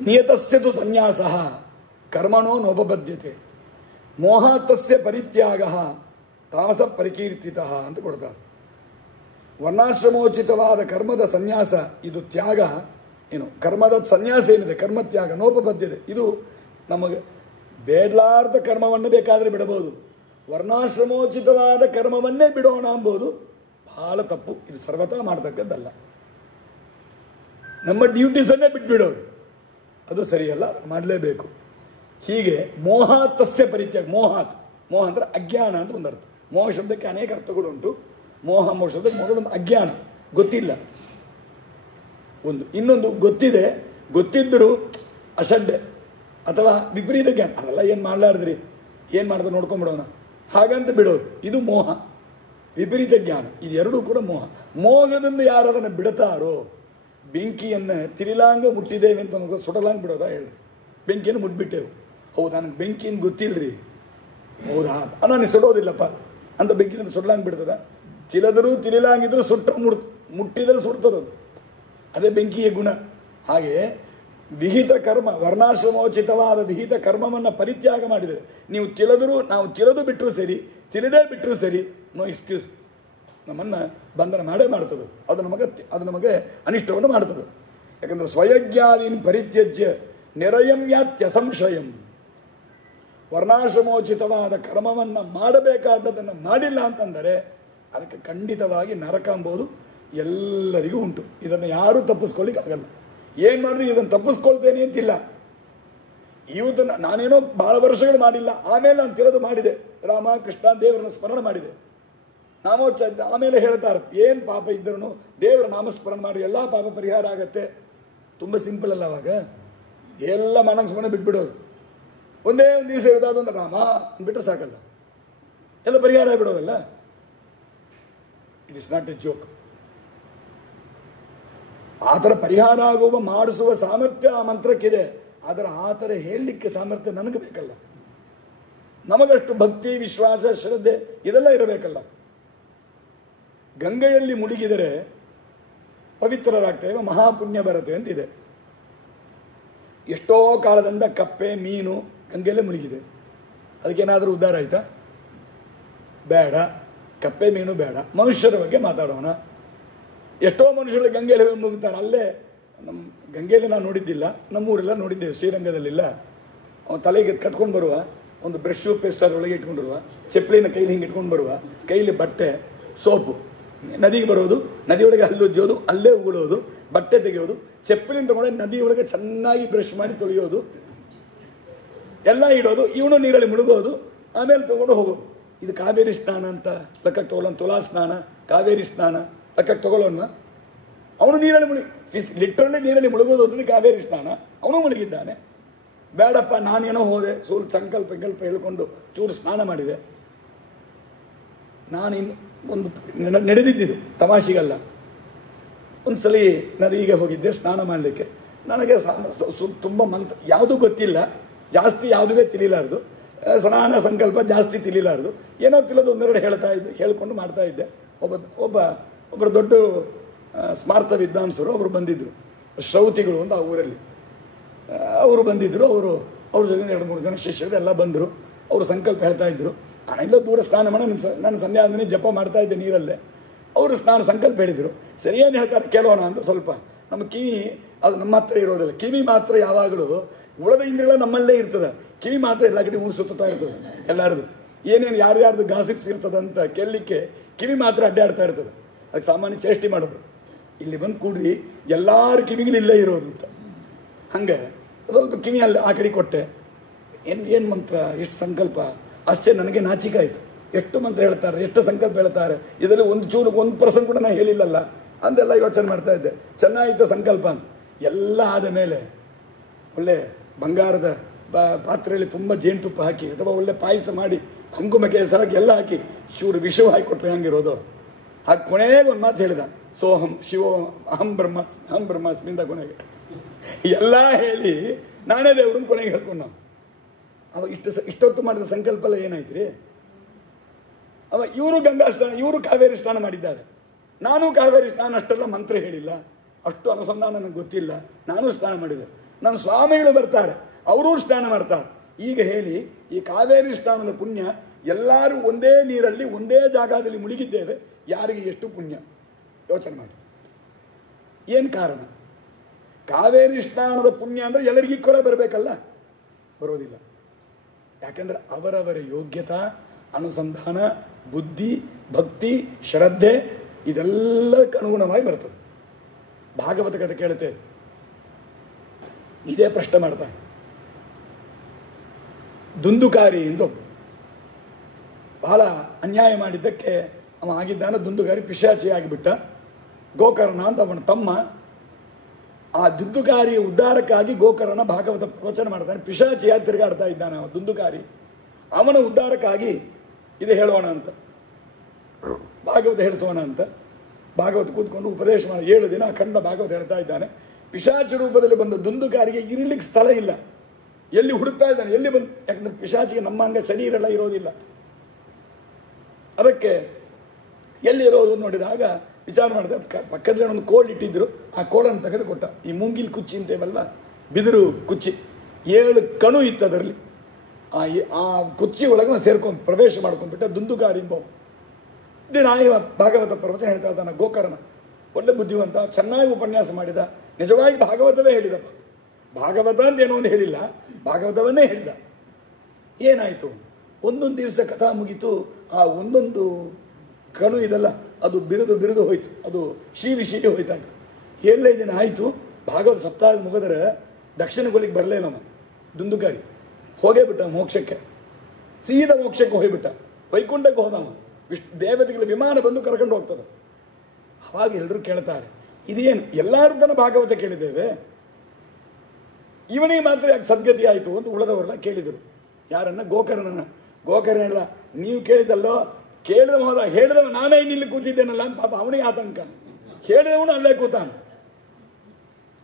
ನಿಯತಸ್ಯತು ಸನ್ಯಾಸ ಕರ್ಮಣೋ ನೋಪಬದ್ಧತೆ ಮೋಹಾತಸ್ಯ ಪರಿತ್ಯಾಗ ತಾಮಸ ಪರಿಕೀರ್ತಿತ ಅಂತ ಕೊಡ್ತಾರೆ. ವರ್ಣಾಶ್ರಮೋಚಿತವಾದ ಕರ್ಮದ ಸನ್ಯಾಸ ಇದು ತ್ಯಾಗ. ಏನು ಕರ್ಮದ ಸನ್ಯಾಸ ಏನಿದೆ, ಕರ್ಮತ್ಯಾಗ ನೋಪಬದ್ಧತೆ, ಇದು ನಮಗೆ ಬೇಡಲಾರ್ದ ಕರ್ಮವನ್ನು ಬೇಕಾದರೆ ಬಿಡಬಹುದು. ವರ್ಣಾಶ್ರಮೋಚಿತವಾದ ಕರ್ಮವನ್ನೇ ಬಿಡೋಣ ಎಂಬುದು ಬಹಳ ತಪ್ಪು. ಇದು ಸರ್ವತಾ ಮಾಡತಕ್ಕದ್ದಲ್ಲ. ನಮ್ಮ ಡ್ಯೂಟೀಸನ್ನೇ ಬಿಟ್ಬಿಡೋದು ಅದು ಸರಿಯಲ್ಲ, ಅದನ್ನು ಮಾಡಲೇಬೇಕು. ಹೀಗೆ ಮೋಹಾತಸ್ಯ ಪರಿತ್ಯಾಗ, ಮೋಹ ಅಂದರೆ ಅಜ್ಞಾನ ಅಂತ ಒಂದು ಅರ್ಥ. ಮೋಹ ಶಬ್ದಕ್ಕೆ ಅನೇಕ ಅರ್ಥಗಳುಂಟು. ಮೋಹ ಶಬ್ದಕ್ಕೆ ಮೊದಲೊಂದು ಅಜ್ಞಾನ, ಗೊತ್ತಿಲ್ಲ ಒಂದು, ಇನ್ನೊಂದು ಗೊತ್ತಿದೆ, ಗೊತ್ತಿದ್ದರೂ ಅಸಡ್ಡೆ ಅಥವಾ ವಿಪರೀತ ಜ್ಞಾನ, ಅದೆಲ್ಲ ಏನು ಮಾಡಲಾರ್ದ್ರಿ, ಏನು ಮಾಡಿದ್ರೆ ನೋಡ್ಕೊಂಡ್ಬಿಡೋಣ ಹಾಗಂತ ಬಿಡೋದು, ಇದು ಮೋಹ. ವಿಪರೀತ ಜ್ಞಾನ ಇದು ಎರಡೂ ಕೂಡ ಮೋಹ. ಮೋಹದಿಂದ ಯಾರು ಅದನ್ನು ಬಿಡ್ತಾರೋ, ಬೆಂಕಿಯನ್ನು ತಿರಿಲಾಂಗ ಮುಟ್ಟಿದ್ದೇವೆ ಅಂತ ನಮಗೆ ಸುಡಲಾಂಗ ಬಿಡೋದಾ ಹೇಳಿ? ಬೆಂಕಿಯನ್ನು ಮುಟ್ಬಿಟ್ಟೆವು, ಹೌದಾ ನನಗೆ ಬೆಂಕಿಯನ್ನು ಗೊತ್ತಿಲ್ಲರಿ, ಹೌದಾ ನಾನು ಸುಡೋದಿಲ್ಲಪ್ಪ ಅಂತ ಬೆಂಕಿಯನ್ನು ಸುಡಲಾಂಗ ಬಿಡ್ತದ? ತಿಲದರೂ ತಿಲಿಲಾಂಗಿದ್ರು ಸುಟ್ಟರು ಮುಟ್ಟಿದರೆ ಸುಡ್ತದದು, ಅದೇ ಬೆಂಕಿಯ ಗುಣ. ಹಾಗೆ ವಿಹಿತ ಕರ್ಮ, ವರ್ಣಾಶ್ರಮೋಚಿತವಾದ ವಿಹಿತ ಕರ್ಮವನ್ನು ಪರಿತ್ಯಾಗ ಮಾಡಿದರೆ, ನೀವು ನಾವು ತಿಳದು ಬಿಟ್ಟರೂ ಸರಿ, ತಿಳಿದೇ ಬಿಟ್ಟರೂ ಸರಿ, ನೋ ಎಕ್ಸ್ಕ್ಯೂಸ್, ನಮ್ಮನ್ನು ಬಂಧನ ಮಾಡೇ ಮಾಡ್ತದೆ. ಅದು ನಮಗೆ ಅನಿಷ್ಟವನ್ನು ಮಾಡ್ತದೆ. ಯಾಕಂದರೆ ಸ್ವಯಜ್ಞಾದೀನ್ ಪರಿತ್ಯಜ್ಯ ನಿರಯಮ್ಯಾತ್ಯ ಸಂಶಯಂ. ವರ್ಣಾಶ್ರಮೋಚಿತವಾದ ಕರ್ಮವನ್ನು ಮಾಡಬೇಕಾದದನ್ನು ಮಾಡಿಲ್ಲ ಅಂತಂದರೆ ಅದಕ್ಕೆ ಖಂಡಿತವಾಗಿ ನರಕ ಎಂಬುದು ಎಲ್ಲರಿಗೂ ಉಂಟು. ಇದನ್ನು ಯಾರೂ ತಪ್ಪಿಸ್ಕೊಳ್ಳಿಕ್ಕಾಗಲ್ಲ. ಏನು ಮಾಡಿದ್ರೆ ಇದನ್ನು ತಪ್ಪಿಸ್ಕೊಳ್ತೇನೆ ಅಂತಿಲ್ಲ. ಇವತ್ತು ನಾನೇನೋ ಭಾಳ ವರ್ಷಗಳು ಮಾಡಿಲ್ಲ, ಆಮೇಲೆ ನಾನು ತಿಳಿದು ಮಾಡಿದೆ, ರಾಮ ಕೃಷ್ಣ ದೇವರನ್ನ ಸ್ಮರಣೆ ಮಾಡಿದೆ, ಆಮೇಲೆ ಹೇಳ್ತಾರೆ ಏನು ಪಾಪ ಇದ್ರೂ ದೇವರ ನಾಮಸ್ಮರಣೆ ಮಾಡಿ ಎಲ್ಲ ಪಾಪ ಪರಿಹಾರ ಆಗತ್ತೆ. ತುಂಬ ಸಿಂಪಲ್ ಅಲ್ಲ. ಅವಾಗ ಎಲ್ಲ ಮನಂಗೆ ಸ್ಮರಣೆ ಬಿಟ್ಬಿಡೋದು. ಒಂದೇ ಒಂದು ದಿವಸ ಇರೋದಾದ್ರೆ ರಾಮ ಅಂದ್ಬಿಟ್ರೆ ಸಾಕಲ್ಲ, ಎಲ್ಲ ಪರಿಹಾರ ಆಗಿಬಿಡೋದಲ್ಲ. It is not a joke. ಆ ಥರ ಪರಿಹಾರ ಆಗುವ ಮಾಡಿಸುವ ಸಾಮರ್ಥ್ಯ ಆ ಮಂತ್ರಕ್ಕಿದೆ. ಆದರೆ ಆ ಥರ ಹೇಳಲಿಕ್ಕೆ ಸಾಮರ್ಥ್ಯ ನನಗೆ ಬೇಕಲ್ಲ. ನಮಗಷ್ಟು ಭಕ್ತಿ, ವಿಶ್ವಾಸ, ಶ್ರದ್ಧೆ ಇದೆಲ್ಲ ಇರಬೇಕಲ್ಲ. ಗಂಗೆಯಲ್ಲಿ ಮುಳುಗಿದರೆ ಪವಿತ್ರರಾಗ್ತೇವೆ, ಮಹಾಪುಣ್ಯ ಬರುತ್ತೆ ಅಂತಿದೆ. ಎಷ್ಟೋ ಕಾಲದಿಂದ ಕಪ್ಪೆ, ಮೀನು ಗಂಗೆಯಲ್ಲೇ ಮುಳುಗಿದೆ. ಅದಕ್ಕೇನಾದರೂ ಉದ್ಧಾರ ಆಯ್ತಾ? ಬೇಡ. ಕಪ್ಪೆ ಮೀನು ಬೇಡ. ಮನುಷ್ಯರ ಬಗ್ಗೆ ಮಾತಾಡೋಣ. ಎಷ್ಟೋ ಮನುಷ್ಯರು ಗಂಗೆಯಲ್ಲಿ ಮುಳುಗುತ್ತಾರೆ. ಅಲ್ಲೇ ನಮ್ಮ ಗಂಗೆಯಲ್ಲಿ ನಾನು ನೋಡಿದ್ದಿಲ್ಲ, ನಮ್ಮೂರೆಲ್ಲ ನೋಡಿದ್ದೇವೆ, ಶ್ರೀರಂಗದಲ್ಲಿಲ್ಲ. ಅವನು ತಲೆಗೆ ಕಟ್ಕೊಂಡು ಬರುವ ಒಂದು ಬ್ರಷು ಪೇಸ್ಟ್ ಅದರೊಳಗೆ ಇಟ್ಕೊಂಡು ಬರುವ, ಚಪ್ಪಲಿನ ಕೈಲಿ ಹಿಂಗೆ ಇಟ್ಕೊಂಡು ಬರುವ, ಕೈಲಿ ಬಟ್ಟೆ, ಸೋಪು, ನದಿಗೆ ಬರೋದು, ನದಿಯೊಳಗೆ ಹಲ್ಲುಜ್ಜೋದು, ಅಲ್ಲೇ ಉಗುಳೋದು, ಬಟ್ಟೆ ತೆಗೆಯೋದು, ಚಪ್ಪಲಿನ ತಗೊಂಡು ನದಿಯೊಳಗೆ ಚೆನ್ನಾಗಿ ಬ್ರಷ್ ಮಾಡಿ ತೊಳೆಯೋದು, ಎಲ್ಲ ಇಡೋದು, ಇವನು ನೀರಲ್ಲಿ ಮುಳುಗೋದು, ಆಮೇಲೆ ತಗೊಂಡು ಹೋಗೋದು. ಇದು ಕಾವೇರಿ ಸ್ನಾನ ಅಂತ ಲೆಕ್ಕಕ್ಕೆ ತಗೊಳ್ಳೋಣ. ತುಲಾ ಸ್ನಾನ, ಕಾವೇರಿ ಸ್ನಾನ ಲೆಕ್ಕಕ್ಕೆ ತಗೊಳ್ಳೋಣ. ಅವನು ನೀರಲ್ಲಿ ಲಿಟ್ರಲಿ ನೀರಲ್ಲಿ ಮುಳುಗೋದು ಅಂದರೆ ಕಾವೇರಿ ಸ್ನಾನ. ಅವನು ಮುಳುಗಿದ್ದಾನೆ. ಬೇಡಪ್ಪ ನಾನೇನೋ ಹೋದೆ, ಸಂಕಲ್ಪ ಹೇಳ್ಕೊಂಡು ಚೂರು ಸ್ನಾನ ಮಾಡಿದೆ. ನಾನಿನ್ನು ಒಂದು ನಡೆದಿದ್ದು ತಮಾಷೆಗಲ್ಲ. ಒಂದು ಸಲ ನದಿಗೆ ಹೋಗಿದ್ದೆ ಸ್ನಾನ ಮಾಡಲಿಕ್ಕೆ. ನನಗೆ ತುಂಬ ಯಾವುದೂ ಗೊತ್ತಿಲ್ಲ, ಜಾಸ್ತಿ ಯಾವುದೇ ತಿಳಿಲಾರ್ದು, ಸ್ನಾನ ಸಂಕಲ್ಪ ಜಾಸ್ತಿ ತಿಳಿಲಾರ್ದು, ಏನೋ ತಿಳಿದು ಒಂದೆರಡು ಹೇಳ್ಕೊಂಡು ಮಾಡ್ತಾ ಇದ್ದೆ. ಒಬ್ಬರು ದೊಡ್ಡ ಸ್ಮಾರ್ಥ ವಿದ್ವಾಂಸರು ಅವರು ಬಂದಿದ್ದರು, ಶ್ರೌತಿಗಳು ಅಂತ ಆ ಊರಲ್ಲಿ ಅವರು ಬಂದಿದ್ದರು. ಅವ್ರ ಜೊತೆ 2-3 ಜನ ಶಿಷ್ಯರು ಎಲ್ಲ ಬಂದರು. ಅವರು ಸಂಕಲ್ಪ ಹೇಳ್ತಾ ಇದ್ದರು. ನಾನೆಲ್ಲ ದೂರ ಸ್ನಾನ ಮಾಡಿ ನಾನು ಸಂಧ್ಯಾವಂದನೆ ಜಪ ಮಾಡ್ತಾ ಇದ್ದೆ ನೀರಲ್ಲೇ. ಅವರು ಸಂಕಲ್ಪ ಹೇಳಿದರು. ಸರಿಯೇನು ಹೇಳ್ತಾರೆ ಕೇಳೋಣ ಅಂತ. ಸ್ವಲ್ಪ ನಮ್ಮ ಕಿವಿ ಅದು ನಮ್ಮ ಹತ್ರ ಇರೋದಿಲ್ಲ. ಕಿವಿ ಮಾತ್ರ ಯಾವಾಗಲೂ ಉಳಿದ ಇಂದ್ರಿಯಗಳ ನಮ್ಮಲ್ಲೇ ಇರ್ತದೆ. ಕಿವಿ ಮಾತ್ರ ಎಲ್ಲ ಕಡೆ ಊರು ಸುತ್ತಾ ಇರ್ತದೆ. ಎಲ್ಲರದು ಏನೇನು ಯಾರ್ಯಾರ್ದು ಗಾಸಿಪ್ಸ್ ಇರ್ತದಂತ ಕೇಳಲಿಕ್ಕೆ ಕಿವಿ ಮಾತ್ರ ಅಡ್ಡಾಡ್ತಾ ಇರ್ತದೆ. ಅದಕ್ಕೆ ಸಾಮಾನ್ಯ ಚೇಷ್ಟೆ ಮಾಡೋರು, ಇಲ್ಲಿ ಬಂದು ಕೂಡ್ರಿ ಎಲ್ಲರ ಕಿವಿಗಳು ಇಲ್ಲೇ ಇರೋದು ಅಂತ. ಹಂಗೆ ಸ್ವಲ್ಪ ಕಿವಿ ಅಲ್ಲಿ ಆ ಕಡೆ ಕೊಟ್ಟೆ. ಏನು ಮಂತ್ರ, ಎಷ್ಟು ಸಂಕಲ್ಪ, ಅಷ್ಟೇ ನನಗೆ ನಾಚಿಕೆ ಆಯಿತು. ಎಷ್ಟು ಮಂತ್ರ ಹೇಳ್ತಾರೆ, ಎಷ್ಟು ಸಂಕಲ್ಪ ಹೇಳ್ತಾರೆ, ಇದರಲ್ಲಿ ಒಂದು ಚೂರು 1% ಕೂಡ ನಾನು ಹೇಳಿಲ್ಲಲ್ಲ ಅಂತೆಲ್ಲ ಯೋಚನೆ ಮಾಡ್ತಾ ಇದ್ದೆ. ಚೆನ್ನಾಯಿತು ಸಂಕಲ್ಪ ಅಂತ. ಎಲ್ಲ ಆದ ಮೇಲೆ ಒಳ್ಳೆ ಬಂಗಾರದ ಪಾತ್ರೆಯಲ್ಲಿ ತುಂಬ ಜೇನುತುಪ್ಪ ಹಾಕಿ ಅಥವಾ ಒಳ್ಳೆ ಪಾಯಸ ಮಾಡಿ ಕುಂಕುಮ ಕೇಸರಾಗಿ ಎಲ್ಲ ಹಾಕಿ ಚೂರು ವಿಷವು ಹಾಕಿ ಕೊಟ್ಟರೆ ಹಂಗಿರೋದು. ಆ ಕೊನೆಗೆ ಒಂದು ಮಾತು ಹೇಳಿದ, ಸೋಹಂ ಶಿವೋ ಅಹಂ ಬ್ರಹ್ಮಾಸ್ಮಿಂದ ಕೊನೆಗೆ ಎಲ್ಲ ಹೇಳಿ ನಾನೇ ದೇವ್ರನ್ನ ಕೊನೆಗೆ ಹೇಳ್ಕೊಂಡು ನಾವು ಅವ ಇಷ್ಟೊತ್ತು ಮಾಡಿದ ಸಂಕಲ್ಪ ಎಲ್ಲ ಏನಾಯ್ತು ರೀ? ಇವರು ಗಂಗಾ ಸ್ನಾನ, ಇವರು ಕಾವೇರಿ ಸ್ನಾನ ಮಾಡಿದ್ದಾರೆ. ನಾನು ಕಾವೇರಿ ಸ್ನಾನ ಅಷ್ಟೆಲ್ಲ ಮಂತ್ರ ಹೇಳಿಲ್ಲ, ಅಷ್ಟು ಅನುಸಂಧಾನ ನನಗೆ ಗೊತ್ತಿಲ್ಲ. ನಾನು ಸ್ನಾನ ಮಾಡಿದೆ. ನಮ್ಮ ಸ್ವಾಮಿಗಳು ಬರ್ತಾರೆ, ಅವರೂ ಸ್ನಾನ ಮಾಡ್ತಾರೆ. ಈಗ ಹೇಳಿ ಈ ಕಾವೇರಿ ಸ್ನಾನದ ಪುಣ್ಯ ಎಲ್ಲರೂ ಒಂದೇ ನೀರಲ್ಲಿ ಒಂದೇ ಜಾಗದಲ್ಲಿ ಮುಳುಗಿದ್ದೇವೆ, ಯಾರಿಗೆ ಎಷ್ಟು ಪುಣ್ಯ ಯೋಚನೆ ಮಾಡಿ. ಏನು ಕಾರಣ? ಕಾವೇರಿ ಸ್ನಾನದ ಪುಣ್ಯ ಅಂದರೆ ಎಲ್ಲರಿಗೂ ಕೂಡ ಬರಬೇಕಲ್ಲ, ಬರೋದಿಲ್ಲ. ಯಾಕೆಂದರೆ ಅವರವರ ಯೋಗ್ಯತಾ, ಅನುಸಂಧಾನ, ಬುದ್ಧಿ, ಭಕ್ತಿ, ಶ್ರದ್ಧೆ ಇದೆಲ್ಲಕ್ಕೆ ಅನುಗುಣವಾಗಿ ಬರ್ತದೆ. ಭಾಗವತ ಕಥೆ ಕೇಳುತ್ತೇವೆ, ಇದೇ ಪ್ರಶ್ನೆ ಮಾಡ್ತಾನೆ. ದುಂದುಕಾರಿ ಎಂದು ಬಹಳ ಅನ್ಯಾಯ ಮಾಡಿದ್ದಕ್ಕೆ ಅವ ಆಗಿದ್ದಾನೆ. ದುಂದುಕಾರಿ ಪಿಶಾಚಿ ಆಗಿಬಿಟ್ಟ. ಗೋಕರ್ಣ ಅಂತ ಅವನ ತಮ್ಮ. ಆ ದುಂದುಕಾರಿಯ ಉದ್ಧಾರಕ್ಕಾಗಿ ಗೋಕರ್ಣ ಭಾಗವತ ಪ್ರವಚನ ಮಾಡ್ತಾನೆ. ಪಿಶಾಚಿಯಾಗಿ ತಿರುಗಾಡ್ತಾ ಇದ್ದಾನೆ ಅವ ದುಂದುಕಾರಿ. ಅವನ ಉದ್ಧಾರಕ್ಕಾಗಿ ಇದು ಹೇಳೋಣ ಅಂತ, ಭಾಗವತ ಹೇಳಿಸೋಣ ಅಂತ ಭಾಗವತ ಕೂತ್ಕೊಂಡು ಉಪದೇಶ ಮಾಡಿ 7 ದಿನ ಅಖಂಡ ಭಾಗವತ ಹೇಳ್ತಾ ಇದ್ದಾನೆ. ಪಿಶಾಚಿ ರೂಪದಲ್ಲಿ ಬಂದ ದುಂದುಕಾರಿಗೆ ಇರಲಿಕ್ಕೆ ಸ್ಥಳ ಇಲ್ಲ. ಎಲ್ಲಿ ಹುಡುಕ್ತಾ ಇದ್ದಾನೆ, ಎಲ್ಲಿ ಬಂದು, ಯಾಕಂದ್ರೆ ಪಿಶಾಚಿಗೆ ನಮ್ಮ ಹಂಗೆ ಶರೀರ ಎಲ್ಲ ಇರೋದಿಲ್ಲ. ಅದಕ್ಕೆ ಎಲ್ಲಿರೋದು ನೋಡಿದಾಗ ವಿಚಾರ ಮಾಡಿದೆ. ಪಕ್ಕದಲ್ಲಿ ಒಂದು ಕೋಲ್ ಇಟ್ಟಿದ್ರು, ಆ ಕೋಲನ್ನು ತೆಗೆದು ಕೊಟ್ಟ. ಈ ಮೂಂಗಿಲ್ ಕುಚ್ಚಿ ಅಂತೇವಲ್ವ, ಬಿದಿರು ಕುಚ್ಚಿ, 7 ಕಣು ಇತ್ತು ಅದರಲ್ಲಿ. ಆ ಕುಚ್ಚಿ ಒಳಗೆ ಸೇರ್ಕೊಂಡು ಪ್ರವೇಶ ಮಾಡ್ಕೊಂಡ್ಬಿಟ್ಟ ದುಂದುಕಾರಿ ಎಂಬವು. ದಿನ ಭಾಗವತ ಪ್ರವಚನ ಹೇಳ್ತಾ ಇದ್ದಾನೆ. ಗೋಕರ್ಣ ಒಳ್ಳೆ ಬುದ್ಧಿವಂತ, ಚೆನ್ನಾಗಿ ಉಪನ್ಯಾಸ ಮಾಡಿದ. ನಿಜವಾಗಿ ಭಾಗವತವೇ ಹೇಳಿದಪ್ಪ. ಭಾಗವತ ಅಂತ ಏನೋ ಒಂದು ಹೇಳಿಲ್ಲ, ಭಾಗವತವನ್ನೇ ಹೇಳಿದ. ಏನಾಯಿತು? ಒಂದೊಂದು ದಿವಸ ಕಥಾ ಮುಗೀತು. ಆ ಒಂದೊಂದು ಕಣು ಇದೆಲ್ಲ ಅದು ಬಿರಿದು ಹೋಯ್ತು. ಅದು ಶೀಲಿ ಹೋಯ್ತಾಯ್ತು. 7 ದಿನ ಆಯಿತು. ಭಾಗವತ ಸಪ್ತಾಹ ಮುಗಿದ್ರೆ ದಕ್ಷಿಣ ಗೋಲಿಗೆ ಬರಲೇ ಇಲ್ಲ ದುಂದುಕಾರಿ. ಹೋಗೇ ಬಿಟ್ಟ ಮೋಕ್ಷಕ್ಕೆ, ಸೀದಾ ಮೋಕ್ಷಕ್ಕೆ ಹೋಗಿಬಿಟ್ಟ. ವೈಕುಂಠಕ್ಕೆ ಹೋದವ. ದೇವತೆಗಳ ವಿಮಾನ ಬಂದು ಕರ್ಕೊಂಡು ಹೋಗ್ತದೆ. ಅವಾಗ ಎಲ್ಲರೂ ಕೇಳ್ತಾರೆ, ಇದೇನು ಎಲ್ಲರೂ ತನ್ನ ಭಾಗವತ ಕೇಳಿದ್ದೇವೆ, ಇವನಿಗೆ ಮಾತ್ರ ಯಾಕೆ ಸದ್ಗತಿ ಆಯಿತು ಅಂತ ಉಳಿದವರೆಲ್ಲ ಕೇಳಿದರು. ಯಾರನ್ನ? ಗೋಕರ್ಣನ. ಗೋಕರ್ಣ ಇಲ್ಲ, ನೀವು ಕೇಳಿದಲ್ಲೋ, ಕೇಳಿದವ ಹೋದ, ಹೇಳಿದವ ನಾನೇ ಇಲ್ಲಿ ಕೂತಿದ್ದೇನಲ್ಲ ಅಂತ ಪಾಪ ಅವನಿಗೆ ಆತಂಕ. ಹೇಳಿದವನು ಅಲ್ಲೇ ಕೂತಾನ.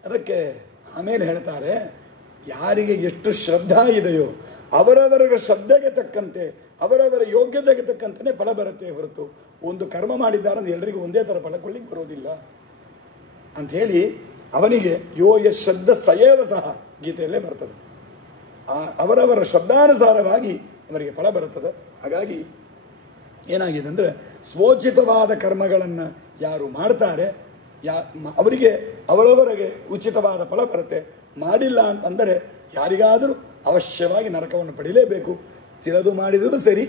ಅದಕ್ಕೆ ಆಮೇಲೆ ಹೇಳ್ತಾರೆ, ಯಾರಿಗೆ ಎಷ್ಟು ಶ್ರದ್ಧಾ ಇದೆಯೋ ಅವರವರ ಶ್ರದ್ಧೆಗೆ ತಕ್ಕಂತೆ, ಅವರವರ ಯೋಗ್ಯತೆಗೆ ತಕ್ಕಂತೆ ಫಲ ಬರುತ್ತೆ ಹೊರತು ಒಂದು ಕರ್ಮ ಮಾಡಿದ್ದಾರೆ ಅಂದ್ರೆ ಎಲ್ಲರಿಗೂ ಒಂದೇ ಥರ ಫಲ ಕೊಡ್ಲಿಕ್ಕೆ ಬರೋದಿಲ್ಲ ಅಂಥೇಳಿ ಅವನಿಗೆ ಯೋ ಯಶ್ ಶ್ರದ್ಧ ಸಯೇವ ಸಹ ಗೀತೆಯಲ್ಲೇ ಬರ್ತದೆ. ಅವರವರ ಶ್ರದ್ಧಾನುಸಾರವಾಗಿ ಅವರಿಗೆ ಫಲ ಬರುತ್ತದೆ. ಹಾಗಾಗಿ ಏನಾಗಿದೆ ಅಂದರೆ ಸ್ವೋಚಿತವಾದ ಕರ್ಮಗಳನ್ನು ಯಾರು ಮಾಡ್ತಾರೆ ಅವರಿಗೆ ಅವರವರಿಗೆ ಉಚಿತವಾದ ಫಲ ಬರುತ್ತೆ. ಮಾಡಿಲ್ಲ ಅಂತಂದರೆ ಯಾರಿಗಾದರೂ ಅವಶ್ಯವಾಗಿ ನರಕವನ್ನು ಪಡೀಲೇಬೇಕು. ತಿಳಿದು ಮಾಡಿದರೂ ಸರಿ,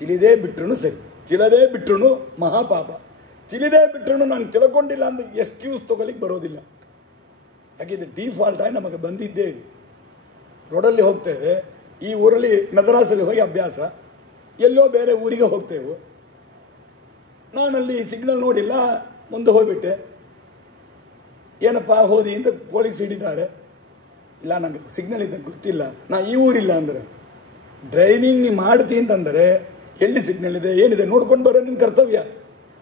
ತಿಳಿದೇ ಬಿಟ್ರೂ ಸರಿ. ತಿಳಿದೇ ಬಿಟ್ರು ಮಹಾಪಾಪ. ತಿಳಿದೇ ಬಿಟ್ರು ನಾನು ತಿಳ್ಕೊಂಡಿಲ್ಲ ಅಂತ ಎಕ್ಸ್ಕ್ಯೂಸ್ ತೊಗೊಳ್ಳಿಕ್ಕೆ ಬರೋದಿಲ್ಲ. ಯಾಕಿದೆ ಡಿಫಾಲ್ಟ್ ಆಗಿ ನಮಗೆ ಬಂದಿದ್ದೇ ಇದು. ರೋಡಲ್ಲಿ ಹೋಗ್ತೇವೆ, ಈ ಊರಲ್ಲಿ ಮದ್ರಾಸಲ್ಲಿ ಹೋಗಿ ಅಭ್ಯಾಸ, ಎಲ್ಲೋ ಬೇರೆ ಊರಿಗೆ ಹೋಗ್ತೇವೆ. ನಾನಲ್ಲಿ ಸಿಗ್ನಲ್ ನೋಡಿಲ್ಲ, ಮುಂದೆ ಹೋಗ್ಬಿಟ್ಟೆ. ಏನಪ್ಪ ಹೋದಿ ಅಂತ ಪೊಲೀಸ್ ಹಿಡಿತಾರೆ. ಇಲ್ಲ, ನಂಗೆ ಸಿಗ್ನಲ್ ಇದ್ದ ಗೊತ್ತಿಲ್ಲ, ನಾ ಈ ಊರಿಲ್ಲ ಅಂದರೆ. ಡ್ರೈವಿಂಗ್ ನೀ ಮಾಡ್ತಿ ಅಂತಂದರೆ ಎಲ್ಲಿ ಸಿಗ್ನಲ್ ಇದೆ ಏನಿದೆ ನೋಡ್ಕೊಂಡು ಬರೋ ನಿನ್ನ ಕರ್ತವ್ಯ.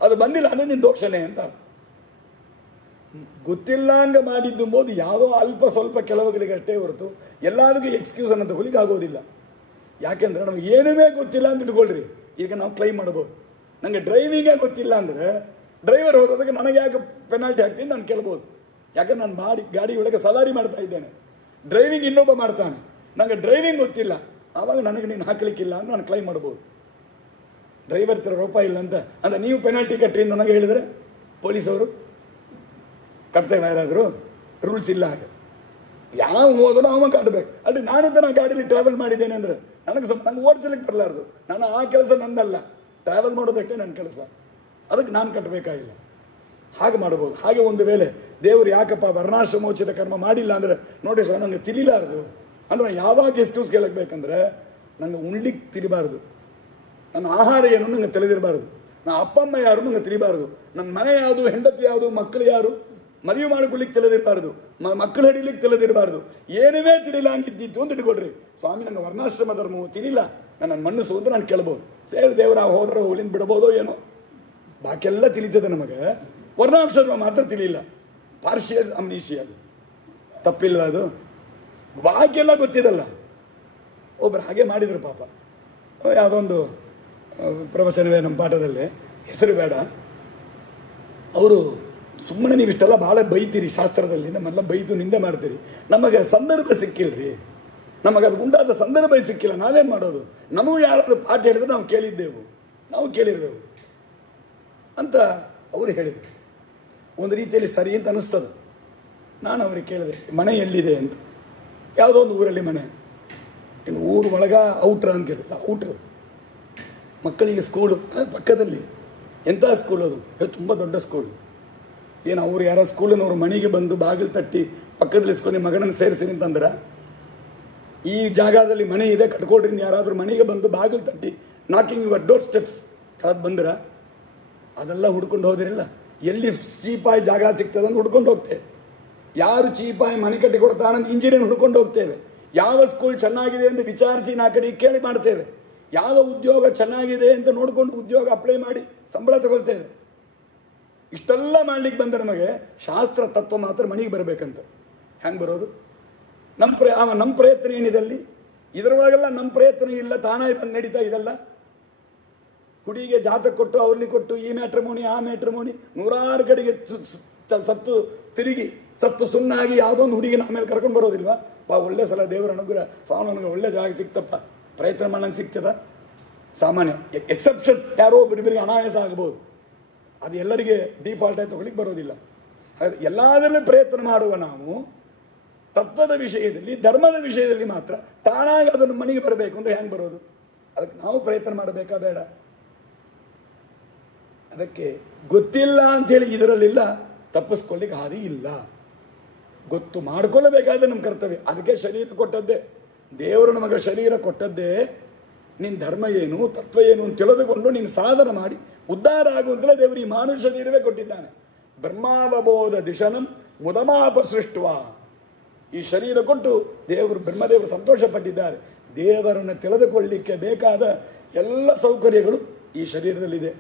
ಅದು ಬಂದಿಲ್ಲ ಅಂದರೆ ನಿನ್ನ ದೋಷನೇ ಅಂತ. ಗೊತ್ತಿಲ್ಲ ಹಂಗೆ ಮಾಡಿದ್ದು ಎಂಬುದು ಯಾವುದೋ ಅಲ್ಪ ಸ್ವಲ್ಪ ಕೆಲವುಗಳಿಗೆ ಅಷ್ಟೇ ಹೊರತು ಎಲ್ಲದಕ್ಕೂ ಎಕ್ಸ್ಕ್ಯೂಸ್ ಅನ್ನು ತಗೊಳ್ಳಿಕ್ಕೆ ಆಗೋದಿಲ್ಲ. ಯಾಕೆಂದರೆ ನಮ್ಗೆ ಏನೇ ಗೊತ್ತಿಲ್ಲ ಅಂತ ಇಟ್ಕೊಳ್ರಿ, ಈಗ ನಾವು ಕ್ಲೈಮ್ ಮಾಡ್ಬೋದು. ನನಗೆ ಡ್ರೈವಿಂಗೇ ಗೊತ್ತಿಲ್ಲ ಅಂದರೆ ಡ್ರೈವರ್ ಹೋದದಕ್ಕೆ ನನಗೆ ಯಾಕೆ ಪೆನಾಲ್ಟಿ ಹಾಕ್ತೀನಿ ನಾನು ಕೇಳ್ಬೋದು. ಯಾಕಂದ್ರೆ ನಾನು ಗಾಡಿ ಒಳಗೆ ಸವಾರಿ ಮಾಡ್ತಾ ಇದ್ದೇನೆ, ಡ್ರೈವಿಂಗ್ ಇನ್ನೊಬ್ಬ ಮಾಡ್ತಾನೆ, ನನಗೆ ಡ್ರೈವಿಂಗ್ ಗೊತ್ತಿಲ್ಲ, ಆವಾಗ ನನಗೆ ನೀನು ಹಾಕ್ಲಿಕ್ಕಿಲ್ಲ ಅಂತ ನಾನು ಕ್ಲೈಮ್ ಮಾಡ್ಬೋದು. ಡ್ರೈವರ್ ತರ ರೂಪಾಯಿ ಇಲ್ಲ ಅಂತ ಅಂದರೆ ನೀವು ಪೆನಾಲ್ಟಿ ಕಟ್ಟಿ ಅಂತ ನನಗೆ ಹೇಳಿದರೆ ಪೊಲೀಸವರು ಕಟ್ತೇವೆ. ಯಾರಾದರೂ ರೂಲ್ಸ್ ಇಲ್ಲ ಹಾಗೆ, ಯಾವ ಹೋದರೂ ಅವ ಕಟ್ಟಬೇಕು. ಅಲ್ಲಿ ನಾನು ಗಾಡೀಲಿ ಟ್ರಾವೆಲ್ ಮಾಡಿದ್ದೇನೆ ಅಂದರೆ ನಂಗೆ ಓಡಿಸಲಿಕ್ಕೆ ಬರಲಾರ್ದು. ನಾನು ಆ ಕೆಲಸ ನಂದಲ್ಲ, ಟ್ರಾವೆಲ್ ಮಾಡೋದಕ್ಕೆ ನನ್ನ ಕೆಲಸ, ಅದಕ್ಕೆ ನಾನು ಕಟ್ಟಬೇಕಾಗಿಲ್ಲ. ಹಾಗೆ ಮಾಡ್ಬೋದು. ಹಾಗೆ ಒಂದು ವೇಳೆ ದೇವರು ಯಾಕಪ್ಪ ವರ್ಣಾಶ್ರಮೋಚಿತ ಕರ್ಮ ಮಾಡಿಲ್ಲ ಅಂದರೆ ನೋಡಿ ಸರ್, ನನಗೆ ತಿಳಿಲಾರದು ಅಂದರೆ ಯಾವಾಗ ಎಕ್ಸ್ಕ್ಯೂಸ್ ಕೇಳಬೇಕಂದ್ರೆ ನನಗೆ ಉಣ್ಲಿಕ್ಕೆ ತಿರಿಬಾರ್ದು, ನನ್ನ ಆಹಾರ ಏನು ನಂಗೆ ತಿಳಿದಿರಬಾರ್ದು, ನನ್ನ ಅಪ್ಪ ಅಮ್ಮ ಯಾರು ನಂಗೆ ತಿಳಿಬಾರ್ದು, ನನ್ನ ಮನೆ ಯಾವುದು, ಹೆಂಡತಿ ಯಾವುದು, ಮಕ್ಕಳು ಯಾರು, ಮದುವೆ ಮಾಡ್ಕೊಳ್ಳಿಕ್ಕೆ ತಿಳಿದಿರಬಾರ್ದು, ಮಕ್ಕಳು ಹಿಡಿಲಿಕ್ಕೆ ತಿಳಿದಿರಬಾರ್ದು, ಏನೇ ತಿಳಿಲ್ಲ ಹಂಗಿದ್ದಿತ್ತು ಅಂತ ಇಟ್ಕೊಳ್ರಿ. ಸ್ವಾಮಿ ನನ್ನ ವರ್ಣಾಶ್ರಮ ಧರ್ಮವು ತಿಳಿಲ್ಲ, ನನ್ನ ಮನಸ್ಸು ಅಂತ ನಾನು ಕೇಳ್ಬೋದು. ಸೇರಿ ದೇವರ ಹೋದ್ರೆ ಹೋಲಿಂದ ಬಿಡ್ಬೋದೋ ಏನೋ, ಬಾಕಿಯೆಲ್ಲ ತಿಳಿತದೆ ನಮಗೆ, ವರ್ಣಾಶ್ರಮ ಮಾತ್ರ ತಿಳಿಲ್ಲ. ಪಾರ್ಷಿಯಲ್ ಅಮ್ನೀಷಿಯಲ್ ತಪ್ಪಿಲ್ವ ಅದು? ಬಾಕಿಯೆಲ್ಲ ಗೊತ್ತಿದಲ್ಲ. ಒಬ್ಬರು ಹಾಗೆ ಮಾಡಿದರು ಪಾಪ. ಯಾವುದೊಂದು ಪ್ರವಚನವೇ ನಮ್ಮ ಪಾಠದಲ್ಲಿ, ಹೆಸರು ಬೇಡ. ಅವರು ಸುಮ್ಮನೆ ನೀವು ಇಷ್ಟೆಲ್ಲ ಭಾಳ ಬೈತೀರಿ ಶಾಸ್ತ್ರದಲ್ಲಿ, ನಮ್ಮೆಲ್ಲ ಬೈದು ನಿಂದೆ ಮಾಡ್ತೀರಿ, ನಮಗೆ ಸಂದರ್ಭ ಸಿಕ್ಕಿಲ್ರಿ, ನಮಗೆ ಅದು ಉಂಟಾದ ಸಂದರ್ಭ ಸಿಕ್ಕಿಲ್ಲ, ನಾವೇನು ಮಾಡೋದು? ನಮಗೂ ಯಾರಾದರೂ ಪಾಠ ಹೇಳಿದ್ರೆ ನಾವು ಕೇಳಿದ್ದೆವು, ನಾವು ಕೇಳಿರ್ಬೇಕು ಅಂತ ಅವರು ಹೇಳಿದರು. ಒಂದು ರೀತಿಯಲ್ಲಿ ಸರಿ ಅಂತ ಅನ್ನಿಸ್ತದೆ. ನಾನು ಅವ್ರಿಗೆ ಕೇಳಿದೆ, ಮನೆ ಎಲ್ಲಿದೆ ಅಂತ. ಯಾವುದೋ ಒಂದು ಊರಲ್ಲಿ ಮನೆ, ಇನ್ನು ಊರು ಒಳಗ ಔಟ್ರ ಅಂತ ಕೇಳಿದೆ. ಔಟ್ರು ಮಕ್ಕಳಿಗೆ ಸ್ಕೂಲು ಪಕ್ಕದಲ್ಲಿ. ಎಂಥ ಸ್ಕೂಲ್ ಅದು? ತುಂಬ ದೊಡ್ಡ ಸ್ಕೂಲು. ಏನು ಅವ್ರು ಯಾರೋ ಸ್ಕೂಲಿನವ್ರು ಮನೆಗೆ ಬಂದು ಬಾಗಿಲು ತಟ್ಟಿ ಪಕ್ಕದಲ್ಲಿ ಇಸ್ಕೊಂಡು ಮಗನನ್ನು ಸೇರಿಸಿರಿ ಅಂತಂದ್ರೆ, ಈ ಜಾಗದಲ್ಲಿ ಮನೆ ಇದೆ ಕಟ್ಕೊಳ್ರಿ ಯಾರಾದರೂ ಮನೆಗೆ ಬಂದು ಬಾಗಿಲು ತಟ್ಟಿ ನಾಕಿಂಗ್ ಯುವರ್ ಡೋರ್ ಸ್ಟೆಪ್ಸ್ ಯಾರಾದ್ರು ಬಂದ್ರೆ ಅದೆಲ್ಲ ಹುಡ್ಕೊಂಡು ಹೋದಿರಲ್ಲ. ಎಲ್ಲಿ ಚೀಪಾಯಿ ಜಾಗ ಸಿಗ್ತದೆ ಅಂತ ಹುಡ್ಕೊಂಡು ಹೋಗ್ತೇವೆ. ಯಾರು ಚೀಪಾಯಿ ಮನೆ ಕಟ್ಟಿ ಕೊಡ್ತಾನಂತ ಇಂಜಿನಿಯರ್ ಹುಡ್ಕೊಂಡು ಹೋಗ್ತೇವೆ. ಯಾವ ಸ್ಕೂಲ್ ಚೆನ್ನಾಗಿದೆ ಅಂತ ವಿಚಾರಿಸಿ ನಾ ಕಡೆ ಕೇಳಿ ಮಾಡ್ತೇವೆ. ಯಾವ ಉದ್ಯೋಗ ಚೆನ್ನಾಗಿದೆ ಅಂತ ನೋಡಿಕೊಂಡು ಉದ್ಯೋಗ ಅಪ್ಲೈ ಮಾಡಿ ಸಂಬಳ ತಗೊಳ್ತೇವೆ. ಇಷ್ಟೆಲ್ಲ ಮಾಡ್ಲಿಕ್ಕೆ ಬಂದ ನಮಗೆ ಶಾಸ್ತ್ರ ತತ್ವ ಮಾತ್ರ ಮನೆಗೆ ಬರಬೇಕಂತ. ಹೆಂಗೆ ಬರೋದು? ನಮ್ಮ ಪ್ರಯತ್ನ ಏನಿದಲ್ಲಿ? ಇದರೊಳಗೆಲ್ಲ ನಮ್ಮ ಪ್ರಯತ್ನ ಇಲ್ಲ, ತಾನಾಗಿ ಬಂದು ನಡೀತಾ ಇದೆಲ್ಲ. ಹುಡುಗಿಗೆ ಜಾತಕ ಕೊಟ್ಟು ಅವ್ರಲ್ಲಿ ಕೊಟ್ಟು ಈ ಮ್ಯಾಟ್ರಿಮೋನಿ ಆ ಮ್ಯಾಟ್ರಿಮೋನಿ ನೂರಾರು ಕಡೆಗೆ ಸತ್ತು ತಿರುಗಿ ಸತ್ತು ಸುಣ್ಣಾಗಿ ಯಾವುದೋ ಒಂದು ಹುಡುಗಿನ ಆಮೇಲೆ ಕರ್ಕೊಂಡು ಬರೋದಿಲ್ವಾ? ಒಳ್ಳೆ ಸಲ ದೇವರ ಅನುಗ್ರಹ ಸ್ವಾಮಿ ನನಗೆ ಒಳ್ಳೆ ಜಾಗ ಸಿಕ್ತಪ್ಪ, ಪ್ರಯತ್ನ ಮಾಡಂಗೆ ಸಿಗ್ತದ. ಸಾಮಾನ್ಯ ಎಕ್ಸೆಪ್ಷನ್ಸ್ ಯಾರೋ ಒಬ್ಬರಿಬ್ಬರಿಗೆ ಅನಾಯಾಸ ಆಗ್ಬೋದು, ಅದು ಎಲ್ಲರಿಗೆ ಡಿಫಾಲ್ಟ್ ಆಗಿ ತಗೊಳ್ಳಿಕ್ಕೆ ಬರೋದಿಲ್ಲ. ಎಲ್ಲದರಲ್ಲೂ ಪ್ರಯತ್ನ ಮಾಡುವ ನಾವು ತತ್ವದ ವಿಷಯದಲ್ಲಿ ಧರ್ಮದ ವಿಷಯದಲ್ಲಿ ಮಾತ್ರ ತಾನಾಗಿ ಅದನ್ನು ಮನೆಗೆ ಬರಬೇಕು ಅಂದರೆ ಹೆಂಗೆ ಬರೋದು? ಅದಕ್ಕೆ ನಾವು ಪ್ರಯತ್ನ ಮಾಡಬೇಕಾ ಬೇಡ? ಅದಕ್ಕೆ ಗೊತ್ತಿಲ್ಲ ಅಂಥೇಳಿ ಇದರಲ್ಲಿಲ್ಲ, ತಪ್ಪಿಸ್ಕೊಳ್ಳಿಕ್ಕೆ ಹಾದಿ ಇಲ್ಲ. ಗೊತ್ತು ಮಾಡಿಕೊಳ್ಳಬೇಕಾದ್ರೆ ನಮ್ಮ ಕರ್ತವ್ಯ. ಅದಕ್ಕೆ ಶರೀರ ಕೊಟ್ಟದ್ದೇ ದೇವರು, ನಮಗೆ ಶರೀರ ಕೊಟ್ಟದ್ದೇ ನಿನ್ನ ಧರ್ಮ ಏನು ತತ್ವ ಏನು ಅಂತ ತಿಳಿದುಕೊಂಡು ನೀನು ಸಾಧನ ಮಾಡಿ ಉದ್ಧಾರ ಆಗುವಂತಲೇ ದೇವರು ಈ ಮಾನುಷ ಶರೀರವೇ ಕೊಟ್ಟಿದ್ದಾನೆ. ಬ್ರಹ್ಮಾವಬೋಧ ದಿಶನಂ ಮುದಮಾಪ ಸೃಷ್ಟುವ, ಈ ಶರೀರ ಕೊಟ್ಟು ದೇವರು ಬ್ರಹ್ಮದೇವರು ಸಂತೋಷಪಟ್ಟಿದ್ದಾರೆ. ದೇವರನ್ನು ತಿಳಿದುಕೊಳ್ಳಲಿಕ್ಕೆ ಬೇಕಾದ ಎಲ್ಲ ಸೌಕರ್ಯಗಳು ಈ ಶರೀರದಲ್ಲಿದೆ.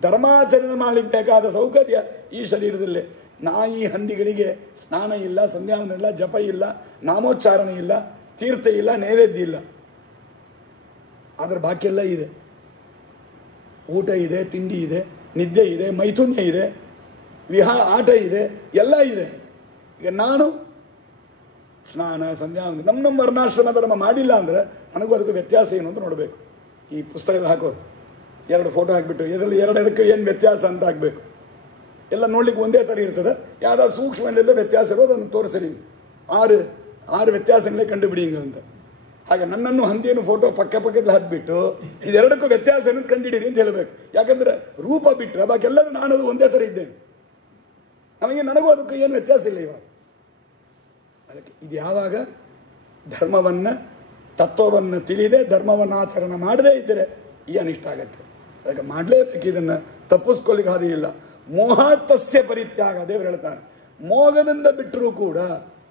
ಧರ್ಮಾಚರಣೆ ಮಾಡಲಿಕ್ಕೆ ಬೇಕಾದ ಸೌಕರ್ಯ ಈ ಶರೀರದಲ್ಲೇ. ನಾಯಿ ಹಂದಿಗಳಿಗೆ ಸ್ನಾನ ಇಲ್ಲ, ಸಂಧ್ಯಾವನ ಇಲ್ಲ, ಜಪ ಇಲ್ಲ, ನಾಮೋಚ್ಚಾರಣೆ ಇಲ್ಲ, ತೀರ್ಥ ಇಲ್ಲ, ನೈವೇದ್ಯ ಇಲ್ಲ. ಆದರೆ ಬಾಕಿಯೆಲ್ಲ ಇದೆ. ಊಟ ಇದೆ, ತಿಂಡಿ ಇದೆ, ನಿದ್ದೆ ಇದೆ, ಮೈಥುನ್ಯ ಇದೆ, ಆಟ ಇದೆ, ಎಲ್ಲ ಇದೆ. ಈಗ ನಾನು ಸ್ನಾನ ಸಂಧ್ಯಾವನ ನಮ್ಮ ವರ್ಣಾಶ್ರಮ ಧರ್ಮ ಮಾಡಿಲ್ಲ ಅಂದರೆ ನನಗೂ ಅದಕ್ಕೂ ವ್ಯತ್ಯಾಸ ಏನು ಅಂತ ನೋಡಬೇಕು. ಈ ಪುಸ್ತಕದಲ್ಲಿ ಹಾಕೋದು 2 ಫೋಟೋ ಹಾಕಿಬಿಟ್ಟು ಇದರಲ್ಲಿ ಎರಡಕ್ಕೆ ಏನು ವ್ಯತ್ಯಾಸ ಅಂತ ಹಾಕಬೇಕು. ಎಲ್ಲ ನೋಡ್ಲಿಕ್ಕೆ ಒಂದೇ ಥರ ಇರ್ತದೆ, ಯಾವುದಾದ್ರು ಸೂಕ್ಷ್ಮದಲ್ಲೆಲ್ಲ ವ್ಯತ್ಯಾಸ ಇರೋದು ಅದನ್ನು ತೋರಿಸಿರಿ. 6 ವ್ಯತ್ಯಾಸಗಳೇ ಕಂಡುಬಿಡಿ ಹಿಂಗೆ ಅಂತ. ಹಾಗೆ ನನ್ನನ್ನು ಹಂದಿಯನ್ನು ಫೋಟೋ ಪಕ್ಕದಲ್ಲಿ ಹದ್ಬಿಟ್ಟು ಇದೆರಡಕ್ಕೂ ವ್ಯತ್ಯಾಸ ಅನ್ನೋದು ಕಂಡಿಡೀರಿ ಅಂತ ಹೇಳಬೇಕು. ಯಾಕಂದ್ರೆ ರೂಪ ಬಿಟ್ಟರೆ ಬಾಕೆಲ್ಲರೂ ನಾನು ಅದು ಒಂದೇ ಥರ ಇದ್ದೇನೆ. ನನಗೂ ಅದಕ್ಕೂ ಏನು ವ್ಯತ್ಯಾಸ ಇಲ್ಲ ಇವಾಗ. ಅದಕ್ಕೆ ಇದು ಯಾವಾಗ ಧರ್ಮವನ್ನು ತತ್ವವನ್ನು ತಿಳಿದೇ ಧರ್ಮವನ್ನು ಆಚರಣೆ ಮಾಡದೇ ಇದ್ದರೆ ಈ ಅನಿಷ್ಟ ಆಗತ್ತೆ. ಅದಕ್ಕೆ ಮಾಡಲೇಬೇಕು. ಇದನ್ನು ತಪ್ಪಿಸ್ಕೊಳ್ಳಿಕ್ಕೆ ಹಾದಿಲ್ಲ. ಮೋಹಾತಸ್ಯ ಪರಿತ್ಯಾಗ ದೇವರು ಹೇಳ್ತಾನೆ. ಮೋಹದಿಂದ ಬಿಟ್ಟರೂ ಕೂಡ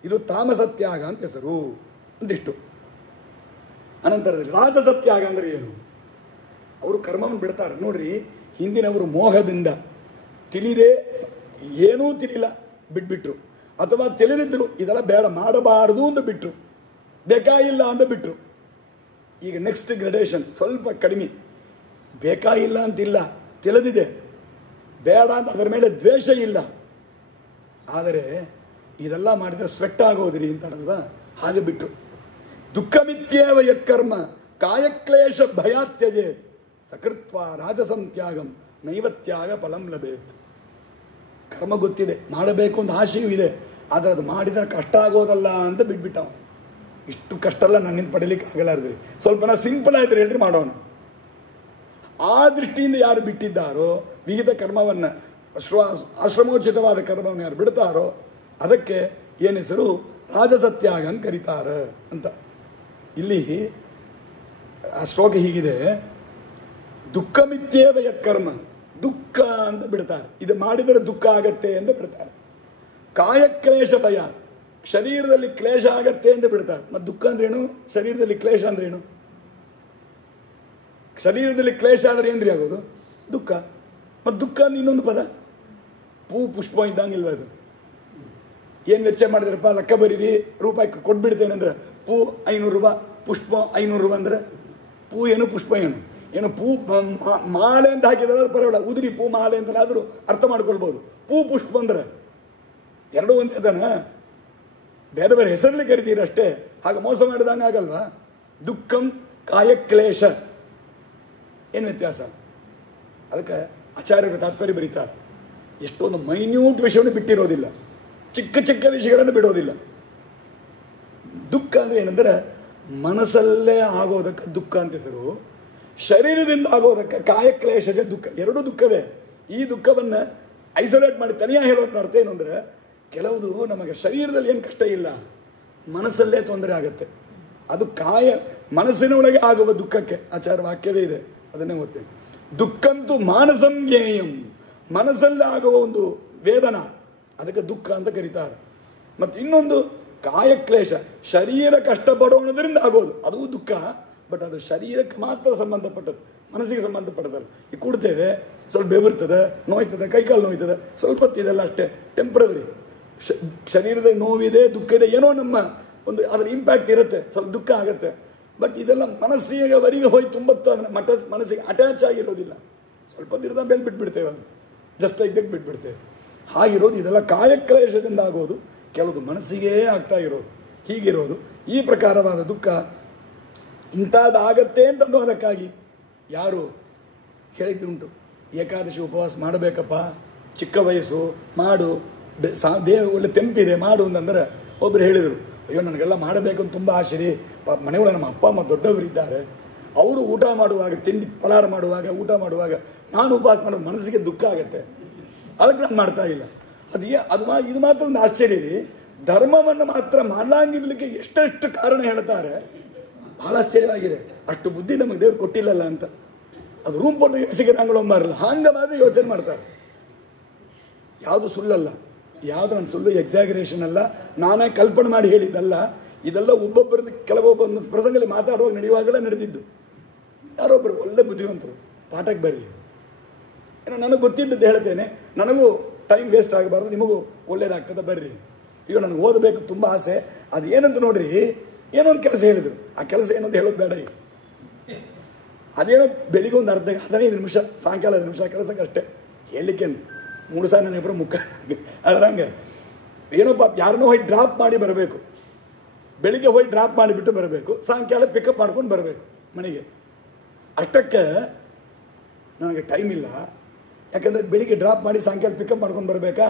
ಇದು ತಾಮಸತ್ಯಾಗ ಅಂತ ಹೆಸರು ಅಂತಿಷ್ಟು. ಅನಂತರದಲ್ಲಿ ರಾಜಸತ್ಯಾಗ ಅಂದರೆ ಏನು? ಅವರು ಕರ್ಮವನ್ನು ಬಿಡ್ತಾರೆ ನೋಡ್ರಿ. ಹಿಂದಿನವರು ಮೋಹದಿಂದ ತಿಳಿದೇ ಏನೂ ತಿಳಿಲ್ಲ ಬಿಟ್ಬಿಟ್ರು, ಅಥವಾ ತಿಳಿದಿದ್ರು ಇದೆಲ್ಲ ಬೇಡ ಮಾಡಬಾರದು ಅಂತ ಬಿಟ್ರು, ಬೇಕಾಗಿಲ್ಲ ಅಂತ ಬಿಟ್ರು. ಈಗ ನೆಕ್ಸ್ಟ್ ಗ್ರೇಡೇಷನ್ ಸ್ವಲ್ಪ ಕಡಿಮೆ. ಬೇಕಾಗಿಲ್ಲ ಅಂತಿಲ್ಲ, ತಿಳಿದಿದೆ, ಬೇಡ ಅಂತ ಅದರ ಮೇಲೆ ದ್ವೇಷ ಇಲ್ಲ, ಆದರೆ ಇದೆಲ್ಲ ಮಾಡಿದರೆ ಸ್ವೆಟ್ ಆಗೋದ್ರಿ ಅಂತಾರಲ್ವಾ, ಹಾಗೆ ಬಿಟ್ಟರು. ದುಃಖಮಿತ್ಯೇವ ಯತ್ಕರ್ಮ ಕಾಯಕ್ಲೇಶ ಭಯಾತ್ಯಜೆ ಸಕೃತ್ವ ರಾಜಸಂತ್ಯಾಗಂ ನೈವತ್ಯಾಗ ಫಲಂ ಲಭೇತ್. ಕರ್ಮ ಗೊತ್ತಿದೆ, ಮಾಡಬೇಕು ಅಂತ ಆಶೆಯೂ ಇದೆ, ಆದರೆ ಅದು ಮಾಡಿದರೆ ಕಷ್ಟ ಆಗೋದಲ್ಲ ಅಂತ ಬಿಟ್ಬಿಟ್ಟವ. ಇಷ್ಟು ಕಷ್ಟ ಎಲ್ಲ ನನ್ನಿಂದ ಪಡೀಲಿಕ್ಕೆ ಆಗಲಾರ್ದ್ರಿ, ಸ್ವಲ್ಪ ಸಿಂಪಲ್ ಆಯ್ತು ಹೇಳ್ರಿ ಮಾಡೋಣ. ಆ ದೃಷ್ಟಿಯಿಂದ ಯಾರು ಬಿಟ್ಟಿದ್ದಾರೋ, ವಿಹಿತ ಕರ್ಮವನ್ನು ಆಶ್ರಮೋಚಿತವಾದ ಕರ್ಮವನ್ನು ಯಾರು ಬಿಡ್ತಾರೋ ಅದಕ್ಕೆ ಏನು ಹೆಸರು? ರಾಜಸತ್ಯಾಗ ಅಂತ ಕರೀತಾರೆ ಅಂತ. ಇಲ್ಲಿ ಆ ಶ್ಲೋಕ ಹೀಗಿದೆ. ದುಃಖಮಿತ್ಯೇವ ಯತ್ಕರ್ಮ, ದುಃಖ ಅಂತ ಬಿಡ್ತಾರೆ. ಇದು ಮಾಡಿದರೆ ದುಃಖ ಆಗತ್ತೆ ಅಂತ ಬಿಡ್ತಾರೆ. ಕಾಯಕ್ಲೇಶ ಭಯ, ಶರೀರದಲ್ಲಿ ಕ್ಲೇಶ ಆಗತ್ತೆ ಅಂತ ಬಿಡ್ತಾರೆ. ಮತ್ತು ದುಃಖ ಅಂದ್ರೇನು? ಶರೀರದಲ್ಲಿ ಕ್ಲೇಶ ಅಂದ್ರೇನು? ಶರೀರದಲ್ಲಿ ಕ್ಲೇಶ ಆದರೆ ಏನ್ರಿ ಆಗೋದು? ದುಃಖ. ಮತ್ತು ದುಃಖ ಅಂದ್ರೆ ಇನ್ನೊಂದು ಪದ, ಪೂ ಪುಷ್ಪ ಇದ್ದಂಗಿಲ್ವ ಅದು? ಏನು ವೆಚ್ಚ ಮಾಡಿದ್ರಪ್ಪ ಲೆಕ್ಕ ಬರೀರಿ, ರೂಪಾಯಿ ಕೊಟ್ಬಿಡ್ತೇನೆ ಅಂದ್ರೆ ಪೂ 500 ರೂಪಾಯಿ, ಪುಷ್ಪ 500 ರೂಪಾಯಿ ಅಂದ್ರೆ ಪೂ ಏನು ಪುಷ್ಪ ಏನು? ಏನು ಪೂ ಮಾಲೆ ಅಂತ ಹಾಕಿದ್ರೆ ಪರವಾಗಿಲ್ಲ, ಉದುರಿ ಪೂ ಮಾಲೆ ಅಂತಲಾದರೂ ಅರ್ಥ ಮಾಡ್ಕೊಳ್ಬೋದು. ಪೂ ಪುಷ್ಪ ಅಂದ್ರೆ ಎರಡೂ ಒಂದೇ ತಾನ, ಬೇರೆ ಬೇರೆ ಹೆಸರಲ್ಲಿ ಕರಿತೀರಿ ಅಷ್ಟೇ. ಹಾಗೆ ಮೋಸ ಮಾಡಿದಂಗೆ ಆಗಲ್ವಾ? ದುಃಖಂ ಕಾಯಕ್ಲೇಶ ಏನು ವ್ಯತ್ಯಾಸ? ಅದಕ್ಕೆ ಆಚಾರ್ಯರು ತಾತ್ಪರ್ಯ ಬರೀತಾರೆ. ಎಷ್ಟೊಂದು ಮೈನ್ಯೂಟ್ ವಿಷಯವನ್ನು ಬಿಟ್ಟಿರೋದಿಲ್ಲ, ಚಿಕ್ಕ ಚಿಕ್ಕ ವಿಷಯಗಳನ್ನು ಬಿಡೋದಿಲ್ಲ. ದುಃಖ ಅಂದರೆ ಏನಂದ್ರೆ ಮನಸ್ಸಲ್ಲೇ ಆಗೋದಕ್ಕೆ ದುಃಖ ಅಂತ ಹೆಸರು, ಶರೀರದಿಂದ ಆಗೋದಕ್ಕೆ ಕಾಯಕ್ಲೇಶಜ ದುಃಖ. ಎರಡೂ ದುಃಖವೇ. ಈ ದುಃಖವನ್ನು ಐಸೋಲೇಟ್ ಮಾಡಿ ತನಿಯಾಗಿ ಹೇಳೋದ್ರ ಅರ್ಥ ಏನು ಅಂದರೆ, ಕೆಲವುದು ನಮಗೆ ಶರೀರದಲ್ಲಿ ಏನು ಕಷ್ಟ ಇಲ್ಲ, ಮನಸ್ಸಲ್ಲೇ ತೊಂದರೆ ಆಗುತ್ತೆ. ಅದು ಮನಸ್ಸಿನ ಒಳಗೆ ಆಗುವ ದುಃಖಕ್ಕೆ ಆಚಾರ ವಾಕ್ಯವೇ ಇದೆ, ಅದನ್ನೇ ಓದ್ತೇವೆ. ದುಃಖಂತೂ ಮಾನಸಂ ಜ್ಞೇಯಂ, ಮನಸ್ಸಲ್ಲೇ ಆಗುವ ಒಂದು ವೇದನ, ಅದಕ್ಕೆ ದುಃಖ ಅಂತ ಕರೀತಾರೆ. ಮತ್ತು ಇನ್ನೊಂದು ಕಾಯಕ್ಲೇಶ, ಶರೀರ ಕಷ್ಟಪಡೋಣದ್ರಿಂದ ಆಗೋದು, ಅದು ದುಃಖ. ಬಟ್ ಅದು ಶರೀರಕ್ಕೆ ಮಾತ್ರ ಸಂಬಂಧಪಟ್ಟದ್ದು, ಮನಸ್ಸಿಗೆ ಸಂಬಂಧಪಟ್ಟದಲ್ಲ. ಈ ಕೂಡ್ತೇವೆ, ಸ್ವಲ್ಪ ಬೆವರ್ತದೆ, ನೋಯ್ತದೆ, ಕೈಕಾಲು ನೋಯ್ತದೆ, ಸ್ವಲ್ಪ ಹೊತ್ತಿದೆಲ್ಲ ಅಷ್ಟೇ, ಟೆಂಪ್ರವರಿ. ಶರೀರದ ನೋವಿದೆ, ದುಃಖ ಇದೆ, ಏನೋ ನಮ್ಮ ಒಂದು ಅದರ ಇಂಪ್ಯಾಕ್ಟ್ ಇರುತ್ತೆ, ಸ್ವಲ್ಪ ದುಃಖ ಆಗುತ್ತೆ. ಬಟ್ ಇದೆಲ್ಲ ಮನಸ್ಸಿಗೆವರೆಗೆ ಹೋಗಿ ತುಂಬತ್ತು ಅದನ್ನು ಮನಸ್ಸಿಗೆ ಅಟ್ಯಾಚ್ ಆಗಿರೋದಿಲ್ಲ. ಸ್ವಲ್ಪ ದಿನದ ಮೇಲೆ ಬಿಟ್ಬಿಡ್ತೇವೆ, ಅದು ಜಸ್ಟ್ ಲೈಕ್ ದಟ್ ಬಿಟ್ಬಿಡ್ತೇವೆ. ಹಾಗಿರೋದು ಇದೆಲ್ಲ ಕಾಯಕ್ಲೇಶದಿಂದ ಆಗೋದು, ಕೆಲವುದು ಮನಸ್ಸಿಗೇ ಆಗ್ತಾ ಇರೋದು, ಹೀಗಿರೋದು. ಈ ಪ್ರಕಾರವಾದ ದುಃಖ ಇಂಥದ್ದಾಗತ್ತೆ ಅಂತನ್ನೋದಕ್ಕಾಗಿ ಯಾರು ಹೇಳಿದ್ದುಂಟು, ಏಕಾದಶಿ ಉಪವಾಸ ಮಾಡಬೇಕಪ್ಪ, ಚಿಕ್ಕ ವಯಸ್ಸು ಮಾಡು, ಒಳ್ಳೆ ತೆಂಪಿದೆ ಮಾಡು ಅಂತಂದ್ರೆ ಒಬ್ಬರು ಹೇಳಿದರು, ಅಯ್ಯೋ ನನಗೆಲ್ಲ ಮಾಡಬೇಕು ಅಂತ ತುಂಬ ಆಸೆ ರೀ, ಮನೆಯೊಳಗೆ ನಮ್ಮ ಅಪ್ಪ ಅಮ್ಮ ದೊಡ್ಡವರಿದ್ದಾರೆ, ಅವರು ಊಟ ಮಾಡುವಾಗ, ತಿಂಡಿ ಫಲಾರ ಮಾಡುವಾಗ, ಊಟ ಮಾಡುವಾಗ ನಾನು ಉಪವಾಸ ಮಾಡೋ ಮನಸ್ಸಿಗೆ ದುಃಖ ಆಗುತ್ತೆ, ಅದಕ್ಕೆ ನಾನು ಮಾಡ್ತಾ ಇಲ್ಲ. ಇದು ಮಾತ್ರ ಒಂದು ಆಶ್ಚರ್ಯ ರೀ. ಧರ್ಮವನ್ನು ಮಾತ್ರ ಮಾಡಲಾಂಗಿರ್ಲಿಕ್ಕೆ ಎಷ್ಟೆಷ್ಟು ಕಾರಣ ಹೇಳ್ತಾರೆ, ಭಾಳ ಆಶ್ಚರ್ಯವಾಗಿದೆ. ಅಷ್ಟು ಬುದ್ಧಿ ನಮಗೆ ದೇವ್ರು ಕೊಟ್ಟಿಲ್ಲಲ್ಲ ಅಂತ. ಅದು ರೂಮ್ ಪೊಟ್ಟು ಯೋಚಿಸಿರಂಗಳೊಂಬಾರಲ್ಲ, ಹಂಗೆ ಮಾತ್ರ ಯೋಚನೆ ಮಾಡ್ತಾರೆ. ಯಾವುದು ಸುಳ್ಳಲ್ಲ, ಯಾವುದು ನನ್ನ ಸುಳ್ಳು ಎಕ್ಸಾಗರೇಷನ್ ಅಲ್ಲ, ನಾನೇ ಕಲ್ಪನೆ ಮಾಡಿ ಹೇಳಿದ್ದಲ್ಲ. ಇದೆಲ್ಲ ಒಬ್ಬೊಬ್ಬರದ್ದು ಕೆಲವೊಬ್ಬೊಂದು ಪ್ರಸಂಗದಲ್ಲಿ ಮಾತಾಡುವಾಗ ನಡೆಯುವಾಗಲೇ ನಡೆದಿದ್ದು. ಯಾರೊಬ್ಬರು ಒಳ್ಳೆ ಬುದ್ಧಿವಂತರು, ಪಾಠಕ್ಕೆ ಬರ್ರಿ, ಏನೋ ನನಗೆ ಗೊತ್ತಿದ್ದದ್ದು ಹೇಳ್ತೇನೆ, ನನಗೂ ಟೈಮ್ ವೇಸ್ಟ್ ಆಗಬಾರ್ದು, ನಿಮಗೂ ಒಳ್ಳೇದಾಗ್ತದೆ, ಬರ್ರಿ. ಈಗ ನನಗೆ ಓದಬೇಕು ತುಂಬ ಆಸೆ, ಅದು ಏನಂತ ನೋಡ್ರಿ, ಏನೋ ಒಂದು ಕೆಲಸ ಹೇಳಿದರು, ಆ ಕೆಲಸ ಏನಂತ ಹೇಳೋದು ಬೇಡ. ಈಗ ಅದೇನೋ ಬೆಳಿಗ್ಗೆ ಒಂದು 15 ನಿಮಿಷ, ಸಾಯಂಕಾಲ 5 ನಿಮಿಷ ಕೆಲಸಕ್ಕೆ ಅಷ್ಟೇ. ಹೇಳಲಿಕ್ಕೆ 3 ಸಾರಿ ನನ್ನ ಇಬ್ಬರು ಮುಖ ಅದ್ರಂಗೆ ಏನೋ ಯಾರನ್ನೋ ಹೋಗಿ ಡ್ರಾಪ್ ಮಾಡಿ ಬರಬೇಕು, ಬೆಳಿಗ್ಗೆ ಹೋಗಿ ಡ್ರಾಪ್ ಮಾಡಿಬಿಟ್ಟು ಬರಬೇಕು, ಸಾಯಂಕಾಲ ಪಿಕಪ್ ಮಾಡ್ಕೊಂಡು ಬರಬೇಕು ಮನೆಗೆ. ಅಷ್ಟಕ್ಕೆ ನನಗೆ ಟೈಮ್ ಇಲ್ಲ, ಯಾಕಂದರೆ ಬೆಳಿಗ್ಗೆ ಡ್ರಾಪ್ ಮಾಡಿ ಸಾಯಂಕಾಲ ಪಿಕಪ್ ಮಾಡ್ಕೊಂಡು ಬರಬೇಕಾ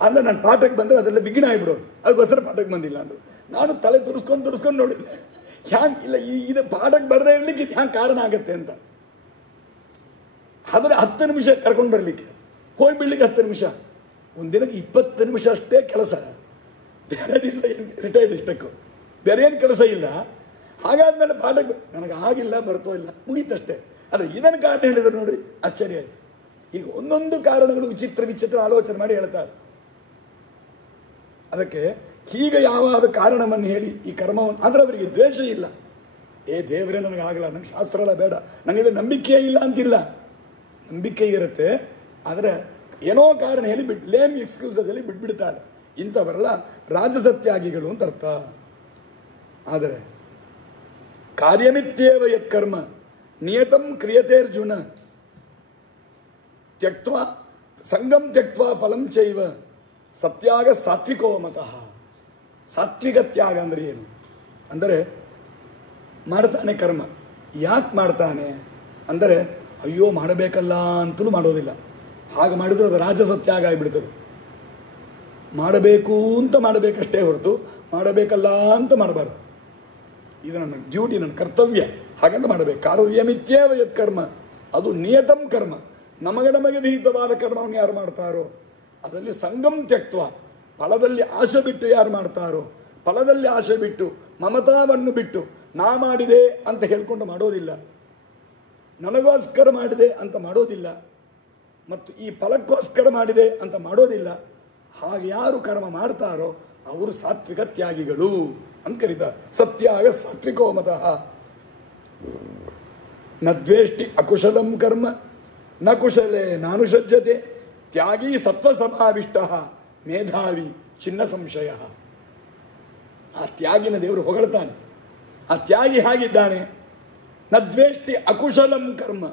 ಅಂದರೆ ನಾನು ಪಾಠಕ್ಕೆ ಬಂದರೆ ಅದೆಲ್ಲ ವಿಘ್ನ ಆಗಿಬಿಡೋದು. ಅದಕ್ಕೋಸ್ಕರ ಪಾಠಕ್ಕೆ ಬಂದಿಲ್ಲ ಅಂದರು. ನಾನು ತಲೆ ತುರಿಸ್ಕೊಂಡು ನೋಡಿದ್ದೆ, ಹ್ಯಾಂಗೆ ಇಲ್ಲ ಇದು ಪಾಠಕ್ಕೆ ಬರದೇ ಇರಲಿಕ್ಕೆ ಇದು ಹ್ಯಾಂಗೆ ಕಾರಣ ಆಗತ್ತೆ ಅಂತ. ಆದರೆ 10 ನಿಮಿಷ ಕರ್ಕೊಂಡು ಬರಲಿಕ್ಕೆ ಹೋಗಿ ಬಿಡ್ಲಿಕ್ಕೆ 10 ನಿಮಿಷ, ಒಂದಿನಕ್ಕೆ 20 ನಿಮಿಷ ಅಷ್ಟೇ ಕೆಲಸ. ಬೇರೆ ದಿವಸ ಏನು ರಿಟೈರ್ಡ್ ಇಷ್ಟಕ್ಕೂ ಬೇರೆ ಏನು ಕೆಲಸ ಇಲ್ಲ. ಹಾಗಾದ್ಮೇಲೆ ಪಾಠಕ್ಕೆ ನನಗೆ ಆಗಿಲ್ಲ, ಬರ್ತೋ ಇಲ್ಲ, ಮುಗೀತಷ್ಟೇ. ಆದರೆ ಇದನ್ನು ಕಾರಣ ಹೇಳಿದ್ರು ನೋಡ್ರಿ, ಆಶ್ಚರ್ಯ ಆಯಿತು. ಈಗ ಒಂದೊಂದು ಕಾರಣಗಳು ವಿಚಿತ್ರ ಆಲೋಚನೆ ಮಾಡಿ ಹೇಳ್ತಾರೆ. ಅದಕ್ಕೆ ಹೀಗೆ ಯಾವಾದ ಕಾರಣವನ್ನು ಹೇಳಿ ಈ ಕರ್ಮವನ್ನು, ಆದರೆ ಅವರಿಗೆ ದ್ವೇಷ ಇಲ್ಲ. ದೇವರೇ ನನಗೆ ಆಗಲ್ಲ, ನನಗೆ ಶಾಸ್ತ್ರ ಎಲ್ಲ ಬೇಡ, ನನಗೆ ನಂಬಿಕೆಯೇ ಇಲ್ಲ ಅಂತಿಲ್ಲ. ನಂಬಿಕೆ ಇರುತ್ತೆ, ಆದರೆ ಏನೋ ಕಾರಣ ಹೇಳಿ ಲೇಮ್ ಎಕ್ಸ್ಕ್ಯೂಸಸ್ ಹೇಳಿ ಬಿಟ್ಬಿಡ್ತಾರೆ. ಇಂಥವರೆಲ್ಲ ರಾಜಸತ್ಯಾಗಿಗಳು ಅಂತ ಅರ್ಥ. ಆದರೆ ಕಾರ್ಯಮಿತ್ಯೇವ ಯತ್ಕರ್ಮ ನಿಯತಂ ಕ್ರಿಯತೇರ್ಜುನ ತ್ಯಕ್ತ್ವಾ ಸಂಗಂ ತ್ಯಕ್ತ್ವಾ ಫಲಂ ಚೈವ ಸತ್ಯಾಗ ಸಾತ್ವಿಕೋ ಮತಃ. ಸಾತ್ವಿಕ ತ್ಯಾಗ ಅಂದರೆ ಏನು ಅಂದರೆ, ಮಾಡ್ತಾನೆ ಕರ್ಮ. ಯಾಕೆ ಮಾಡ್ತಾನೆ ಅಂದರೆ, ಅಯ್ಯೋ ಮಾಡಬೇಕಲ್ಲ ಅಂತಲೂ ಮಾಡೋದಿಲ್ಲ. ಹಾಗೆ ಮಾಡಿದ್ರು ಅದು ರಾಜಸತ್ಯಾಗ ಆಗಿಬಿಡ್ತದೆ. ಮಾಡಬೇಕು ಅಂತ ಮಾಡಬೇಕಷ್ಟೇ ಹೊರತು ಮಾಡಬೇಕಲ್ಲ ಅಂತ ಮಾಡಬಾರ್ದು. ಇದು ನನ್ನ ಡ್ಯೂಟಿ, ನನ್ನ ಕರ್ತವ್ಯ, ಹಾಗಂತ ಮಾಡಬೇಕು. ಕಾರ್ಯಮಿತ್ಯೇವ ಯತ್ ಕರ್ಮ, ಅದು ನಿಯತಂ ಕರ್ಮ. ನಮಗೆ ವಿಹಿತವಾದ ಕರ್ಮವನ್ನು ಯಾರು ಮಾಡ್ತಾರೋ ಅದರಲ್ಲಿ ಸಂಗಂ ತ್ಯಕ್ತ್ವ, ಫಲದಲ್ಲಿ ಆಶೆ ಬಿಟ್ಟು ಯಾರು ಮಾಡ್ತಾರೋ, ಫಲದಲ್ಲಿ ಆಶೆ ಬಿಟ್ಟು ಮಮತಾವನ್ನು ಬಿಟ್ಟು ನಾ ಮಾಡಿದೆ ಅಂತ ಹೇಳ್ಕೊಂಡು ಮಾಡೋದಿಲ್ಲ, ನನಗೋಸ್ಕರ ಮಾಡಿದೆ ಅಂತ ಮಾಡೋದಿಲ್ಲ, ಮತ್ತು ಈ ಫಲಕ್ಕೋಸ್ಕರ ಮಾಡಿದೆ ಅಂತ ಮಾಡೋದಿಲ್ಲ. ಹಾಗೆ ಯಾರು ಕರ್ಮ ಮಾಡ್ತಾರೋ ಅವರು ಸಾತ್ವಿಕ ತ್ಯಾಗಿಗಳು ಅಂತ ಕರೀತಾರೆ. ಸತ್ಯಾಗ ಸಾತ್ವಿಕೋ ಮತಃ. ನ ದ್ವೇಷ್ಟಿ ಅಕುಶಲಂ ಕರ್ಮ ನ ಕುಶಲೇ ನಾನುಷಜ್ಯತೆ ತ್ಯಾಗಿ ಸತ್ವ ಸಮಾವಿಷ್ಟ ಮೇಧಾವಿ ಚಿನ್ನ ಸಂಶಯ. ಆ ತ್ಯಾಗಿನ ದೇವರು ಹೊಗಳ್ತಾನೆ. ಆ ತ್ಯಾಗಿ ಹಾಗಿದ್ದಾನೆ, ನ ದ್ವೇಷ್ಟಿ ಅಕುಶಲಂ ಕರ್ಮ,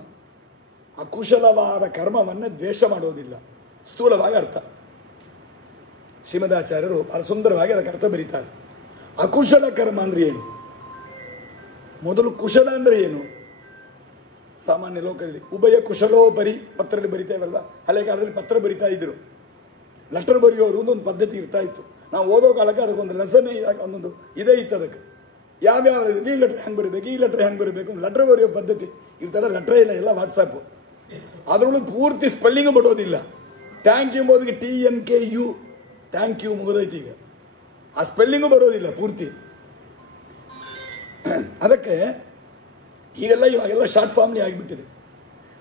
ಅಕುಶಲವಾದ ಕರ್ಮವನ್ನು ದ್ವೇಷ ಮಾಡೋದಿಲ್ಲ. ಸ್ಥೂಲವಾಗಿ ಅರ್ಥ ಶ್ರೀಮದಾಚಾರ್ಯರು ಬಹಳ ಸುಂದರವಾಗಿ ಅದಕ್ಕೆ ಅರ್ಥ ಬರೀತಾರೆ. ಅಕುಶಲ ಕರ್ಮ ಅಂದ್ರೆ ಏನು? ಮೊದಲು ಕುಶಲ ಅಂದ್ರೆ ಏನು? ಸಾಮಾನ್ಯ ಲೋಕದಲ್ಲಿ ಉಭಯ ಕುಶಲೋಪರಿ ಪತ್ರದಲ್ಲಿ ಬರಿತೇವಲ್ವ, ಹಳೆ ಕಾಲದಲ್ಲಿ ಪತ್ರ ಬರಿತಾ ಇದ್ರು. ಲೆಟರ್ ಬರೆಯೋದು ಒಂದು ಪದ್ಧತಿ ಇರ್ತಾ ಇತ್ತು. ನಾವು ಓದೋ ಕಾಲಕ್ಕೆ ಅದಕ್ಕೊಂದು ಲೆಸನ್ ಒಂದೊಂದು ಇದೇ ಇತ್ತು. ಅದಕ್ಕೆ ಯಾವ್ಯಾವ ಈ ಲೆಟರ್ ಹೆಂಗೆ ಬರೀಬೇಕು, ಈ ಲೆಟರ್ ಹೆಂಗೆ ಬರೀಬೇಕು, ಒಂದು ಲೆಟರ್ ಬರೆಯೋ ಪದ್ಧತಿ. ಈ ಥರ ಲೆಟ್ರೇ ಇಲ್ಲ, ಎಲ್ಲ ವಾಟ್ಸಪ್ಪು. ಅದರೊಳಗೆ ಪೂರ್ತಿ ಸ್ಪೆಲ್ಲಿಂಗು ಬರೋದಿಲ್ಲ. ಥ್ಯಾಂಕ್ ಯು ಎಂಬುದಕ್ಕೆ TNKU, ಥ್ಯಾಂಕ್ ಯು ಮುಗಿದೈತಿ. ಈಗ ಆ ಸ್ಪೆಲ್ಲಿಂಗು ಬರೋದಿಲ್ಲ ಪೂರ್ತಿ. ಅದಕ್ಕೆ ಈಗೆಲ್ಲ ಇವಾಗೆಲ್ಲ ಶಾರ್ಟ್ ಫಾರ್ಮ್ಲಿ ಆಗಿಬಿಟ್ಟಿದೆ.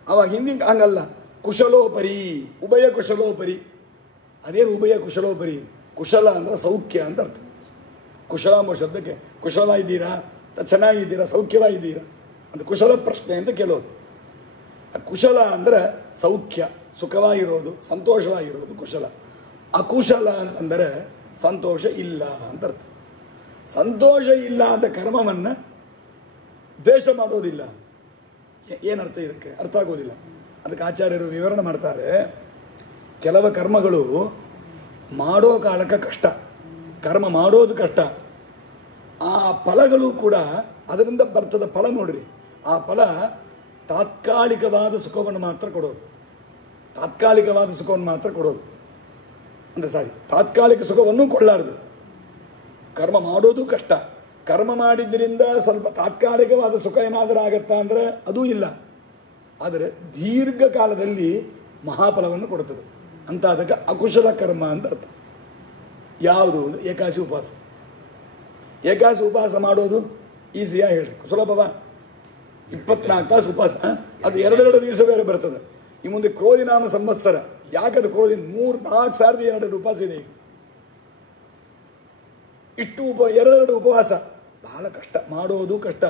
ಅವಾಗ ಹಿಂದಿನ ಹಂಗಲ್ಲ, ಕುಶಲೋಪರಿ, ಉಭಯ ಕುಶಲೋಪರಿ. ಅದೇನು ಉಭಯ ಕುಶಲೋಪರಿ? ಕುಶಲ ಅಂದ್ರೆ ಸೌಖ್ಯ ಅಂತ ಅರ್ಥ. ಕುಶಲ ಎಂಬ ಶಬ್ದಕ್ಕೆ ಕುಶಲ ಇದ್ದೀರಾ, ಚೆನ್ನಾಗಿದ್ದೀರಾ, ಸೌಖ್ಯವಾಗಿದ್ದೀರಾ ಅಂತ ಕುಶಲ ಪ್ರಶ್ನೆ ಅಂತ ಕೇಳೋದು. ಕುಶಲ ಅಂದರೆ ಸೌಖ್ಯ, ಸುಖವಾಗಿರೋದು, ಸಂತೋಷವಾಗಿರೋದು ಕುಶಲ. ಅಕುಶಲ ಅಂತಂದರೆ ಸಂತೋಷ ಇಲ್ಲ ಅಂತ ಅರ್ಥ. ಸಂತೋಷ ಇಲ್ಲ ಅಂತ ಕರ್ಮವನ್ನು ದ್ವೇಷ ಮಾಡೋದಿಲ್ಲ. ಏನರ್ಥ ಇದಕ್ಕೆ? ಅರ್ಥ ಆಗೋದಿಲ್ಲ. ಅದಕ್ಕೆ ಆಚಾರ್ಯರು ವಿವರಣೆ ಮಾಡ್ತಾರೆ. ಕೆಲವು ಕರ್ಮಗಳು ಮಾಡೋ ಕಾಲಕ್ಕೆ ಕಷ್ಟ, ಕರ್ಮ ಮಾಡೋದು ಕಷ್ಟ. ಆ ಫಲಗಳು ಕೂಡ ಅದರಿಂದ ಬರ್ತದ ಫಲ ನೋಡ್ರಿ. ಆ ಫಲ ತಾತ್ಕಾಲಿಕವಾದ ಸುಖವನ್ನು ಮಾತ್ರ ಕೊಡೋದು. ತಾತ್ಕಾಲಿಕವಾದ ಸುಖವನ್ನು ಮಾತ್ರ ಕೊಡೋದು ಅಂದರೆ ತಾತ್ಕಾಲಿಕ ಸುಖವನ್ನು ಕೊಳ್ಳಾರದು. ಕರ್ಮ ಮಾಡೋದು ಕಷ್ಟ. ಕರ್ಮ ಮಾಡಿದ್ದರಿಂದ ಸ್ವಲ್ಪ ತಾತ್ಕಾಲಿಕವಾದ ಸುಖ ಏನಾದರೂ ಆಗತ್ತಾ ಅಂದರೆ ಅದೂ ಇಲ್ಲ. ಆದರೆ ದೀರ್ಘಕಾಲದಲ್ಲಿ ಮಹಾಫಲವನ್ನು ಕೊಡುತ್ತದೆ ಅಂತ. ಅದಕ್ಕೆ ಅಕುಶಲ ಕರ್ಮ ಅಂತ ಅರ್ಥ. ಯಾವುದು ಅಂದರೆ ಏಕಾದಶಿ ಉಪವಾಸ. ಏಕಾದಶಿ ಉಪವಾಸ ಮಾಡೋದು ಈಸಿಯಾಗಿ ಹೇಳಿ, ಸುಲಭವಾ? 24 ತಾಸು ಉಪವಾಸ. ಅದು 2 ದಿವಸ ಬೇರೆ ಬರ್ತದೆ. ಈ ಮುಂದೆ ಕ್ರೋಧಿನಾಮ ಸಂವತ್ಸರ. ಯಾಕದು ಕ್ರೋಧಿ? 3,000-4,200 ಉಪವಾಸ ಇದೆ. ಈಗ ಇಷ್ಟು 2 ಉಪವಾಸ ಬಹಳ ಕಷ್ಟ, ಮಾಡೋದು ಕಷ್ಟ.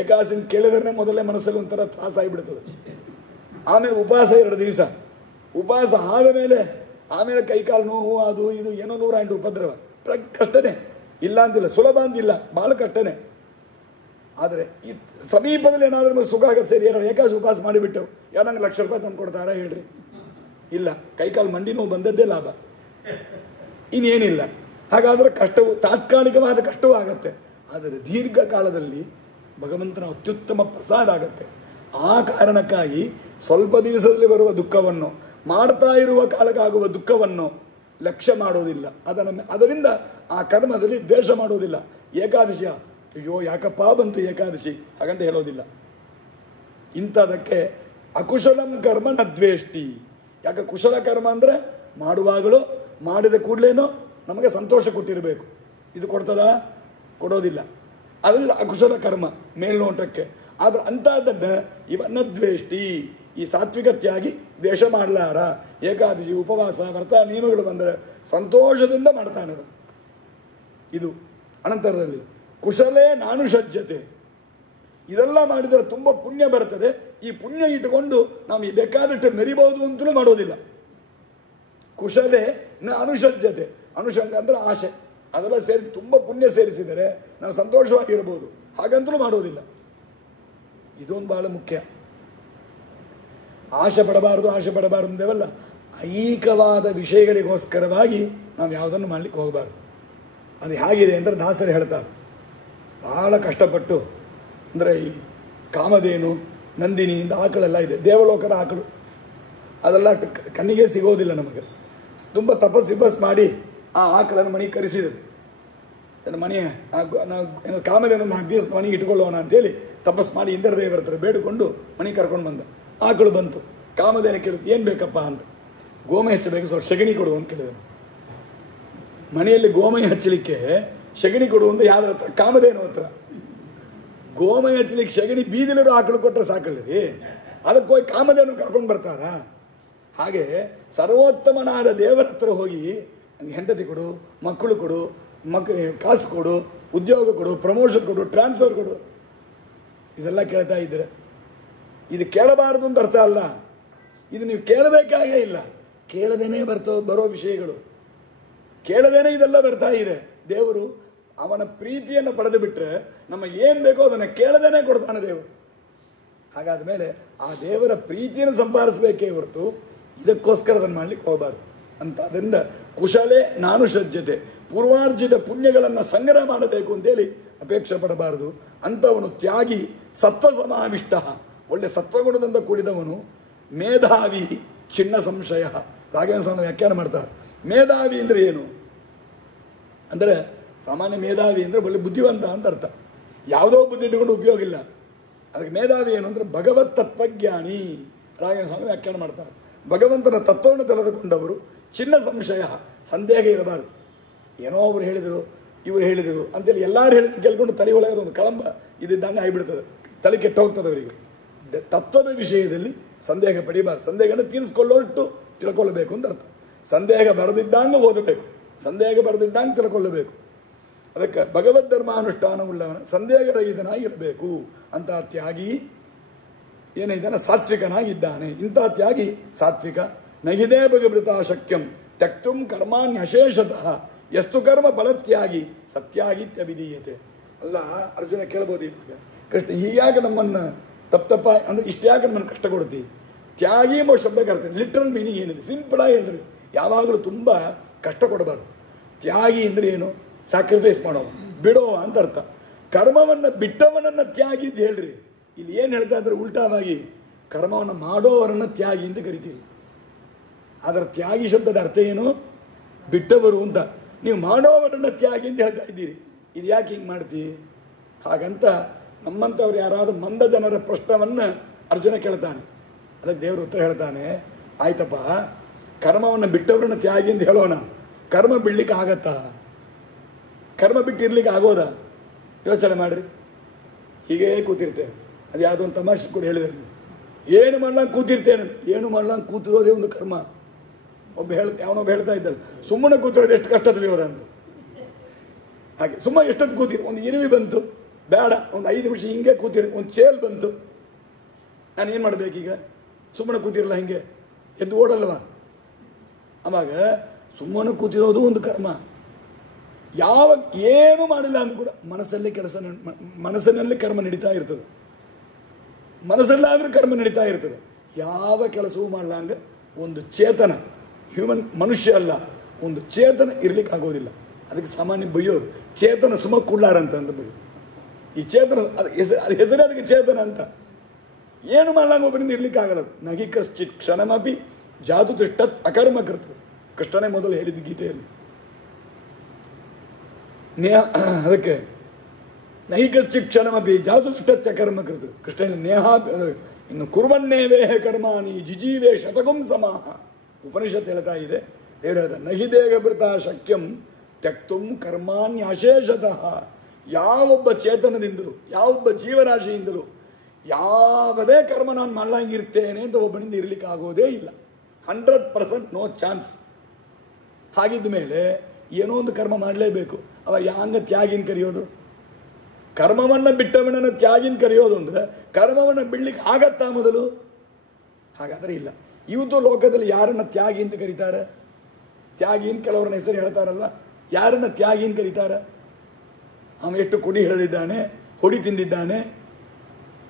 ಏಕಾದಶಿ ಕೇಳಿದ್ರೆ ಮೊದಲೇ ಮನಸ್ಸಲ್ಲಿ ಒಂಥರ ತ್ರಾಸ ಆಗಿಬಿಡ್ತದೆ. ಆಮೇಲೆ ಉಪವಾಸ 2 ದಿವಸ. ಉಪವಾಸ ಆದ ಮೇಲೆ ಆಮೇಲೆ ಕೈಕಾಲು ನೋವು, ಅದು ಇದು ಏನೋ 108 ಉಪದ್ರವ. ಕಷ್ಟನೇ, ಇಲ್ಲ ಅಂತಿಲ್ಲ, ಸುಲಭ ಅಂತಿಲ್ಲ, ಭಾಳ ಕಷ್ಟನೇ. ಆದರೆ ಈ ಸಮೀಪದಲ್ಲಿ ಏನಾದರೂ ಸುಖ ಆಗ ಸೇರಿ 2 ಏಕಾದಶಿ ಉಪವಾಸ ಮಾಡಿಬಿಟ್ಟು ಯಾರಂಗೆ ₹1,00,000 ತಂದು ಕೊಡ್ತಾರಾ ಹೇಳ್ರಿ? ಇಲ್ಲ. ಕೈಕಾಲು ಮಂಡಿ ನೋವು ಬಂದದ್ದೇ ಲಾಭ, ಇನ್ನೇನಿಲ್ಲ. ಹಾಗಾದರೆ ಕಷ್ಟವು ತಾತ್ಕಾಲಿಕವಾದ ಕಷ್ಟವೂ ಆಗತ್ತೆ. ಆದರೆ ದೀರ್ಘಕಾಲದಲ್ಲಿ ಭಗವಂತನ ಅತ್ಯುತ್ತಮ ಪ್ರಸಾದ ಆಗತ್ತೆ. ಆ ಕಾರಣಕ್ಕಾಗಿ ಸ್ವಲ್ಪ ದಿವಸದಲ್ಲಿ ಬರುವ ದುಃಖವನ್ನು, ಮಾಡ್ತಾ ಇರುವ ಕಾಲಕ್ಕಾಗುವ ದುಃಖವನ್ನು ಲಕ್ಷ್ಯ ಮಾಡೋದಿಲ್ಲ. ಅದರಿಂದ ಆ ಕರ್ಮದಲ್ಲಿ ದ್ವೇಷ ಮಾಡೋದಿಲ್ಲ. ಏಕಾದಶಿಯ ಅಯ್ಯೋ ಯಾಕಪ್ಪ ಬಂತು ಏಕಾದಶಿ ಹಾಗಂತ ಹೇಳೋದಿಲ್ಲ. ಇಂಥದಕ್ಕೆ ಅಕುಶಲಂ ಕರ್ಮ ನ ದ್ವೇಷ್ಟಿ. ಯಾಕೆ ಕುಶಲ ಕರ್ಮ ಅಂದರೆ ಮಾಡುವಾಗಲೂ ಮಾಡಿದ ಕೂಡಲೇನೋ ನಮಗೆ ಸಂತೋಷ ಕೊಟ್ಟಿರಬೇಕು. ಇದು ಕೊಡ್ತದಾ? ಕೊಡೋದಿಲ್ಲ. ಅದರಿಂದ ಅಕುಶಲ ಕರ್ಮ ಮೇಲ್ನೋಟಕ್ಕೆ. ಆದರೆ ಅಂಥದ್ದನ್ನು ಇವನ್ನ ದ್ವೇಷ್ಟಿ, ಈ ಸಾತ್ವಿಕ ತ್ಯಾಗಿ ದ್ವೇಷ ಮಾಡಲಾರ. ಏಕಾದಶಿ ಉಪವಾಸ ವ್ರತ ನಿಯಮಗಳು ಬಂದರೆ ಸಂತೋಷದಿಂದ ಮಾಡ್ತಾನೆ. ಇದು ಅನಂತರದಲ್ಲಿ ಕುಶಲೇ ನಾನುಷಜ್ಯತೆ. ಇದೆಲ್ಲ ಮಾಡಿದರೆ ತುಂಬ ಪುಣ್ಯ ಬರ್ತದೆ. ಈ ಪುಣ್ಯ ಇಟ್ಟುಕೊಂಡು ನಾವು ಬೇಕಾದಷ್ಟು ಮೆರಿಬಹುದು ಅಂತಲೂ ಮಾಡೋದಿಲ್ಲ. ಕುಶಲೇ ನ ಅನುಷಜ್ಯತೆ. ಅನುಷಂಗ ಅಂದರೆ ಆಶೆ. ಅದೆಲ್ಲ ಸೇರಿ ತುಂಬ ಪುಣ್ಯ ಸೇರಿಸಿದರೆ ನಾವು ಸಂತೋಷವಾಗಿರ್ಬೋದು, ಹಾಗಂತಲೂ ಮಾಡೋದಿಲ್ಲ. ಇದೊಂದು ಬಹಳ ಮುಖ್ಯ. ಆಶೆ ಪಡಬಾರದು ಅಂದೇವಲ್ಲ, ಐಹಿಕವಾದ ವಿಷಯಗಳಿಗೋಸ್ಕರವಾಗಿ ನಾವು ಯಾವುದನ್ನು ಮಾಡಲಿಕ್ಕೆ ಹೋಗಬಾರ್ದು. ಅದು ಹೇಗಿದೆ ಅಂದರೆ ದಾಸರು ಹೇಳ್ತಾರೆ, ಬಹಳ ಕಷ್ಟಪಟ್ಟು ಅಂದರೆ ಈ ಕಾಮಧೇನು ನಂದಿನಿಯಿಂದ ಆಕಳೆಲ್ಲ ಇದೆ, ದೇವಲೋಕದ ಆಕಳು. ಅದೆಲ್ಲ ಕಣ್ಣಿಗೆ ಸಿಗೋದಿಲ್ಲ ನಮಗೆ. ತುಂಬ ತಪಸ್ಸು ಮಾಡಿ ಆ ಆಕಳನ್ನು ಮನೆಗೆ ಕರೆಸಿದರು. ಮನೆಯ ಕಾಮಧೇನು 4 ದಿವಸ ಮನೆಗೆ ಇಟ್ಕೊಳ್ಳೋಣ ಅಂತೇಳಿ ತಪಸ್ಸು ಮಾಡಿ ಇಂದ್ರದೇವರ ಹತ್ರ ಬೇಡಿಕೊಂಡು ಮನೆಗೆ ಕರ್ಕೊಂಡು ಬಂದ. ಆಕಳು ಬಂತು. ಕಾಮಧೇನು ಕೇಳಿದ್ರು, ಏನು ಬೇಕಪ್ಪ ಅಂತ. ಗೋಮಯ ಹಚ್ಚಬೇಕು, ಸ್ವಲ್ಪ ಸಗಣಿ ಕೊಡು ಅಂತ ಕೇಳಿದನು. ಮನೆಯಲ್ಲಿ ಗೋಮಯ ಹಚ್ಚಲಿಕ್ಕೆ ಸಗಣಿ ಕೊಡು ಅಂತ ಯಾವ್ದ್ರ ಹತ್ರ? ಕಾಮಧೇನು ಹತ್ರ. ಗೋಮಯ ಹಚ್ಚಲಿಕ್ಕೆ ಸಗಣಿ ಬೀದಿಲಿರೋ ಆಕಳು ಕೊಟ್ಟರೆ ಸಾಕಲ್ಲರಿ, ಅದಕ್ಕೆ ಹೋಗಿ ಕಾಮಧೇನು ಕರ್ಕೊಂಡು ಬರ್ತಾರ? ಹಾಗೆ ಸರ್ವೋತ್ತಮನಾದ ದೇವರ ಹತ್ರ ಹೋಗಿ ನನಗೆ ಹೆಂಡತಿ ಕೊಡು, ಮಕ್ಕಳು ಕೊಡು, ಕಾಸು ಕೊಡು, ಉದ್ಯೋಗ ಕೊಡು, ಪ್ರಮೋಷನ್ ಕೊಡು, ಟ್ರಾನ್ಸ್ಫರ್ ಕೊಡು, ಇದೆಲ್ಲ ಕೇಳ್ತಾ ಇದ್ದೀರ. ಇದು ಕೇಳಬಾರದು ಅಂತ ಅರ್ಥ ಅಲ್ಲ. ಇದು ನೀವು ಕೇಳಬೇಕಾಗೇ ಇಲ್ಲ. ಕೇಳದೇನೆ ಬರೋ ವಿಷಯಗಳು, ಕೇಳದೇನೆ ಇದೆಲ್ಲ ಬರ್ತಾ ಇದೆ. ದೇವರು ಅವನ ಪ್ರೀತಿಯನ್ನು ಪಡೆದು ಬಿಟ್ಟರೆ ನಮ್ಮ ಏನು ಬೇಕೋ ಅದನ್ನು ಕೇಳದೇನೆ ಕೊಡ್ತಾನೆ ದೇವರು. ಹಾಗಾದ ಮೇಲೆ ಆ ದೇವರ ಪ್ರೀತಿಯನ್ನು ಸಂಪಾದಿಸಬೇಕೇ ಹೊರತು ಇದಕ್ಕೋಸ್ಕರ ಅದನ್ನು ಮಾಡಲಿಕ್ಕೆ ಹೋಗಬಾರ್ದು ಅಂತ. ಅದರಿಂದ ಕುಶಲೇ ನಾನುಷಜ್ಯತೆ, ಪೂರ್ವಾರ್ಜಿತ ಪುಣ್ಯಗಳನ್ನು ಸಂಗ್ರಹ ಮಾಡಬೇಕು ಅಂತೇಳಿ ಅಪೇಕ್ಷೆ ಪಡಬಾರದು. ಅಂಥವನು ತ್ಯಾಗಿ, ಸತ್ವ ಸಮಾವಿಷ್ಟ, ಒಳ್ಳೆ ಸತ್ವಗುಣದಿಂದ ಕೂಡಿದವನು. ಮೇಧಾವಿ ಚಿನ್ನ ಸಂಶಯ. ರಾಘವೇಂದ್ರ ಸ್ವಾಮಿ ವ್ಯಾಖ್ಯಾನ ಮಾಡ್ತಾರೆ. ಮೇಧಾವಿ ಅಂದರೆ ಏನು ಅಂದರೆ, ಸಾಮಾನ್ಯ ಮೇಧಾವಿ ಅಂದರೆ ಒಳ್ಳೆ ಬುದ್ಧಿವಂತ ಅಂತ ಅರ್ಥ. ಯಾವುದೋ ಬುದ್ಧಿ ಇಟ್ಟುಕೊಂಡು ಉಪಯೋಗ ಇಲ್ಲ. ಅದಕ್ಕೆ ಮೇಧಾವಿ ಏನು ಅಂದರೆ ಭಗವತ್ ತತ್ವಜ್ಞಾನಿ. ರಾಘವೇಂದ್ರ ಸ್ವಾಮಿ ವ್ಯಾಖ್ಯಾನ ಮಾಡ್ತಾರೆ. ಭಗವಂತನ ತತ್ವವನ್ನು ತಿಳಿದುಕೊಂಡವರು. ಚಿನ್ನ ಸಂಶಯ, ಸಂದೇಹ ಇರಬಾರ್ದು. ಏನೋ ಅವರು ಹೇಳಿದರು, ಇವರು ಹೇಳಿದರು ಅಂತೇಳಿ ಎಲ್ಲರೂ ಹೇಳಿದ್ರು ಕೇಳ್ಕೊಂಡು ತಲೆ ಒಳಗೆ ಒಂದು ಕಳಂಬ ಇದ್ದಂಗೆ ಆಗಿಬಿಡ್ತದೆ, ತಲೆ ಕೆಟ್ಟು ಹೋಗ್ತದೆ ಅವರಿಗೆ. ತತ್ವದ ವಿಷಯದಲ್ಲಿ ಸಂದೇಹ ಪಡಿಬಾರ್ದು. ಸಂದೇಹವನ್ನು ತೀರಿಸಿಕೊಳ್ಳೋಷ್ಟು ತಿಳ್ಕೊಳ್ಳಬೇಕು ಅಂತ ಅರ್ಥ. ಸಂದೇಹ ಬರೆದಿದ್ದಂಗೆ ಓದಬೇಕು, ಸಂದೇಹ ಬರೆದಿದ್ದಂಗೆ ತಿಳ್ಕೊಳ್ಳಬೇಕು. ಅದಕ್ಕೆ ಭಗವದ್ ಧರ್ಮಾನುಷ್ಠಾನವುಳ್ಳವನ ಸಂದೇಹರಹಿತನಾಗಿರಬೇಕು. ಅಂತ ತ್ಯಾಗಿ ಏನಿದ್ದಾನೆ ಸಾತ್ವಿಕನಾಗಿದ್ದಾನೆ. ಇಂಥ ತ್ಯಾಗಿ ಸಾತ್ವಿಕ. ನಹಿದೇ ಭಗವೃತ ಶಕ್ಯಂ ತ್ಯಕ್ತುಂ ಕರ್ಮಾಣ್ಯಶೇಷತಃ ಎಷ್ಟು ಕರ್ಮ ಫಲತ್ಯಾಗಿ ಸತ್ಯಾಗಿತ್ಯಭಿಧೀಯತೆ. ಅಲ್ಲ, ಅರ್ಜುನ ಕೇಳ್ಬೋದು ಇವಾಗ, ಕೃಷ್ಣ ಹೀಗಾಗಿ ನಮ್ಮನ್ನು ತಪ್ಪ ಅಂದರೆ ಇಷ್ಟ್ಯಾಕೆ ನಮ್ಮನ್ನು ಕಷ್ಟ ಕೊಡ್ತೀವಿ? ತ್ಯಾಗಿ ಎಂಬ ಶಬ್ದ ಕರ್ತೀನಿ. ಲಿಟ್ರಲ್ ಮೀನಿಂಗ್ ಏನಿದೆ? ಸಿಂಪಲಾಗಿ ಹೇಳ್ರಿ, ಯಾವಾಗಲೂ ತುಂಬ ಕಷ್ಟ ಕೊಡಬಾರ್ದು. ತ್ಯಾಗಿ ಅಂದರೆ ಏನು? ಸ್ಯಾಕ್ರಿಫೈಸ್ ಮಾಡೋವ, ಬಿಡೋ ಅಂತ ಅರ್ಥ. ಕರ್ಮವನ್ನು ಬಿಟ್ಟವನನ್ನು ತ್ಯಾಗಿ ಅಂತ ಹೇಳ್ರಿ. ಇಲ್ಲಿ ಏನು ಹೇಳ್ತಾ ಇದ್ರೆ ಉಲ್ಟಾವಾಗಿ ಕರ್ಮವನ್ನು ಮಾಡೋವರನ್ನು ತ್ಯಾಗಿ ಅಂತ ಕರಿತೀವಿ. ಆದರೆ ತ್ಯಾಗಿ ಶಬ್ದದ ಅರ್ಥ ಏನು? ಬಿಟ್ಟವರು ಅಂತ. ನೀವು ಮಾಡೋವರನ್ನು ತ್ಯಾಗಿ ಅಂತ ಹೇಳ್ತಾ ಇದ್ದೀರಿ. ಇದು ಯಾಕೆ ಹಿಂಗೆ ಮಾಡ್ತೀವಿ? ಹಾಗಂತ ನಮ್ಮಂಥವ್ರು ಯಾರಾದರೂ ಮಂದ ಜನರ ಪ್ರಶ್ನವನ್ನು ಅರ್ಜುನ ಕೇಳ್ತಾನೆ. ಅದಕ್ಕೆ ದೇವರು ಉತ್ತರ ಹೇಳ್ತಾನೆ, ಆಯ್ತಪ್ಪ, ಕರ್ಮವನ್ನು ಬಿಟ್ಟವರನ್ನು ತ್ಯಾಗಿ ಅಂತ ಹೇಳೋಣ. ಕರ್ಮ ಬಿಡ್ಲಿಕ್ಕೆ ಆಗತ್ತಾ? ಕರ್ಮ ಬಿಟ್ಟಿರ್ಲಿಕ್ಕೆ ಆಗೋದಾ? ಯೋಚನೆ ಮಾಡಿರಿ. ಹೀಗೇ ಕೂತಿರ್ತೇವೆ. ಅದು ಯಾವುದೋ ಒಂದು ತಮಾಷೆ ಕೂಡ ಹೇಳಿದ್ರು, ಏನು ಮಾಡ್ಲಂಗೆ ಕೂತಿರ್ತೇನೆ. ಏನು ಮಾಡ್ಲಂಗೆ ಕೂತಿರೋದೇ ಒಂದು ಕರ್ಮ. ಯಾವನೊಬ್ಬ ಹೇಳ್ತಾ ಇದ್ದಲ್ಲ, ಸುಮ್ಮನೆ ಕೂತಿರೋದು ಎಷ್ಟು ಕಷ್ಟ ತಿಳಿಯೋದ ಅಂತ. ಹಾಗೆ ಸುಮ್ಮನೆ ಎಷ್ಟೊತ್ತು ಕೂತಿರು, ಒಂದು ಇರುವಿ ಬಂತು, ಬೇಡ ಒಂದು 5 ನಿಮಿಷ ಹಿಂಗೆ ಕೂತಿರಿ, ಒಂದು ಚೇಲ್ ಬಂತು, ನಾನು ಏನು ಮಾಡಬೇಕೀಗ? ಸುಮ್ಮನೆ ಕೂತಿರಲ್ಲ, ಹಿಂಗೆ ಎದ್ದು ಓಡಲ್ವಾ? ಆವಾಗ ಸುಮ್ಮನೆ ಕೂತಿರೋದು ಒಂದು ಕರ್ಮ. ಯಾವಾಗ ಏನೂ ಮಾಡಿಲ್ಲ ಅಂದ್ರೂ ಕೂಡ ಮನಸ್ಸಿನಲ್ಲಿ ಕರ್ಮ ನಡೀತಾ ಇರ್ತದೆ. ಮನಸ್ಸಲ್ಲಾದರೂ ಕರ್ಮ ನಡೀತಾ ಇರ್ತದೆ. ಯಾವ ಕೆಲಸವೂ ಮಾಡಲ್ಲ ಹಂಗೆ ಒಂದು ಚೇತನ, ಮನುಷ್ಯ ಅಲ್ಲ, ಒಂದು ಚೇತನ ಇರ್ಲಿಕ್ಕೆ ಆಗೋದಿಲ್ಲ. ಅದಕ್ಕೆ ಸಾಮಾನ್ಯ ಬೈಯೋದು, ಚೇತನ ಸುಮ ಕೂಡ್ಲಾರಂತ ಅಂತ ಬೈಯೋದು. ಈ ಚೇತನ ಅದು ಹೆಸರೇ ಅದಕ್ಕೆ ಚೇತನ ಅಂತ. ಏನು ಮಾಡಲಾಂಗ ಒಬ್ಬರಿಂದ ಇರ್ಲಿಕ್ಕೆ ಆಗಲ್ಲ. ನಗಿ ಕಶ್ಚಿತ್ ಕ್ಷಣಮಪಿ ಜಾತು ತಿಷ್ಟತ್ ಅಕರ್ಮ ಕೃತ. ಕೃಷ್ಣನೇ ಮೊದಲು ಹೇಳಿದ್ದು ಗೀತೆಯಲ್ಲಿ. ಅದಕ್ಕೆ ನೈಕಶ್ಚಿಕ್ಷಣಮಪಿ ಜಾತುಷ್ಟತ್ಯ ಕರ್ಮ ಕೃತ ಕೃಷ್ಣನ ನೇಹ ಇನ್ನು ಕುರ್ವನ್ನೇವೇಹ ಕರ್ಮಾಣಿ ಜಿಜೀವೇ ಶತಕಂ ಸಮಾಹ ಉಪನಿಷತ್ ಹೇಳ್ತಾ ಇದೆ. ದೇವರು ಹೇಳ್ದ ನಹಿ ದೇಹಭೃತ ಶಕ್ಯಂ ತ್ಯಕ್ತುಂ ಕರ್ಮಾಣ್ಯಶೇಷತಃ. ಯಾವೊಬ್ಬ ಚೇತನದಿಂದಲೂ ಯಾವೊಬ್ಬ ಜೀವರಾಶಿಯಿಂದಲೂ ಯಾವುದೇ ಕರ್ಮ ನಾನು ಮಾಡ್ಲಾಗಿರ್ತೇನೆ ಅಂತ ಒಬ್ಬನಿಂದ ಇರಲಿಕ್ಕೆ ಆಗೋದೇ ಇಲ್ಲ. 100% ನೋ ಚಾನ್ಸ್. ಹಾಗಿದ್ದ ಮೇಲೆ ಏನೋ ಒಂದು ಕರ್ಮ ಮಾಡಲೇಬೇಕು. ಅವ ಯಾಂಗ ತ್ಯಾಗಿನ ಕರೆಯೋದು? ಕರ್ಮವನ್ನು ಬಿಟ್ಟವನನ್ನು ತ್ಯಾಗಿನ ಕರೆಯೋದು ಅಂದರೆ ಕರ್ಮವನ್ನು ಬಿಡ್ಲಿಕ್ಕೆ ಆಗತ್ತಾ ಮೊದಲು? ಹಾಗಾದರೆ ಇಲ್ಲ. ಇವತ್ತು ಲೋಕದಲ್ಲಿ ಯಾರನ್ನ ತ್ಯಾಗಿ ಅಂತ ಕರೀತಾರೆ? ತ್ಯಾಗಿ ಅಂತ ಕೆಲವರನ್ನ ಹೆಸರು ಹೇಳ್ತಾರಲ್ವ, ಯಾರನ್ನ ತ್ಯಾಗಿ ಅಂತ ಕರೀತಾರೆ? ಅವನು ಎಷ್ಟು ಕುಡಿ ಹಿಡಿದಿದ್ದಾನೆ, ಹೊಡಿ ತಿಂದಿದ್ದಾನೆ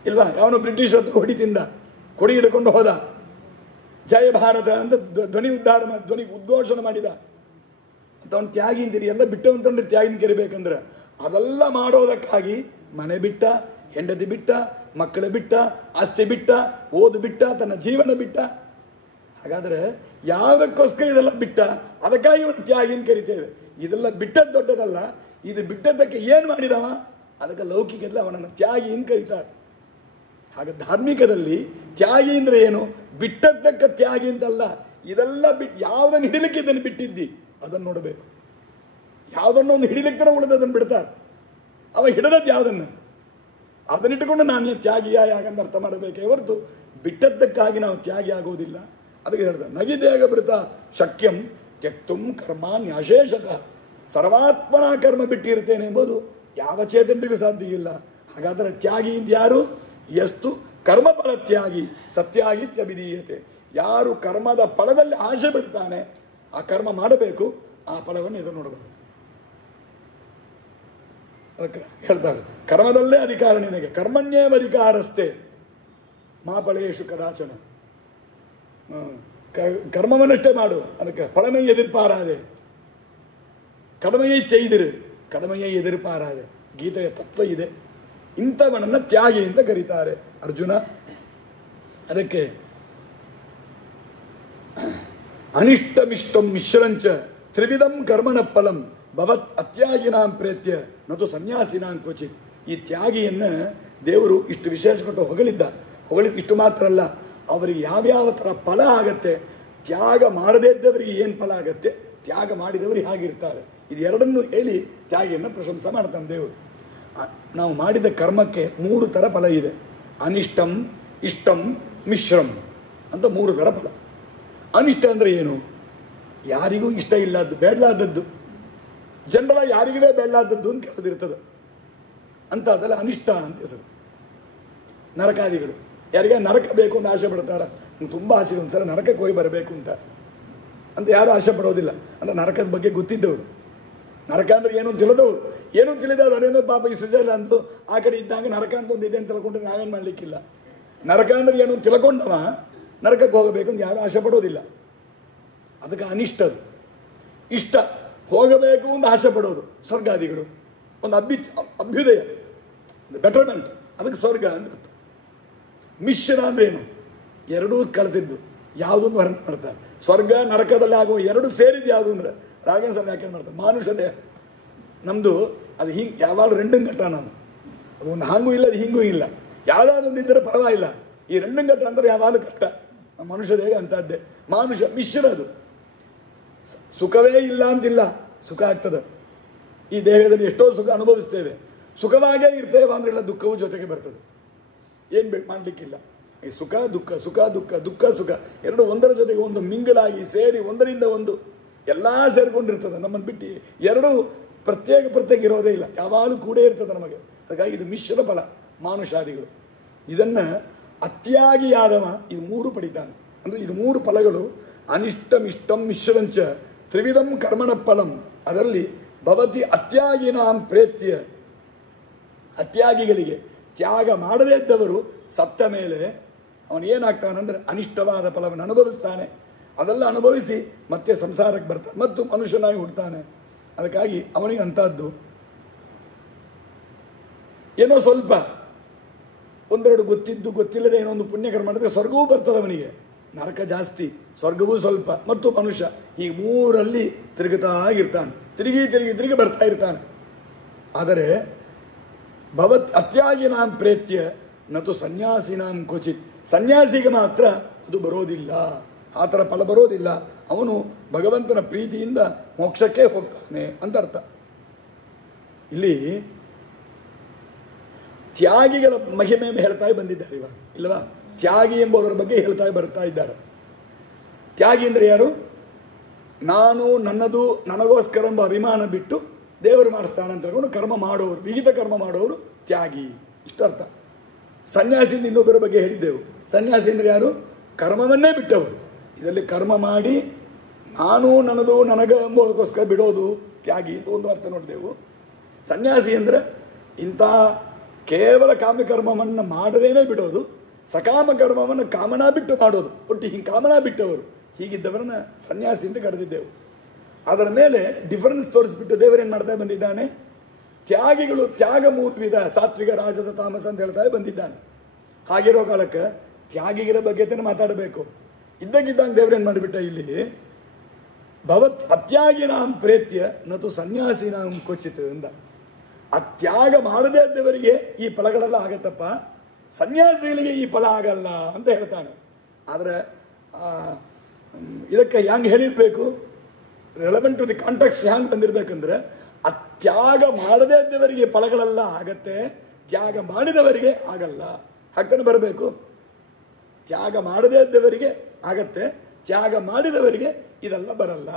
ಇಲ್ವಾ? ಯಾವನು ಬ್ರಿಟಿಷ್ ಹತ್ರ ಹೊಡಿ ತಿಂದ, ಕೊಡಿ ಹಿಡ್ಕೊಂಡು ಹೋದ, ಜಯ ಭಾರತ ಅಂತ ಧ್ವನಿ ಉದ್ಘೋಷಣೆ ಮಾಡಿದ ಅಂತ ಅವನು ತ್ಯಾಗಿ ಅಂತೀರಿ. ಎಲ್ಲ ಬಿಟ್ಟವಂತಂದ್ರೆ ತ್ಯಾಗಿನ ಕರಿಬೇಕಂದ್ರೆ ಅದೆಲ್ಲ ಮಾಡೋದಕ್ಕಾಗಿ ಮನೆ ಬಿಟ್ಟ, ಹೆಂಡತಿ ಬಿಟ್ಟ, ಮಕ್ಕಳು ಬಿಟ್ಟ, ಆಸ್ತಿ ಬಿಟ್ಟ, ಓದು ಬಿಟ್ಟ, ತನ್ನ ಜೀವನ ಬಿಟ್ಟ. ಹಾಗಾದರೆ ಯಾವುದಕ್ಕೋಸ್ಕರ ಇದೆಲ್ಲ ಬಿಟ್ಟ? ಅದಕ್ಕಾಗಿ ಇವನು ತ್ಯಾಗಿ ಅಂತ ಕರಿತೇವೆ. ಇದೆಲ್ಲ ಬಿಟ್ಟದ್ದು ದೊಡ್ಡದಲ್ಲ, ಇದು ಬಿಟ್ಟದ್ದಕ್ಕೆ ಏನು ಮಾಡಿದವ? ಅದಕ್ಕೆ ಲೌಕಿಕದಲ್ಲಿ ಅವನನ್ನು ತ್ಯಾಗಿ ಅಂತ ಕರೀತಾರೆ. ಹಾಗೆ ಧಾರ್ಮಿಕದಲ್ಲಿ ತ್ಯಾಗಿ ಅಂದರೆ ಏನು? ಬಿಟ್ಟದ್ದಕ್ಕೆ ತ್ಯಾಗಿ ಅಂತಲ್ಲ. ಇದೆಲ್ಲ ಬಿಟ್ಟು ಯಾವುದನ್ನು ಹಿಡಿಲಿಕ್ಕೆ ಇದನ್ನು ಬಿಟ್ಟಿದ್ದಿ ಅದನ್ನು ನೋಡಬೇಕು. ಯಾವುದನ್ನು ಒಂದು ಹಿಡಿಲಿಕ್ಕೆ ಉಳಿದದನ್ನು ಬಿಡ್ತಾರೆ. ಅವ ಹಿಡದದ್ದು ಯಾವುದನ್ನು ಅದನ್ನಿಟ್ಟುಕೊಂಡು ನಾನು ತ್ಯಾಗಿಯ ಯಾಕಂತ ಅರ್ಥ ಮಾಡಬೇಕೇ ಹೊರತು ಬಿಟ್ಟದ್ದಕ್ಕಾಗಿ ನಾವು ತ್ಯಾಗಿ ಆಗೋದಿಲ್ಲ. ಅದಕ್ಕೆ ಹೇಳ್ದ ನಗಿ ದೇಹಭೃತ ಶಕ್ಯಂ ತ್ಯಕ್ತುಂ ಕರ್ಮಾಣ್ಯಶೇಷತಃ. ಸರ್ವಾತ್ಮನ ಕರ್ಮ ಬಿಟ್ಟಿರ್ತೇನೆ ಎಂಬುದು ಯಾವ ಚೇತನರಿಗೂ ಸಾಧ್ಯ ಇಲ್ಲ. ಹಾಗಾದರೆ ತ್ಯಾಗಿ ಅಂತ ಯಾರು? ಎಷ್ಟು ಕರ್ಮಫಲ ತ್ಯಾಗಿ ಸತ್ಯಾಗಿತ್ಯಭಿಧೀಯತೆ. ಯಾರು ಕರ್ಮದ ಫಲದಲ್ಲಿ ಆಸೆ ಬಿಡ್ತಾನೆ, ಆ ಕರ್ಮ ಮಾಡಬೇಕು, ಆ ಫಲವನ್ನು ಎದುರು ನೋಡಬೇಕು. ಅದಕ್ಕೆ ಹೇಳ್ತಾರೆ ಕರ್ಮದಲ್ಲೇ ಅಧಿಕಾರ ನಿನಗೆ, ಕರ್ಮಣ್ಯೇವ ಅಧಿಕಾರಸ್ಥೆ ಮಾ ಫಲೇಶು ಕದಾಚನ. ಕರ್ಮವನ್ನಷ್ಟೇ ಮಾಡು, ಅದಕ್ಕೆ ಫಲಮೈ ಎದಿರ್ಪಾರಾದೆ, ಕಡಮೆಯೇ ಚೈದಿರು, ಕಡಮೆಯೇ ಎದಿರ್ಪಾರಾದೆ. ಗೀತೆಯ ತತ್ವ ಇದೆ. ಇಂಥವನನ್ನು ತ್ಯಾಗಿ ಅಂತ ಕರೀತಾರೆ ಅರ್ಜುನ. ಅದಕ್ಕೆ ಅನಿಷ್ಟಮಿಷ್ಟಂ ಮಿಶ್ರಂಚ ತ್ರಿವಿಧಂ ಕರ್ಮಣ ಫಲಂ ಭವತ್ ಅತ್ಯಾಗಿನಾಂ ಪ್ರೇತ್ಯ ನತು ಸನ್ಯಾಸಿನಾಂ ಕ್ವಚಿತ್. ಈ ತ್ಯಾಗಿಯನ್ನು ದೇವರು ಇಷ್ಟು ವಿಶೇಷ ಕೊಟ್ಟು ಹೊಗಳಿದ್ದ. ಇಷ್ಟು ಮಾತ್ರ ಅಲ್ಲ, ಅವರಿಗೆ ಯಾವ್ಯಾವ ಥರ ಫಲ ಆಗತ್ತೆ, ತ್ಯಾಗ ಮಾಡದೇ ಇದ್ದವರಿಗೆ ಏನು ಫಲ ಆಗತ್ತೆ, ತ್ಯಾಗ ಮಾಡಿದವರಿಗೆ ಹಾಗಿರ್ತಾರೆ. ಇದು ಎರಡನ್ನೂ ಹೇಳಿ ತ್ಯಾಗಿಯನ್ನು ಪ್ರಶಂಸೆ ಮಾಡ್ತಾನೆ ದೇವರು. ನಾವು ಮಾಡಿದ ಕರ್ಮಕ್ಕೆ 3 ಥರ ಫಲ ಇದೆ. ಅನಿಷ್ಟಂ, ಇಷ್ಟಂ, ಮಿಶ್ರಂ ಅಂತ 3 ಥರ ಫಲ. ಅನಿಷ್ಟ ಅಂದರೆ ಏನು? ಯಾರಿಗೂ ಇಷ್ಟ ಇಲ್ಲದ್ದು, ಬೇಡಲಾದದ್ದು, ಜನರಲ್ಲ ಯಾರಿಗಿದೆ ಬೇಡಲಾದದ್ದು ಅಂತ ಕೇಳೋದಿರ್ತದೆ. ಅಂತ ಅದೆಲ್ಲ ಅನಿಷ್ಟ ಅಂತ ಹೆಸರು. ನರಕಾದಿಗಳು, ಯಾರಿಗೆ ನರಕ ಬೇಕು ಅಂತ ಆಸೆ ಪಡ್ತಾರ? ತುಂಬ ಆಸೆ, ಒಂದ್ಸಲ ನರಕಕ್ಕೆ ಹೋಗಿ ಬರಬೇಕು ಅಂತ ಯಾರು ಆಸೆ ಪಡೋದಿಲ್ಲ. ಅಂದರೆ ನರಕದ ಬಗ್ಗೆ ಗೊತ್ತಿದ್ದವರು, ನರಕ ಅಂದರೆ ಏನು ತಿಳಿದವರು, ಏನೂ ತಿಳಿದವರು ಅದೇನೋ ಪಾಪ ಈ ಸ್ವಿಟ್ಜರ್ಲ್ಯಾಂಡು ಆ ಕಡೆ ಇದ್ದಾಗ ನರಕ ಅಂತ ಒಂದು ಇದೆ ಅಂತ ತಿಳ್ಕೊಂಡ್ರೆ ನಾವೇನು ಮಾಡಲಿಕ್ಕಿಲ್ಲ. ನರಕ ಅಂದರೆ ಏನು ತಿಳ್ಕೊಂಡವ ನರಕಕ್ಕೆ ಹೋಗಬೇಕು ಅಂತ ಯಾರು ಆಸೆ ಪಡೋದಿಲ್ಲ. ಅದಕ್ಕೆ ಅನಿಷ್ಟದು. ಇಷ್ಟ ಹೋಗಬೇಕು ಅಂತ ಆಸೆ ಪಡೋದು ಸ್ವರ್ಗಾದಿಗಳು, ಒಂದು ಅಭ್ಯುದಯ, ಬೆಟರ್ಮೆಂಟ್, ಅದಕ್ಕೆ ಸ್ವರ್ಗ ಅಂತ ಅರ್ಥ. ಮಿಶ್ರ ಅಂದ್ರೆ ಏನು? ಎರಡೂ ಕಳೆದಿದ್ದು ಯಾವುದೊಂದು ವರ್ಣನೆ ಮಾಡ್ತಾರೆ. ಸ್ವರ್ಗ ನರಕದಲ್ಲಿ ಆಗುವ ಎರಡು ಸೇರಿದ್ದು ಯಾವುದು ಅಂದರೆ ರಾಘವೇಂದ್ರ ಸ್ವಾಮಿ ವ್ಯಾಖ್ಯಾನ ಮಾಡ್ತಾರೆ. ಮಾನುಷ ದೇಹ ನಮ್ಮದು ಅದು ಹಿಂಗೆ ಯಾವಾಗ ರೆಂಡಂಗಟ್ಟ. ನಾವು ಅದು ಒಂದು ಹಾಂಗೂ ಇಲ್ಲ, ಅದು ಹಿಂಗೂ ಇಲ್ಲ, ಯಾವುದಾದೊಂದು ಇದ್ದರೆ ಪರವಾಗಿಲ್ಲ. ಈ ರೆಂಡಂಗಟ್ಟ ಅಂದರೆ ಯಾವಾಗಲೂ ಕಷ್ಟ. ಮನುಷ್ಯ ದೇಹ ಅಂತದ್ದೇ. ಮಾನುಷ ಮಿಶ್ರ, ಅದು ಸುಖವೇ ಇಲ್ಲ ಅಂತಿಲ್ಲ, ಸುಖ ಆಗ್ತದೆ. ಈ ದೇಹದಲ್ಲಿ ಎಷ್ಟೋ ಸುಖ ಅನುಭವಿಸ್ತೇವೆ, ಸುಖವಾಗೇ ಇರ್ತೇವೆ ಅಂದ್ರೆ ಎಲ್ಲ ದುಃಖವೂ ಜೊತೆಗೆ ಬರ್ತದೆ. ಏನು ಮಾಡಲಿಕ್ಕಿಲ್ಲ. ಈ ಸುಖ ದುಃಖ, ಸುಖ ದುಃಖ, ದುಃಖ ಸುಖ ಎರಡು ಒಂದರ ಜೊತೆಗೆ ಒಂದು ಮಿಂಗಲಾಗಿ ಸೇರಿ ಒಂದರಿಂದ ಒಂದು ಎಲ್ಲ ಸೇರಿಕೊಂಡಿರ್ತದೆ. ನಮ್ಮನ್ನು ಬಿಟ್ಟು ಎರಡೂ ಪ್ರತ್ಯೇಕ ಇರೋದೇ ಇಲ್ಲ, ಯಾವಾಗಲೂ ಕೂಡ ಇರ್ತದೆ ನಮಗೆ. ಹಾಗಾಗಿ ಇದು ಮಿಶ್ರ ಫಲ ಮಾನುಷಾದಿಗಳು. ಇದನ್ನು ಅತ್ಯಾಗಿಯಾದವ ಇದು 3 ಪಡಿತಾನೆ. ಅಂದರೆ ಇದು 3 ಫಲಗಳು. ಅನಿಷ್ಟಂ ಇಷ್ಟಂ ಮಿಶ್ರಂಚ ತ್ರಿವಿಧಂ ಕರ್ಮಣ ಫಲಂ. ಅದರಲ್ಲಿ ಭವತಿ ಅತ್ಯಾಗಿನಾಂ ಪ್ರೇತ್ಯ. ಅತ್ಯಾಗಿಗಳಿಗೆ ತ್ಯಾಗ ಮಾಡದೇ ಇದ್ದವರು ಸತ್ತ ಮೇಲೆ ಅವನು ಏನಾಗ್ತಾನಂದ್ರೆ ಅನಿಷ್ಟವಾದ ಫಲವನ್ನು ಅನುಭವಿಸ್ತಾನೆ. ಅದೆಲ್ಲ ಅನುಭವಿಸಿ ಮತ್ತೆ ಸಂಸಾರಕ್ಕೆ ಬರ್ತಾನೆ ಮತ್ತು ಮನುಷ್ಯನಾಗಿ ಹುಡ್ತಾನೆ. ಅದಕ್ಕಾಗಿ ಅವನಿಗೆ ಅಂಥದ್ದು ಏನೋ ಸ್ವಲ್ಪ ಒಂದೆರಡು ಗೊತ್ತಿದ್ದು ಗೊತ್ತಿಲ್ಲದೆ ಏನೋ ಒಂದು ಪುಣ್ಯಕರ್ಮ ಮಾಡಿದ್ರೆ ಸ್ವರ್ಗವೂ ಬರ್ತದೆ ಅವನಿಗೆ. ನರಕ ಜಾಸ್ತಿ, ಸ್ವರ್ಗವೂ ಸ್ವಲ್ಪ ಮತ್ತು ಮನುಷ್ಯ, ಈ 3ರಲ್ಲಿ ತಿರುಗುತ್ತಾ ಇರ್ತಾನೆ. ತಿರುಗಿ ಬರ್ತಾ ಇರ್ತಾನೆ. ಆದರೆ ಭವತ್ ಅತ್ಯಾಗಿನಾಂ ಪ್ರೇತ್ಯ ನತು ಸನ್ಯಾಸಿನಾಂ ಕ್ವಚಿತ್. ಸನ್ಯಾಸಿಗೆ ಮಾತ್ರ ಅದು ಬರೋದಿಲ್ಲ, ಆ ಥರ ಫಲ ಬರೋದಿಲ್ಲ. ಅವನು ಭಗವಂತನ ಪ್ರೀತಿಯಿಂದ ಮೋಕ್ಷಕ್ಕೆ ಹೋಗ್ತಾನೆ ಅಂತ ಅರ್ಥ. ಇಲ್ಲಿ ತ್ಯಾಗಿಗಳ ಮಹಿಮೆ ಹೇಳ್ತಾ ಬಂದಿದ್ದಾರೆ ಇವಾಗ, ಇಲ್ವಾ? ತ್ಯಾಗಿ ಎಂಬುದರ ಬಗ್ಗೆ ಹೇಳ್ತಾ ಬರ್ತಾ ಇದ್ದಾರೆ. ತ್ಯಾಗಿ ಅಂದರೆ ಯಾರು? ನಾನು ನನ್ನದು ನನಗೋಸ್ಕರ ಎಂಬ ಅಭಿಮಾನ ಬಿಟ್ಟು ದೇವರು ಮಾಡಿಸ್ತಾನೆ ಅಂತ ಹೇಳ್ಕೊಂಡು ಕರ್ಮ ಮಾಡೋರು, ವಿಹಿತ ಕರ್ಮ ಮಾಡೋರು ತ್ಯಾಗಿ, ಇಷ್ಟರ್ಥ. ಸನ್ಯಾಸಿಯಿಂದ ಇನ್ನೊಬ್ಬರ ಬಗ್ಗೆ ಹೇಳಿದ್ದೆವು. ಸನ್ಯಾಸಿ ಅಂದರೆ ಯಾರು? ಕರ್ಮವನ್ನೇ ಬಿಟ್ಟವರು. ಇದರಲ್ಲಿ ಕರ್ಮ ಮಾಡಿ ನಾನು ನನ್ನದು ನನಗ ಎಂಬುದಕ್ಕೋಸ್ಕರ ಬಿಡೋದು ತ್ಯಾಗಿ ಅಂತ ಒಂದು ಅರ್ಥ ನೋಡಿದೆವು. ಸನ್ಯಾಸಿ ಅಂದರೆ ಇಂಥ ಕೇವಲ ಕಾಮಕರ್ಮವನ್ನು ಮಾಡದೇನೆ ಬಿಡೋದು, ಸಕಾಮ ಕರ್ಮವನ್ನು ಕಾಮನಾ ಬಿಟ್ಟು ಮಾಡೋದು, ಒಟ್ಟು ಹಿಂಗೆ ಕಾಮನಾ ಬಿಟ್ಟವರು, ಹೀಗಿದ್ದವರನ್ನ ಸನ್ಯಾಸಿ ಅಂತ ಕರೆದಿದ್ದೆವು. ಅದರ ಮೇಲೆ ಡಿಫರೆನ್ಸ್ ತೋರಿಸ್ಬಿಟ್ಟು ದೇವರೇನು ಮಾಡ್ತಾ ಬಂದಿದ್ದಾನೆ? ತ್ಯಾಗಿಗಳು ತ್ಯಾಗ 3 ವಿಧ, ಸಾತ್ವಿಕ, ರಾಜಸ, ತಾಮಸ ಅಂತ ಹೇಳ್ತಾ ಬಂದಿದ್ದಾನೆ. ಹಾಗಿರೋ ಕಾಲಕ್ಕೆ ತ್ಯಾಗಿಗಳ ಬಗ್ಗೆ ಮಾತಾಡಬೇಕು. ಇದ್ದಕ್ಕಿದ್ದಂಗೆ ದೇವರೇನು ಮಾಡಿಬಿಟ್ಟ ಇಲ್ಲಿ? ಭವತ್ ಅತ್ಯಾಗಿನಾಂ ಪ್ರೇತ್ಯ ನತು ಸನ್ಯಾಸಿನಾಂ ಕ್ವಚಿತ್ ಅಂದ. ಅತ್ಯಾಗ ಮಾಡದೇ ಇದ್ದವರಿಗೆ ಈ ಫಲಗಳೆಲ್ಲ ಆಗತ್ತಪ್ಪ, ಸನ್ಯಾಸಿಗಳಿಗೆ ಈ ಫಲ ಆಗಲ್ಲ ಅಂತ ಹೇಳ್ತಾನೆ. ಆದರೆ ಇದಕ್ಕೆ ಹೆಂಗೆ ಹೇಳಿರ್ಬೇಕು? ರೆಲವೆಂಟ್ ಟು ದಿ ಕಾಂಟೆಕ್ಸ್ಟ್ ಹ್ಯಾಂಗೆ ಬಂದಿರಬೇಕಂದ್ರೆ, ಅತ್ಯಾಗ ಮಾಡದೇ ಇದ್ದವರಿಗೆ ಫಲಗಳೆಲ್ಲ ಆಗತ್ತೆ, ತ್ಯಾಗ ಮಾಡಿದವರಿಗೆ ಆಗಲ್ಲ. ಹಾಗ್ತಾನೆ ಬರಬೇಕು. ತ್ಯಾಗ ಮಾಡದೇ ಇದ್ದವರಿಗೆ ಆಗತ್ತೆ, ತ್ಯಾಗ ಮಾಡಿದವರಿಗೆ ಇದೆಲ್ಲ ಬರಲ್ಲ,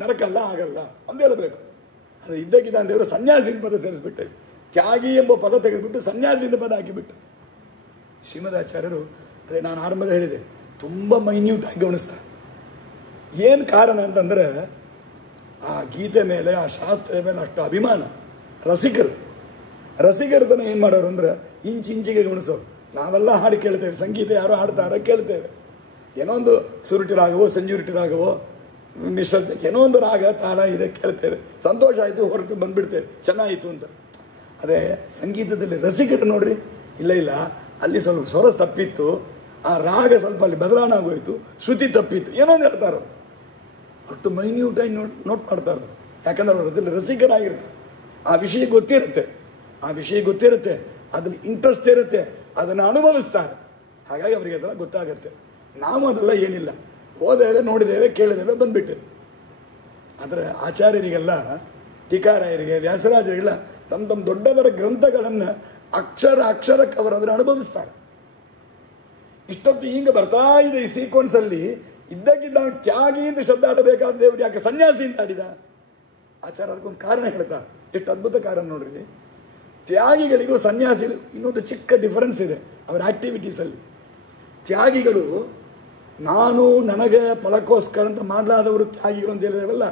ನರಕಲ್ಲ ಆಗಲ್ಲ ಅಂತ ಹೇಳಬೇಕು. ಅದು ಇದ್ದಕ್ಕಿದ್ದ ದೇವರು ಸನ್ಯಾಸಿನ ಪದ ಸೇರಿಸ್ಬಿಟ್ಟೆ, ತ್ಯಾಗಿ ಎಂಬ ಪದ ತೆಗೆದುಬಿಟ್ಟು ಸನ್ಯಾಸಿನ ಪದ ಹಾಕಿಬಿಟ್ಟು. ಶ್ರೀಮದಾಚಾರ್ಯರು ಅದೇ ನಾನು ಆರಂಭದ ಹೇಳಿದೆ, ತುಂಬ ಮೈನ್ಯೂಟ್ ಆಗಿ ಗಮನಿಸ್ತಾರೆ. ಏನು ಕಾರಣ ಅಂತಂದರೆ, ಆ ಗೀತೆ ಮೇಲೆ, ಆ ಶಾಸ್ತ್ರದ ಮೇಲೆ ಅಷ್ಟು ಅಭಿಮಾನ. ರಸಿಕರ್ತನ ಏನು ಮಾಡೋರು ಅಂದ್ರೆ ಇಂಚಿಂಚಿಗೆ ಗಮನಿಸೋರು. ನಾವೆಲ್ಲ ಹಾಡು ಕೇಳ್ತೇವೆ, ಸಂಗೀತ ಯಾರೋ ಹಾಡ್ತಾರ ಕೇಳ್ತೇವೆ, ಏನೋ ಒಂದು ಸುರುಟಿ ರಾಗವೋ ಸಂಜುರುಟಿ ರಾಗವೋ ನಿಶ್ಶಬ್ದ ಏನೋ ಒಂದು ರಾಗ ತಾಳ ಇದೆ ಕೇಳ್ತೇವೆ, ಸಂತೋಷ ಆಯಿತು, ಹೊರಟು ಬಂದುಬಿಡ್ತೇವೆ, ಚೆನ್ನಾಯಿತು ಅಂತ. ಅದೇ ಸಂಗೀತದಲ್ಲಿ ರಸಿಕರು ನೋಡ್ರಿ, ಇಲ್ಲ ಅಲ್ಲಿ ಸ್ವಲ್ಪ ಸ್ವರ ತಪ್ಪಿತ್ತು, ಆ ರಾಗ ಸ್ವಲ್ಪ ಅಲ್ಲಿ ಬದಲಾವಣೆ ಆಗೋಯ್ತು, ಶ್ರುತಿ ತಪ್ಪಿತ್ತು, ಏನೋ ಒಂದು ಹೇಳ್ತಾರೋ, ಅಷ್ಟು ಮೈನ್ಯೂಟಾಗಿ ನೋಟ್ ಮಾಡ್ತಾರೆ. ಯಾಕಂದ್ರೆ ಅವರು ಅದರಲ್ಲಿ ರಸಿಕರಾಗಿರ್ತಾರೆ, ಆ ವಿಷಯ ಗೊತ್ತಿರುತ್ತೆ, ಅದ್ರಲ್ಲಿ ಇಂಟ್ರೆಸ್ಟ್ ಇರುತ್ತೆ, ಅದನ್ನು ಅನುಭವಿಸ್ತಾರೆ. ಹಾಗಾಗಿ ಅವರಿಗೆ ಅದೆಲ್ಲ ಗೊತ್ತಾಗತ್ತೆ. ನಾವು ಅದೆಲ್ಲ ಏನಿಲ್ಲ, ಓದೇವೆ, ನೋಡಿದ್ದೇವೆ, ಕೇಳಿದ್ದೇವೆ, ಬಂದ್ಬಿಟ್ಟೆ. ಆದರೆ ಆಚಾರ್ಯರಿಗೆಲ್ಲ, ಟೀಕಾರಾಯರಿಗೆ, ವ್ಯಾಸರಾಜರಿಗೆಲ್ಲ ತಮ್ಮ ದೊಡ್ಡವರ ಗ್ರಂಥಗಳನ್ನು ಅಕ್ಷರಕ್ಕೆ ಅವರು ಅದನ್ನು ಅನುಭವಿಸ್ತಾರೆ. ಇಷ್ಟೊತ್ತು ಹಿಂಗೆ ಬರ್ತಾ ಇದೆ ಈ ಸೀಕ್ವೆನ್ಸಲ್ಲಿ. ಇದ್ದಕ್ಕಿದ್ದಾಗ ತ್ಯಾಗಿ ಅಂತ ಶಬ್ದ ಆಡಬೇಕಾದ ದೇವರು ಯಾಕೆ ಸನ್ಯಾಸಿ ಅಂತ ಆಡಿದ? ಆಚಾರ ಅದಕ್ಕೊಂದು ಕಾರಣ ಹೇಳ್ತಾ, ಎಷ್ಟು ಅದ್ಭುತ ಕಾರಣ ನೋಡ್ರಿ. ತ್ಯಾಗಿಗಳಿಗೂ ಸನ್ಯಾಸಿಗಳು ಇನ್ನೊಂದು ಚಿಕ್ಕ ಡಿಫರೆನ್ಸ್ ಇದೆ ಅವರ ಆಕ್ಟಿವಿಟೀಸಲ್ಲಿ. ತ್ಯಾಗಿಗಳು ನಾನು ನನಗೆ ಫಲಕ್ಕೋಸ್ಕರ ಅಂತ ಮಾಡಲಾದವರು ತ್ಯಾಗಿಗಳು ಅಂತ ಹೇಳಿದೇವಲ್ಲ,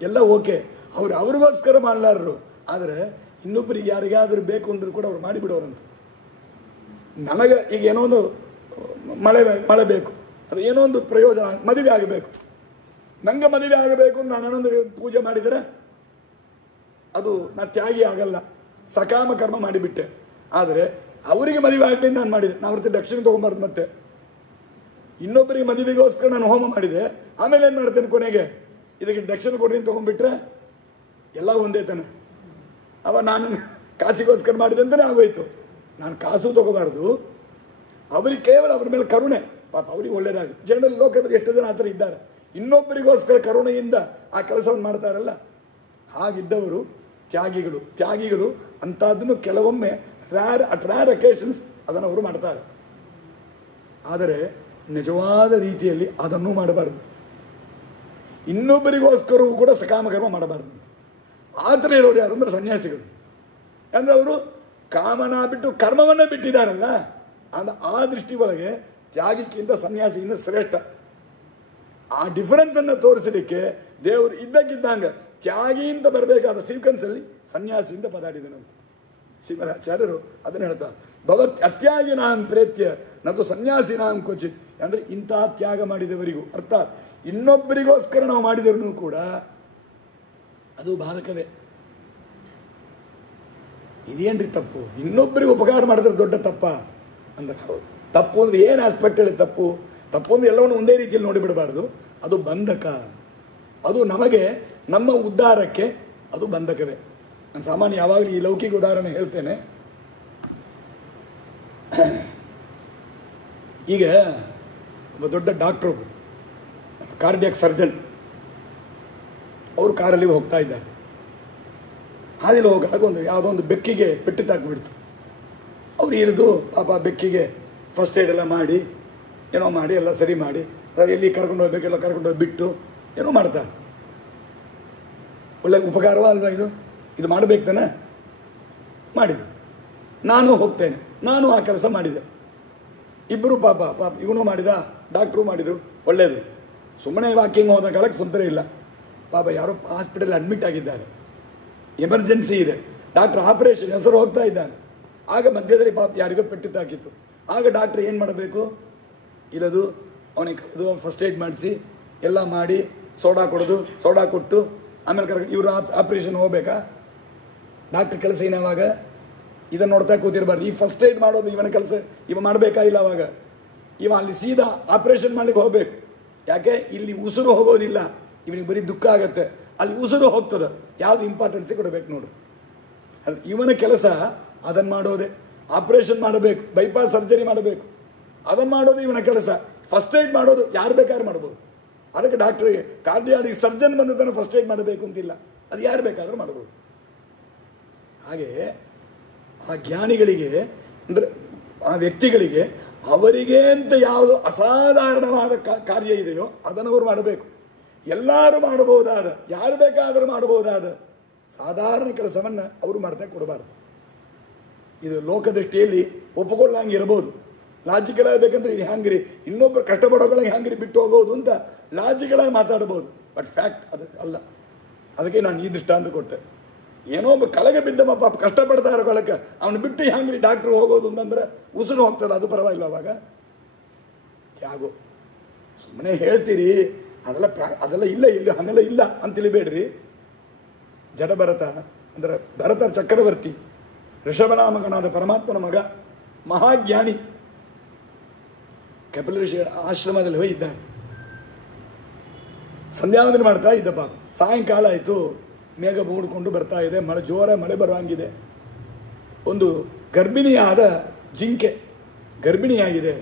ಎಲ್ಲ ಓಕೆ, ಅವ್ರಿಗೋಸ್ಕರ ಮಾಡಲಾರರು. ಆದರೆ ಇನ್ನೊಬ್ಬರಿಗೆ ಯಾರಿಗಾದರೂ ಬೇಕು ಅಂದರೂ ಕೂಡ ಅವ್ರು ಮಾಡಿಬಿಡೋರಂತ. ನನಗೆ ಈಗ ಏನೋ ಒಂದು ಮಳೆ ಬೇಕು, ಅದು ಏನೋ ಒಂದು ಪ್ರಯೋಜನ, ಮದುವೆ ಆಗಬೇಕು, ನನಗೆ ಮದುವೆ ಆಗಬೇಕು ಅಂತ ನಾನು ಏನೊಂದು ಪೂಜೆ ಮಾಡಿದರೆ ಅದು ನಾ ತ್ಯಾಗಿ ಆಗಲ್ಲ, ಸಕಾಮ ಕರ್ಮ ಮಾಡಿಬಿಟ್ಟೆ. ಆದರೆ ಅವರಿಗೆ ಮದುವೆ ಆಗಲಿ ನಾನು ಮಾಡಿದೆ, ನಾನು ಅವ್ರ ದಕ್ಷಿಣ ತೊಗೊಂಬಾರ್ದು. ಮತ್ತೆ ಇನ್ನೊಬ್ಬರಿಗೆ ಮದುವೆಗೋಸ್ಕರ ನಾನು ಹೋಮ ಮಾಡಿದೆ, ಆಮೇಲೆ ಏನು ಮಾಡ್ತೇನೆ ಕೊನೆಗೆ ಇದಕ್ಕೆ ದಕ್ಷಿಣ ಕೊಡ್ರಿ ಅಂತ ತೊಗೊಂಡ್ಬಿಟ್ರೆ ಎಲ್ಲ ಒಂದೇ ತಾನೆ. ನಾನು ಕಾಸಿಗೋಸ್ಕರ ಮಾಡಿದೆ ಅಂತಲೇ ಆಗೋಯ್ತು. ನಾನು ಕಾಸು ತೊಗೋಬಾರ್ದು, ಅವ್ರಿಗೆ ಕೇವಲ ಅವ್ರ ಮೇಲೆ ಕರುಣೆ, ಪಾಪ ಅವ್ರಿಗೆ ಒಳ್ಳೇದಾಗಿ. ಜನರಲ್ಲಿ ಲೋಕದಲ್ಲಿ ಎಷ್ಟು ಜನ ಆ ಥರ ಇದ್ದಾರೆ, ಇನ್ನೊಬ್ಬರಿಗೋಸ್ಕರ ಕರುಣೆಯಿಂದ ಆ ಕೆಲಸವನ್ನು ಮಾಡ್ತಾರಲ್ಲ, ಹಾಗಿದ್ದವರು ತ್ಯಾಗಿಗಳು ಅಂಥದ್ದನ್ನು ಕೆಲವೊಮ್ಮೆ ರ್ಯಾರ್ ಅಕೇಶನ್ಸ್ ಅದನ್ನು ಅವರು ಮಾಡ್ತಾರೆ. ಆದರೆ ನಿಜವಾದ ರೀತಿಯಲ್ಲಿ ಅದನ್ನು ಮಾಡಬಾರ್ದು. ಇನ್ನೊಬ್ಬರಿಗೋಸ್ಕರವೂ ಕೂಡ ಸಕಾಮ ಕರ್ಮ ಮಾಡಬಾರ್ದು. ಆ ಥರ ಇರೋರು ಯಾರು ಅಂದರೆ ಸನ್ಯಾಸಿಗಳು. ಅಂದರೆ ಅವರು ಕಾಮನ ಬಿಟ್ಟು ಕರ್ಮವನ್ನೇ ಬಿಟ್ಟಿದ್ದಾರಲ್ಲ, ಆ ದೃಷ್ಟಿ ಒಳಗೆ ತ್ಯಾಗಿಕ್ಕಿಂತ ಸನ್ಯಾಸಿಯಿಂದ ಶ್ರೇಷ್ಠ. ಆ ಡಿಫರೆನ್ಸನ್ನು ತೋರಿಸಲಿಕ್ಕೆ ದೇವರು ಇದ್ದಕ್ಕಿದ್ದಂಗೆ ತ್ಯಾಗಿಯಿಂದ ಬರಬೇಕಾದ ಸೀಕ್ವೆನ್ಸಲ್ಲಿ ಸನ್ಯಾಸಿಯಿಂದ ಪದಾಡಿದನಂತ ಶ್ರೀಮದಾಚಾರ್ಯರು ಅದನ್ನು ಹೇಳ್ತಾರೆ. ಭವತ್ ಅತ್ಯಾಗಿನಾಂ ಪ್ರೇತ್ಯ ನತು ಸನ್ಯಾಸಿನಾಂ ಕ್ವಚಿತ್. ಅಂದರೆ ಇಂಥ ತ್ಯಾಗ ಮಾಡಿದವರಿಗೂ, ಅರ್ಥಾತ್ ಇನ್ನೊಬ್ಬರಿಗೋಸ್ಕರ ನಾವು ಮಾಡಿದವರೂ ಕೂಡ ಅದು ಬಾಧಕವೇ. ಇದೇನ್ರಿ ತಪ್ಪು? ಇನ್ನೊಬ್ಬರಿಗೆ ಉಪಕಾರ ಮಾಡಿದ್ರೆ ದೊಡ್ಡ ತಪ್ಪ ಅಂದ್ರೆ ಹೌದು. ತಪ್ಪು ಅಂದರೆ ಏನು ಆಸ್ಪೆಕ್ಟ್ ಹೇಳಿ ತಪ್ಪು ಅಂದರೆ ಎಲ್ಲವನ್ನು ಒಂದೇ ರೀತಿಯಲ್ಲಿ ನೋಡಿಬಿಡಬಾರ್ದು. ಅದು ಬಂಧಕ, ಅದು ನಮಗೆ ನಮ್ಮ ಉದ್ಧಾರಕ್ಕೆ ಅದು ಬಂಧಕವೇ. ನಾನು ಸಾಮಾನ್ಯ ಯಾವಾಗಲೂ ಈ ಲೌಕಿಕ ಉದಾಹರಣೆ ಹೇಳ್ತೇನೆ. ಈಗ ಒಬ್ಬ ದೊಡ್ಡ ಡಾಕ್ಟ್ರು, ಕಾರ್ಡಿಯಾಕ್ ಸರ್ಜನ್, ಅವರು ಕಾರಲ್ಲಿ ಹೋಗ್ತಾ ಇದ್ದಾರೆ. ಹಾದಿಲಿ ಹೋಗುವಾಗ ಯಾವುದೋ ಒಂದು ಬೆಕ್ಕಿಗೆ ಪೆಟ್ಟು ತಾಕಿಬಿಡ್ತು. ಅವ್ರು ಇರಿದು ಪಾಪ ಬೆಕ್ಕಿಗೆ ಫಸ್ಟ್ ಏಡ್ ಎಲ್ಲ ಮಾಡಿ ಏನೋ ಮಾಡಿ ಎಲ್ಲ ಸರಿ ಮಾಡಿ ಎಲ್ಲಿ ಕರ್ಕೊಂಡು ಹೋಗ್ಬೇಕೆಲ್ಲ ಕರ್ಕೊಂಡು ಹೋಗಿ ಬಿಟ್ಟು ಏನೋ ಮಾಡ್ತಾರೆ. ಒಳ್ಳೆ ಉಪಕಾರವ ಅಲ್ವಾ ಇದು ಮಾಡಬೇಕು ತಾನೆ? ಮಾಡಿದೆ. ನಾನು ಹೋಗ್ತೇನೆ, ನಾನು ಆ ಕೆಲಸ ಮಾಡಿದೆ. ಇಬ್ಬರು ಪಾಪ ಇವನು ಮಾಡಿದ, ಡಾಕ್ಟ್ರು ಮಾಡಿದರು, ಒಳ್ಳೆಯದು. ಸುಮ್ಮನೆ ವಾಕಿಂಗ್ ಹೋದ ಕಾಲಕ್ಕೆ ಸುಂದರ ಇಲ್ಲ. ಪಾಪ ಯಾರೋ ಹಾಸ್ಪಿಟಲ್ ಅಡ್ಮಿಟ್ ಆಗಿದ್ದಾರೆ, ಎಮರ್ಜೆನ್ಸಿ ಇದೆ, ಡಾಕ್ಟ್ರ್ ಆಪರೇಷನ್ ಹೆಸರು ಹೋಗ್ತಾ ಇದ್ದಾನೆ. ಆಗ ಮಧ್ಯದಲ್ಲಿ ಪಾಪ ಯಾರಿಗೋ ಪೆಟ್ಟು ತಾಕಿತ್ತು. ಆಗ ಡಾಕ್ಟ್ರ್ ಏನು ಮಾಡಬೇಕು? ಇಲ್ಲದು ಅವನಿಗೆ ಕಳೆದು ಫಸ್ಟ್ ಏಡ್ ಮಾಡಿಸಿ ಎಲ್ಲ ಮಾಡಿ ಸೋಡಾ ಕೊಡೋದು, ಸೋಡಾ ಕೊಟ್ಟು ಆಮೇಲೆ ಇವರು ಆಪರೇಷನ್ ಹೋಗ್ಬೇಕಾ? ಡಾಕ್ಟ್ರ್ ಕೆಲಸ ಏನಾವಾಗ ಇದನ್ನು ನೋಡ್ತಾ ಕೂತಿರಬಾರ್ದು. ಈ ಫಸ್ಟ್ ಏಡ್ ಮಾಡೋದು ಇವನ ಕೆಲಸ, ಇವ ಮಾಡಬೇಕಾ? ಇಲ್ಲ. ಅವಾಗ ಇವ ಅಲ್ಲಿ ಸೀದಾ ಆಪರೇಷನ್ ಮಾಡ್ಲಿಕ್ಕೆ ಹೋಗ್ಬೇಕು. ಯಾಕೆ? ಇಲ್ಲಿ ಉಸಿರು ಹೋಗೋದಿಲ್ಲ, ಇವನಿಗೆ ಬರೀ ದುಃಖ ಆಗತ್ತೆ. ಅಲ್ಲಿ ಉಸಿರು ಹೋಗ್ತದೆ, ಯಾವುದು ಇಂಪಾರ್ಟೆನ್ಸೇ ಕೊಡಬೇಕು ನೋಡ್ರಿ. ಅದು ಇವನ ಕೆಲಸ ಅದನ್ನು ಮಾಡೋದೆ. ಆಪರೇಷನ್ ಮಾಡಬೇಕು, ಬೈಪಾಸ್ ಸರ್ಜರಿ ಮಾಡಬೇಕು, ಅದನ್ನು ಮಾಡೋದು ಇವನ ಕೆಲಸ. ಫಸ್ಟ್ ಏಡ್ ಮಾಡೋದು ಯಾರು ಬೇಕಾದ್ರೂ ಮಾಡ್ಬೋದು. ಅದಕ್ಕೆ ಡಾಕ್ಟ್ರಿಗೆ ಕಾರ್ಡಿಯಾಕ್ ಸರ್ಜನ್ ಬಂದದನ್ನು ಫಸ್ಟ್ ಏಡ್ ಮಾಡಬೇಕು ಅಂತಿಲ್ಲ, ಅದು ಯಾರು ಬೇಕಾದರೂ ಮಾಡ್ಬೋದು. ಹಾಗೆ ಆ ಜ್ಞಾನಿಗಳಿಗೆ ಅಂದರೆ ಆ ವ್ಯಕ್ತಿಗಳಿಗೆ ಅವರಿಗೆ ಅಂತ ಯಾವುದು ಅಸಾಧಾರಣವಾದ ಕಾರ್ಯ ಇದೆಯೋ ಅದನ್ನು ಅವರು ಮಾಡಬೇಕು. ಎಲ್ಲರೂ ಮಾಡಬಹುದಾದ, ಯಾರು ಬೇಕಾದರೂ ಮಾಡಬಹುದಾದ ಸಾಧಾರಣ ಕೆಲಸವನ್ನು ಅವರು ಮಾಡ್ತಾ ಕೊಡಬಾರ್ದು. ಇದು ಲೋಕದೃಷ್ಟಿಯಲ್ಲಿ ಒಪ್ಪಿಕೊಳ್ಳಂಗೆ ಇರಬಹುದು. ಲಾಜಿಕಲ್ ಆಗಬೇಕಂದ್ರೆ ಇದು ಹ್ಯಾಂಗ್ರಿ, ಇನ್ನೊಬ್ಬರು ಕಷ್ಟಪಡೋಗಳಿಗೆ ಹ್ಯಾಂಗ್ರಿ ಬಿಟ್ಟು ಹೋಗೋದು ಅಂತ ಲಾಜಿಕಲಾಗಿ ಮಾತಾಡ್ಬೋದು. ಬಟ್ ಫ್ಯಾಕ್ಟ್ ಅದು ಅಲ್ಲ. ಅದಕ್ಕೆ ನಾನು ಈ ದೃಷ್ಟಾಂತ ಕೊಟ್ಟೆ. ಏನೋ ಒಬ್ಬ ಕೆಳಗೆ ಬಿದ್ದಮ್ಮ ಪಾಪ ಕಷ್ಟಪಡ್ತಾ ಇರೋ ಕಾಲಕ್ಕೆ ಅವನು ಬಿಟ್ಟು ಹ್ಯಾಂಗ್ರಿ ಡಾಕ್ಟ್ರು ಹೋಗೋದು ಅಂತಂದ್ರೆ ಉಸಿರು ಹೋಗ್ತದೆ, ಅದು ಪರವಾಗಿಲ್ಲ. ಅವಾಗ ಯಾಗೋ ಸುಮ್ಮನೆ ಹೇಳ್ತೀರಿ, ಅದೆಲ್ಲ ಇಲ್ಲ, ಇಲ್ಲಿ ಹಂಗೆಲ್ಲ ಇಲ್ಲ ಅಂತ ತಿಳಿಬೇಡ್ರಿ. ಜಡಭರತ ಅಂದರೆ ಭರತ ಚಕ್ರವರ್ತಿ, ಋಷಭನಾಮಕನಾದ ಪರಮಾತ್ಮನ ಮಗ, ಮಹಾಜ್ಞಾನಿ, ಕಪಿಲ ಋಷಿ ಆಶ್ರಮದಲ್ಲಿ ಹೋಗಿದ್ದಾನೆ. ಸಂಧ್ಯಾವಂದನೆ ಮಾಡ್ತಾ ಇದ್ದಪ್ಪ. ಸಾಯಂಕಾಲ ಆಯಿತು, ಮೇಘ ಮೂಡಿಕೊಂಡು ಬರ್ತಾ ಇದೆ, ಜೋರ ಮಳೆ ಬರುವಂಗಿದೆ. ಒಂದು ಗರ್ಭಿಣಿಯಾದ ಜಿಂಕೆ, ಗರ್ಭಿಣಿಯಾಗಿದೆ,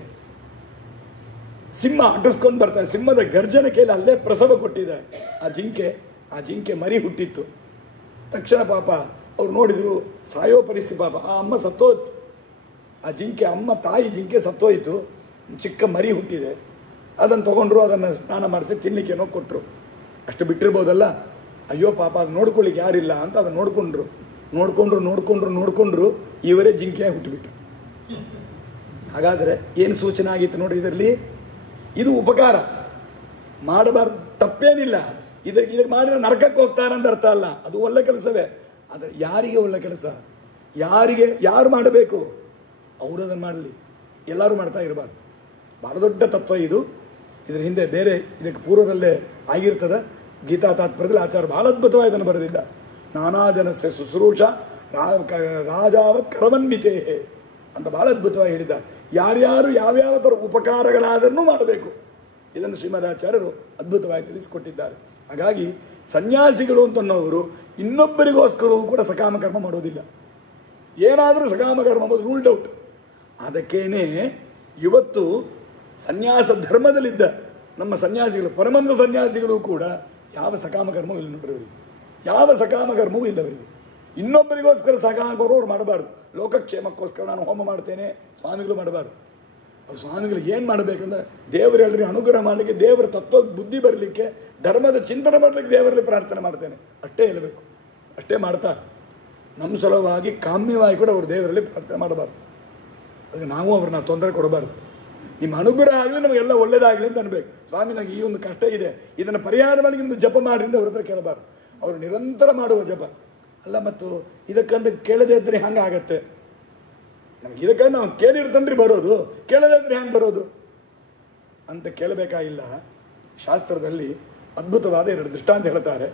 ಸಿಂಹ ಅಟ್ಟಿಸ್ಕೊಂಡು ಬರ್ತಾ, ಸಿಂಹದ ಗರ್ಜನೆ ಕೇಳಿ ಅಲ್ಲೇ ಪ್ರಸವ ಕೊಟ್ಟಿದೆ ಆ ಜಿಂಕೆ ಮರಿ ಹುಟ್ಟಿತ್ತು. ತಕ್ಷಣ ಪಾಪ ಅವ್ರು ನೋಡಿದ್ರು ಸಾಯೋ ಪರಿಸ್ಥಿತಿ. ಪಾಪ ಆ ಅಮ್ಮ ಸತ್ತೋಯ್ತು, ಆ ಜಿಂಕೆ ತಾಯಿ ಜಿಂಕೆ ಸತ್ತೋಯ್ತು, ಚಿಕ್ಕ ಮರಿ ಹುಟ್ಟಿದೆ. ಅದನ್ನು ತೊಗೊಂಡ್ರು, ಅದನ್ನು ಸ್ನಾನ ಮಾಡಿಸಿ ತಿನ್ನಲಿಕ್ಕೇನೋ ಕೊಟ್ಟರು. ಅಷ್ಟು ಬಿಟ್ಟಿರ್ಬೋದಲ್ಲ. ಅಯ್ಯೋ ಪಾಪ ಅದು ನೋಡ್ಕೊಳ್ಳಿಕ್ಕೆ ಯಾರಿಲ್ಲ ಅಂತ ಅದನ್ನು ನೋಡ್ಕೊಂಡ್ರು ಇವರೇ ಜಿಂಕೆಯಾಗಿ ಹುಟ್ಟುಬಿಟ್ರು. ಹಾಗಾದರೆ ಏನು ಸೂಚನೆ ಆಗಿತ್ತು ನೋಡ್ರಿ ಇದರಲ್ಲಿ? ಇದು ಉಪಕಾರ ಮಾಡಬಾರ್ದು, ತಪ್ಪೇನಿಲ್ಲ. ಇದಕ್ಕೆ ಮಾಡಿದ್ರೆ ನರಕಕ್ಕೆ ಹೋಗ್ತಾರಂತ ಅರ್ಥ ಅಲ್ಲ, ಅದು ಒಳ್ಳೆ ಕೆಲಸವೇ. ಆದರೆ ಯಾರಿಗೆ ಒಳ್ಳೆ ಕೆಲಸ, ಯಾರು ಮಾಡಬೇಕು ಅವರು ಅದನ್ನು ಮಾಡಲಿ, ಎಲ್ಲರೂ ಮಾಡ್ತಾ ಇರಬಾರ್ದು. ಬಹಳ ದೊಡ್ಡ ತತ್ವ ಇದು. ಇದರ ಹಿಂದೆ ಬೇರೆ ಇದಕ್ಕೆ ಪೂರ್ವದಲ್ಲೇ ಆಗಿರ್ತದೆ. ಗೀತಾ ತಾತ್ಪರ್ಯದಲ್ಲಿ ಆಚಾರ್ಯ ಬಹಳ ಅದ್ಭುತವಾಗಿ ಇದನ್ನು ಬರೆದಿದ್ದ. ನಾನಾ ಜನಸ್ಯ ಶುಶ್ರೂಷ ರಾಜಾವತ್ ಕರವನ್ವಿತೇ ಅಂತ ಬಹಳ ಅದ್ಭುತವಾಗಿ ಹೇಳಿದ್ದ. ಯಾರ್ಯಾರು ಯಾವ್ಯಾವ ಥರ ಉಪಕಾರಗಳಾದನ್ನು ಮಾಡಬೇಕು, ಇದನ್ನು ಶ್ರೀಮದಾಚಾರ್ಯರು ಅದ್ಭುತವಾಗಿ ತಿಳಿಸಿಕೊಟ್ಟಿದ್ದಾರೆ. ಹಾಗಾಗಿ ಸನ್ಯಾಸಿಗಳು ಅಂತನ್ನೋರು ಇನ್ನೊಬ್ಬರಿಗೋಸ್ಕರವೂ ಕೂಡ ಸಕಾಮ ಕರ್ಮ ಮಾಡೋದಿಲ್ಲ. ಏನಾದರೂ ಸಕಾಮ ಕರ್ಮ ಮಾಡೋದು ರೂಲ್ಡ್ ಔಟ್. ಅದಕ್ಕೇನೆ ಇವತ್ತು ಸನ್ಯಾಸ ಧರ್ಮದಲ್ಲಿದ್ದ ನಮ್ಮ ಸನ್ಯಾಸಿಗಳು, ಪರಮಂಸ ಸನ್ಯಾಸಿಗಳು ಕೂಡ ಯಾವ ಸಕಾಮ ಕರ್ಮವೂ ಇಲ್ಲ ನೋಡ್ರಿ ಅವರಿಗೆ. ಯಾವ ಸಕಾಮ ಕರ್ಮವೂ ಇಲ್ಲ ಅವರಿಗೆ. ಇನ್ನೊಬ್ಬರಿಗೋಸ್ಕರ ಸಕಾಮ ಕರ್ಮ ಅವ್ರು ಮಾಡಬಾರ್ದು. ಲೋಕಕ್ಷೇಮಕ್ಕೋಸ್ಕರ ನಾನು ಹೋಮ ಮಾಡ್ತೇನೆ ಸ್ವಾಮಿಗಳು ಮಾಡಬಾರ್ದು. ಅವ್ರು ಸ್ವಾಮಿಗಳು ಏನು ಮಾಡಬೇಕಂದ್ರೆ ದೇವರು ಎಲ್ಲರಿಗೆ ಅನುಗ್ರಹ ಮಾಡಲಿಕ್ಕೆ, ದೇವರ ತತ್ವ ಬುದ್ಧಿ ಬರಲಿಕ್ಕೆ, ಧರ್ಮದ ಚಿಂತನೆ ಬರಲಿಕ್ಕೆ ದೇವರಲ್ಲಿ ಪ್ರಾರ್ಥನೆ ಮಾಡ್ತೇನೆ ಅಷ್ಟೇ ಹೇಳಬೇಕು. ಅಷ್ಟೇ ಮಾಡ್ತಾರೆ. ನಮ್ಮ ಸಲುವಾಗಿ ಕಾಮ್ಯವಾಗಿ ಕೂಡ ಅವರು ದೇವರಲ್ಲಿ ಪ್ರಾರ್ಥನೆ ಮಾಡಬಾರ್ದು. ಅದಕ್ಕೆ ನಾವು ಅವ್ರನ್ನ ತೊಂದರೆ ಕೊಡಬಾರ್ದು. ನಿಮ್ಮ ಅನುಗ್ರಹ ಆಗಲಿ, ನಮಗೆಲ್ಲ ಒಳ್ಳೇದಾಗಲಿ ಅಂತ ಅನ್ಬೇಕು. ಸ್ವಾಮಿ ನನಗೆ ಈ ಒಂದು ಕಷ್ಟ ಇದೆ, ಇದನ್ನು ಪರಿಹಾರ ಮಾಡಿ ನಿಮ್ಮದು ಜಪ ಮಾಡಿರಿಂದ ಅವ್ರ ಹತ್ರ ಕೇಳಬಾರ್ದು. ಅವರು ನಿರಂತರ ಮಾಡುವ ಜಪ ಅಲ್ಲ. ಮತ್ತು ಇದಕ್ಕಂತ ಕೇಳದೇ ಇದ್ದರೆ ಹಂಗೆ ಆಗತ್ತೆ. ನಮ್ಗೆ ಇದಕ್ಕಂತ ನಾವು ಕೇಳಿರ್ತನ್ರಿ ಬರೋದು, ಕೇಳದೇ ಇದ್ರೆ ಹೆಂಗೆ ಬರೋದು ಅಂತ ಕೇಳಬೇಕಾಗಿಲ್ಲ. ಶಾಸ್ತ್ರದಲ್ಲಿ ಅದ್ಭುತವಾದ 2 ದೃಷ್ಟಾಂತ ಹೇಳ್ತಾರೆ.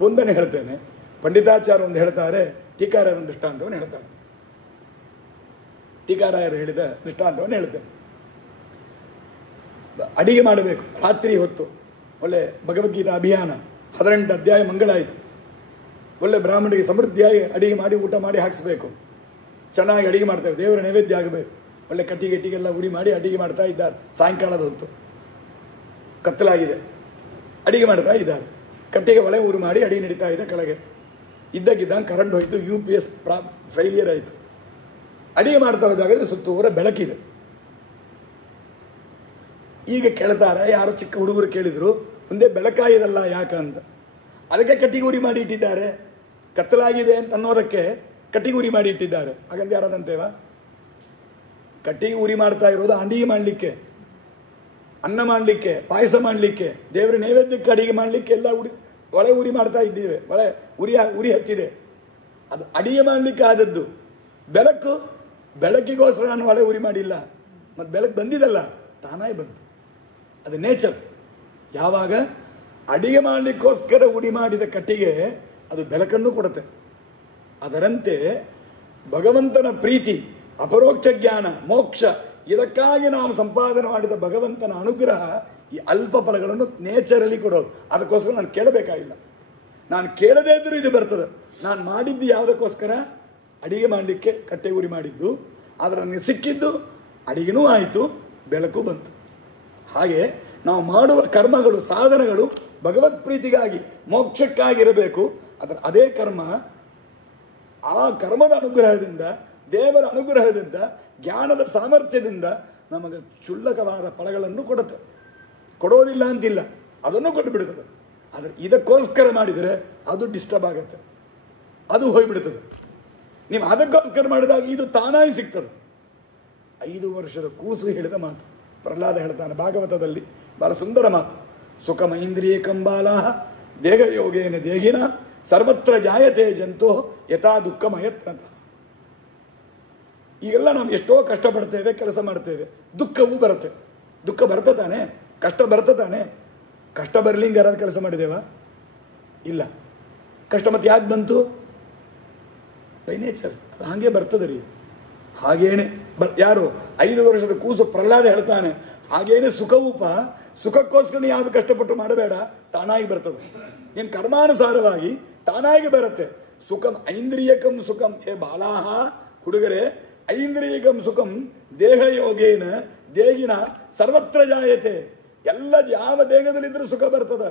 ಒಂದನ್ನು ಹೇಳ್ತೇನೆ, ಪಂಡಿತಾಚಾರ್ಯ ಒಂದು ಹೇಳ್ತಾರೆ, ಟೀಕಾರಾಯರ ಒಂದು ದೃಷ್ಟಾಂತವನ್ನು ಹೇಳ್ತಾರೆ. ಟೀಕಾರಾಯರು ಹೇಳಿದ ದೃಷ್ಟಾಂತವನ್ನು ಹೇಳ್ತೇನೆ. ಅಡಿಗೆ ಮಾಡಬೇಕು ರಾತ್ರಿ ಹೊತ್ತು, ಒಳ್ಳೆ ಭಗವದ್ಗೀತಾ ಅಭಿಯಾನ 18 ಅಧ್ಯಾಯ ಮಂಗಳಾಯಿತು. ಒಳ್ಳೆ ಬ್ರಾಹ್ಮಣರಿಗೆ ಸಮೃದ್ಧಿಯಾಗಿ ಅಡಿಗೆ ಮಾಡಿ ಊಟ ಮಾಡಿ ಹಾಕಿಸ್ಬೇಕು. ಚೆನ್ನಾಗಿ ಅಡಿಗೆ ಮಾಡ್ತೇವೆ, ದೇವರ ನೈವೇದ್ಯ ಆಗಬೇಕು. ಒಳ್ಳೆ ಕಟ್ಟಿಗೆಲ್ಲ ಉರಿ ಮಾಡಿ ಅಡಿಗೆ ಮಾಡ್ತಾ ಇದ್ದಾರೆ. ಸಾಯಂಕಾಲದ ಹೊತ್ತು ಕತ್ತಲಾಗಿದೆ, ಅಡಿಗೆ ಮಾಡ್ತಾ ಇದ್ದಾರೆ. ಕಟ್ಟಿಗೆ ಒಳೆ ಉರಿ ಮಾಡಿ ಅಡಿಗೆ ನಡೀತಾ ಇದೆ. ಕೆಳಗೆ ಇದ್ದಕ್ಕಿದ್ದಂಗೆ ಕರೆಂಟ್ ಹೋಯಿತು, UPS ಫೈಲಿಯರ್ ಆಯಿತು. ಅಡಿಗೆ ಮಾಡ್ತಾ ಇರೋ ಜಾಗದಲ್ಲಿ ಸುತ್ತೂರ ಬೆಳಕಿದೆ. ಈಗ ಕೇಳ್ತಾರೆ, ಯಾರೋ ಚಿಕ್ಕ ಹುಡುಗರು ಕೇಳಿದ್ರು, ಮುಂದೆ ಬೆಳಕಾಗಿದಲ್ಲ ಯಾಕಂತ. ಅದಕ್ಕೆ ಕಟ್ಟಿಗೆ ಉರಿ ಮಾಡಿ ಇಟ್ಟಿದ್ದಾರೆ, ಕತ್ತಲಾಗಿದೆ ಅಂತ ಅನ್ನೋದಕ್ಕೆ ಕಟ್ಟಿಗೆ ಉರಿ ಮಾಡಿ ಇಟ್ಟಿದ್ದಾರೆ. ಹಾಗಂತ ಯಾರಾದಂತೇವ? ಕಟ್ಟಿಗೆ ಉರಿ ಮಾಡ್ತಾ ಇರೋದು ಅಡಿಗೆ ಮಾಡಲಿಕ್ಕೆ, ಅನ್ನ ಮಾಡಲಿಕ್ಕೆ, ಪಾಯಸ ಮಾಡಲಿಕ್ಕೆ, ದೇವರ ನೈವೇದ್ಯಕ್ಕೆ ಅಡಿಗೆ ಮಾಡಲಿಕ್ಕೆ ಎಲ್ಲ ಒಳೆ ಉರಿ ಮಾಡ್ತಾ ಇದ್ದೀವಿ. ಉರಿ ಹತ್ತಿದೆ, ಅದು ಅಡಿಗೆ ಮಾಡಲಿಕ್ಕೆ ಆದದ್ದು. ಬೆಳಕಿಗೋಸ್ಕರ ನಾನು ಒಳೆ ಉರಿ ಮಾಡಿಲ್ಲ. ಮತ್ತು ಬೆಳಕು ಬಂದಿದ್ದಲ್ಲ, ತಾನಾಗಿ ಬಂತು. ಅದು ನೇಚರ್. ಯಾವಾಗ ಅಡಿಗೆ ಮಾಡಲಿಕ್ಕೋಸ್ಕರ ಉಡಿ ಮಾಡಿದ ಕಟ್ಟಿಗೆ ಅದು ಬೆಳಕನ್ನು ಕೊಡುತ್ತೆ. ಅದರಂತೆ ಭಗವಂತನ ಪ್ರೀತಿ, ಅಪರೋಕ್ಷ ಜ್ಞಾನ, ಮೋಕ್ಷ, ಇದಕ್ಕಾಗಿ ನಾವು ಸಂಪಾದನೆ ಮಾಡಿದ ಭಗವಂತನ ಅನುಗ್ರಹ ಈ ಅಲ್ಪ ಫಲಗಳನ್ನು ನೇಚರಲ್ಲಿ ಕೊಡೋದು. ಅದಕ್ಕೋಸ್ಕರ ನಾನು ಕೇಳಬೇಕಾಗಿಲ್ಲ. ನಾನು ಕೇಳದೇ ಇದ್ದರೂ ಇದು ಬರ್ತದೆ. ನಾನು ಮಾಡಿದ್ದು ಯಾವುದಕ್ಕೋಸ್ಕರ? ಅಡಿಗೆ ಮಾಡಲಿಕ್ಕೆ ಕಟ್ಟೆ ಉರಿ ಮಾಡಿದ್ದು. ಆದರೆ ನನಗೆ ಸಿಕ್ಕಿದ್ದು ಅಡಿಗೆನೂ ಆಯಿತು, ಬೆಳಕು ಬಂತು. ಹಾಗೆ ನಾವು ಮಾಡುವ ಕರ್ಮಗಳು, ಸಾಧನಗಳು ಭಗವತ್ ಪ್ರೀತಿಗಾಗಿ, ಮೋಕ್ಷಕ್ಕಾಗಿರಬೇಕು. ಅದೇ ಕರ್ಮ ಆ ಕರ್ಮದ ಅನುಗ್ರಹದಿಂದ, ದೇವರ ಅನುಗ್ರಹದಿಂದ, ಜ್ಞಾನದ ಸಾಮರ್ಥ್ಯದಿಂದ ನಮಗೆ ಕ್ಷುಲ್ಲಕವಾದ ಫಲಗಳನ್ನು ಕೊಡುತ್ತೆ. ಕೊಡೋದಿಲ್ಲ ಅಂತಿಲ್ಲ, ಅದನ್ನು ಕೊಟ್ಟು ಬಿಡುತ್ತದೆ. ಆದರೆ ಇದಕ್ಕೋಸ್ಕರ ಮಾಡಿದರೆ ಅದು ಡಿಸ್ಟರ್ಬ್ ಆಗುತ್ತೆ, ಅದು ಹೋಗಿಬಿಡ್ತದೆ. ನೀವು ಅದಕ್ಕೋಸ್ಕರ ಮಾಡಿದಾಗ ಇದು ತಾನಾಗಿ ಸಿಗ್ತದೆ. 5 ವರ್ಷದ ಕೂಸು ಹೇಳಿದ ಮಾತು ಪ್ರಹ್ಲಾದ ಹೇಳ್ತಾನೆ ಭಾಗವತದಲ್ಲಿ, ಬಹಳ ಸುಂದರ ಮಾತು. ಸುಖಮ ಇಂದ್ರಿಯ ಕಂಬಾಲಾ ದೇಹ ಯೋಗೇನ ದೇಹಿನ ಸರ್ವತ್ರ ಜಾಯತೆ ಜಂತೋ ಯಥಾ ದುಃಖಮಯತ್ನತ. ಈಗೆಲ್ಲ ನಾವು ಎಷ್ಟೋ ಕಷ್ಟಪಡ್ತೇವೆ, ಕೆಲಸ ಮಾಡ್ತೇವೆ, ದುಃಖವೂ ಬರುತ್ತೆ. ದುಃಖ ಬರ್ತತಾನೆ, ಕಷ್ಟ ಬರ್ತತಾನೆ. ಕಷ್ಟ ಬರಲಿಂಗ ಯಾರಾದ್ರು ಕೆಲಸ ಮಾಡಿದೇವಾ? ಇಲ್ಲ. ಕಷ್ಟ ಮತ್ತೆ ಯಾಕೆ ಬಂತು? ಬೈ ನೇಚರ್, ಅದು ಹಾಗೆ ಬರ್ತದೆ ರೀ. ಹಾಗೇನೆ ಯಾರು 5 ವರ್ಷದ ಕೂಸು ಪ್ರಹ್ಲಾದ ಹೇಳ್ತಾನೆ, ಹಾಗೇನೆ ಸುಖವೂಪ, ಸುಖಕ್ಕೋಸ್ಕರ ಯಾವುದು ಕಷ್ಟಪಟ್ಟು ಮಾಡಬೇಡ, ತಾನಾಗಿ ಬರ್ತದೆ. ನೀನು ಕರ್ಮಾನುಸಾರವಾಗಿ ತಾನಾಗಿ ಬರುತ್ತೆ. ಸುಖಂ ಐಂದ್ರಿಯಕಂ ಸುಖಂ, ಹೇ ಬಾಲಾಹ ಹುಡುಗರೆ, ಐಂದ್ರಿಯಕಂ ಸುಖಂ ದೇಹ ಯೋಗೇನ ದೇಹಿನ ಸರ್ವತ್ರ ಜಾಯತೆ. ಎಲ್ಲ ಯಾವ ದೇಹದಲ್ಲಿದ್ದರೂ ಸುಖ ಬರ್ತದೆ.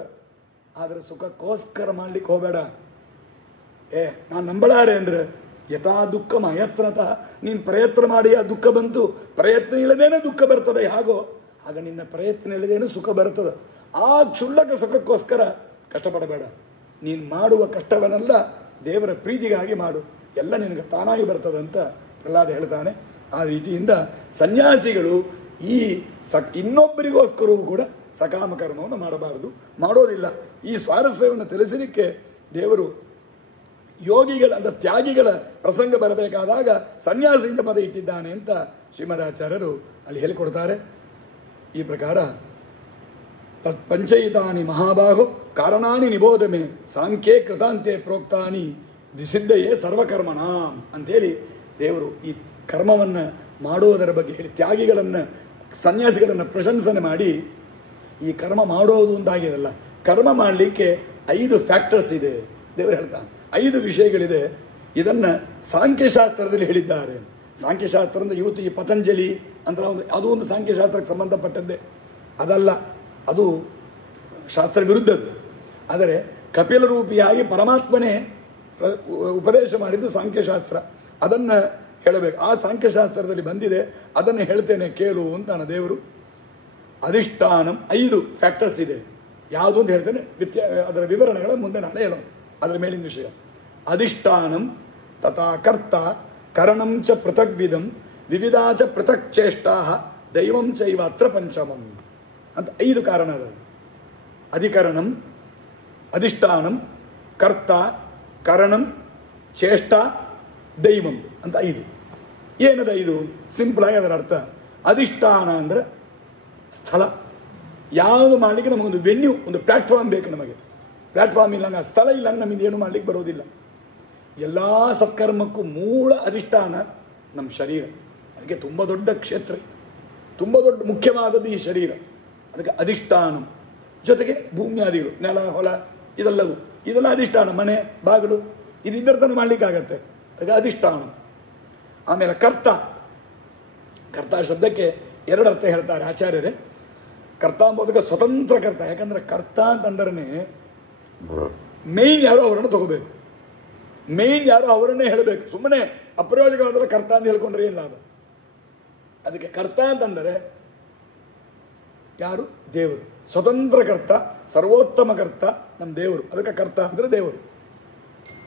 ಆದರೆ ಸುಖಕ್ಕೋಸ್ಕರ ಮಾಡ್ಲಿಕ್ಕೆ ಹೋಗಬೇಡ. ನಾನು ನಂಬಲಾರೆ ಅಂದರೆ ಯಥಾ ದುಃಖಮ ಅಯತ್ನತಃ. ನೀನು ಪ್ರಯತ್ನ ಮಾಡಿ ಆ ದುಃಖ ಬಂತು, ಪ್ರಯತ್ನ ಇಲ್ಲದೇನೆ ದುಃಖ ಬರ್ತದೆ. ಹಾಗೋ ಆಗ ನಿನ್ನ ಪ್ರಯತ್ನ ಇಲ್ಲದೇನೆ ಸುಖ ಬರ್ತದೆ. ಆ ಕ್ಷುಲ್ಲಕ ಸುಖಕ್ಕೋಸ್ಕರ ಕಷ್ಟಪಡಬೇಡ. ನೀನು ಮಾಡುವ ಕಷ್ಟವನ್ನೆಲ್ಲ ದೇವರ ಪ್ರೀತಿಗಾಗಿ ಮಾಡು, ಎಲ್ಲ ನಿನಗೆ ತಾನಾಗಿ ಬರ್ತದೆ ಅಂತ ಪ್ರಹ್ಲಾದ ಹೇಳ್ತಾನೆ. ಆ ರೀತಿಯಿಂದ ಸನ್ಯಾಸಿಗಳು ಈ ಇನ್ನೊಬ್ಬರಿಗೋಸ್ಕರವೂ ಕೂಡ ಸಕಾಮ ಕರ್ಮವನ್ನು ಮಾಡಬಾರದು, ಮಾಡೋದಿಲ್ಲ. ಈ ಸ್ವಾರಸ್ಯವನ್ನು ತಿಳಿಸಲಿಕ್ಕೆ ದೇವರು ಯೋಗಿಗಳ ತ್ಯಾಗಿಗಳ ಪ್ರಸಂಗ ಬರಬೇಕಾದಾಗ ಸನ್ಯಾಸಿಯಿಂದ ಪದ ಇಟ್ಟಿದ್ದಾನೆ ಅಂತ ಶ್ರೀಮದಾಚಾರ್ಯರು ಅಲ್ಲಿ ಹೇಳಿಕೊಡ್ತಾರೆ. ಈ ಪ್ರಕಾರ ಪಂಚೈತಾನಿ ಮಹಾಬಾಹು ಕಾರಣಾನಿ ನಿಬೋಧಮೆ ಸಾಂಖ್ಯೇ ಕೃತಾಂತೆ ಪ್ರೋಕ್ತಾನಿ ದ್ವಿಸಿದ್ಧಯೇ ಸರ್ವಕರ್ಮಣಾಂ ಅಂಥೇಳಿ ದೇವರು ಈ ಕರ್ಮವನ್ನು ಮಾಡುವುದರ ಬಗ್ಗೆ ಹೇಳಿ, ತ್ಯಾಗಿಗಳನ್ನು, ಸನ್ಯಾಸಿಗಳನ್ನು ಪ್ರಶಂಸನೆ ಮಾಡಿ, ಈ ಕರ್ಮ ಮಾಡೋದು ಅಂತಾಗಿದೆಲ್ಲ, ಕರ್ಮ ಮಾಡಲಿಕ್ಕೆ 5 ಫ್ಯಾಕ್ಟರ್ಸ್ ಇದೆ ದೇವರು ಹೇಳ್ತಾನೆ. 5 ವಿಷಯಗಳಿದೆ. ಇದನ್ನು ಸಾಂಖ್ಯಶಾಸ್ತ್ರದಲ್ಲಿ ಹೇಳಿದ್ದಾರೆ. ಸಾಂಖ್ಯಶಾಸ್ತ್ರ ಅಂದರೆ ಇವತ್ತು ಈ ಪತಂಜಲಿ ಅಂತ ಅದು ಒಂದು ಸಾಂಖ್ಯಶಾಸ್ತ್ರಕ್ಕೆ ಸಂಬಂಧಪಟ್ಟದ್ದೇ ಅದಲ್ಲ, ಅದು ಶಾಸ್ತ್ರ ವಿರುದ್ಧದ್ದು. ಆದರೆ ಕಪಿಲ ರೂಪಿಯಾಗಿ ಪರಮಾತ್ಮನೇ ಉಪದೇಶ ಮಾಡಿದ್ದು ಸಾಂಖ್ಯಶಾಸ್ತ್ರ. ಅದನ್ನು ಹೇಳಬೇಕು. ಆ ಸಾಂಖ್ಯಶಾಸ್ತ್ರದಲ್ಲಿ ಬಂದಿದೆ, ಅದನ್ನು ಹೇಳ್ತೇನೆ ಕೇಳು ಅಂತಾನೆ ದೇವರು. ಅಧಿಷ್ಠಾನಂ 5 ಫ್ಯಾಕ್ಟರ್ಸ್ ಇದೆ. ಯಾವುದು ಅಂತ ಹೇಳ್ತೇನೆ, ಅದರ ವಿವರಣೆಗಳ ಮುಂದೆ ನಾಳೆ ಹೇಳೋಣ. ಅದರ ಮೇಲಿನ ವಿಷಯ. ಅಧಿಷ್ಠಾನಂ ತಥಾ ಕರ್ತ ಕರಣಂ ಚ ಪೃಥಗ್ವಿಧಂ ವಿವಿಧಾ ಚ ಪೃಥಕ್ ಚೇಷ್ಟಾ ದೈವಂ ಚೈವ ಅತ್ರ ಪಂಚಮಂ ಅಂತ 5 ಕಾರಣ ಅದ. ಅಧಿಕರಣಂ, ಅಧಿಷ್ಠಾನಂ, ಕರ್ತ, ಕರಣಂ, ಚೇಷ್ಟ, ದೈವಂ ಅಂತ 5. ಏನದ 5? ಸಿಂಪಲಾಗಿ ಅದರ ಅರ್ಥ. ಅಧಿಷ್ಠಾನ ಅಂದರೆ ಸ್ಥಳ. ಯಾವುದು ಮಾಡಲಿಕ್ಕೆ ನಮಗೊಂದು ವೆನ್ಯೂ, ಒಂದು ಪ್ಲ್ಯಾಟ್ಫಾರ್ಮ್ ಬೇಕು. ನಮಗೆ ಪ್ಲ್ಯಾಟ್ಫಾರ್ಮ್ ಇಲ್ಲಂಗೆ, ಆ ಸ್ಥಳ ಇಲ್ಲಂಗೆ ನಮಗೆ ಏನು ಮಾಡಲಿಕ್ಕೆ ಬರೋದಿಲ್ಲ. ಎಲ್ಲ ಸತ್ಕರ್ಮಕ್ಕೂ ಮೂಲ ಅಧಿಷ್ಠಾನ ನಮ್ಮ ಶರೀರ. ಅದಕ್ಕೆ ತುಂಬ ದೊಡ್ಡ ಕ್ಷೇತ್ರ, ತುಂಬ ದೊಡ್ಡ ಮುಖ್ಯವಾದದ್ದು ಈ ಶರೀರ. ಅದಕ್ಕೆ ಅಧಿಷ್ಠಾನ. ಜೊತೆಗೆ ಭೂಮ್ಯಾದಿಗಳು, ನೆಲ, ಹೊಲ, ಇದೆಲ್ಲ ಅಧಿಷ್ಠಾನ. ಮನೆ, ಬಾಗಿಲು, ಇದಿದ್ದರ ತನಕ ಮಾಡಲಿಕ್ಕಾಗತ್ತೆ. ಅದಕ್ಕೆ ಅಧಿಷ್ಠಾನ. ಆಮೇಲೆ ಕರ್ತ, ಕರ್ತ ಶಬ್ದಕ್ಕೆ ಎರಡು ಅರ್ಥ ಹೇಳ್ತಾರೆ ಆಚಾರ್ಯರೇ. ಕರ್ತ ಅಂಬೋದಕ್ಕೆ ಸ್ವತಂತ್ರ ಕರ್ತ. ಯಾಕಂದ್ರೆ ಕರ್ತ ಅಂತಂದ್ರೆ ಮೇಯ್ನ್ ಯಾರೋ ಅವರನ್ನು ತಗೋಬೇಕು, ಮೇಯ್ನ್ ಯಾರೋ ಅವರನ್ನೇ ಹೇಳಬೇಕು. ಸುಮ್ಮನೆ ಅಪ್ರಯೋಜಕವಾದಲ್ಲ ಕರ್ತ ಅಂತ ಹೇಳ್ಕೊಂಡ್ರೆ ಏನು ಲಾಭ? ಅದಕ್ಕೆ ಕರ್ತ ಅಂತಂದರೆ ಯಾರು? ದೇವರು. ಸ್ವತಂತ್ರ ಕರ್ತ, ಸರ್ವೋತ್ತಮ ಕರ್ತ ನಮ್ಮ ದೇವರು. ಅದಕ್ಕೆ ಕರ್ತ ಅಂದರೆ ದೇವರು.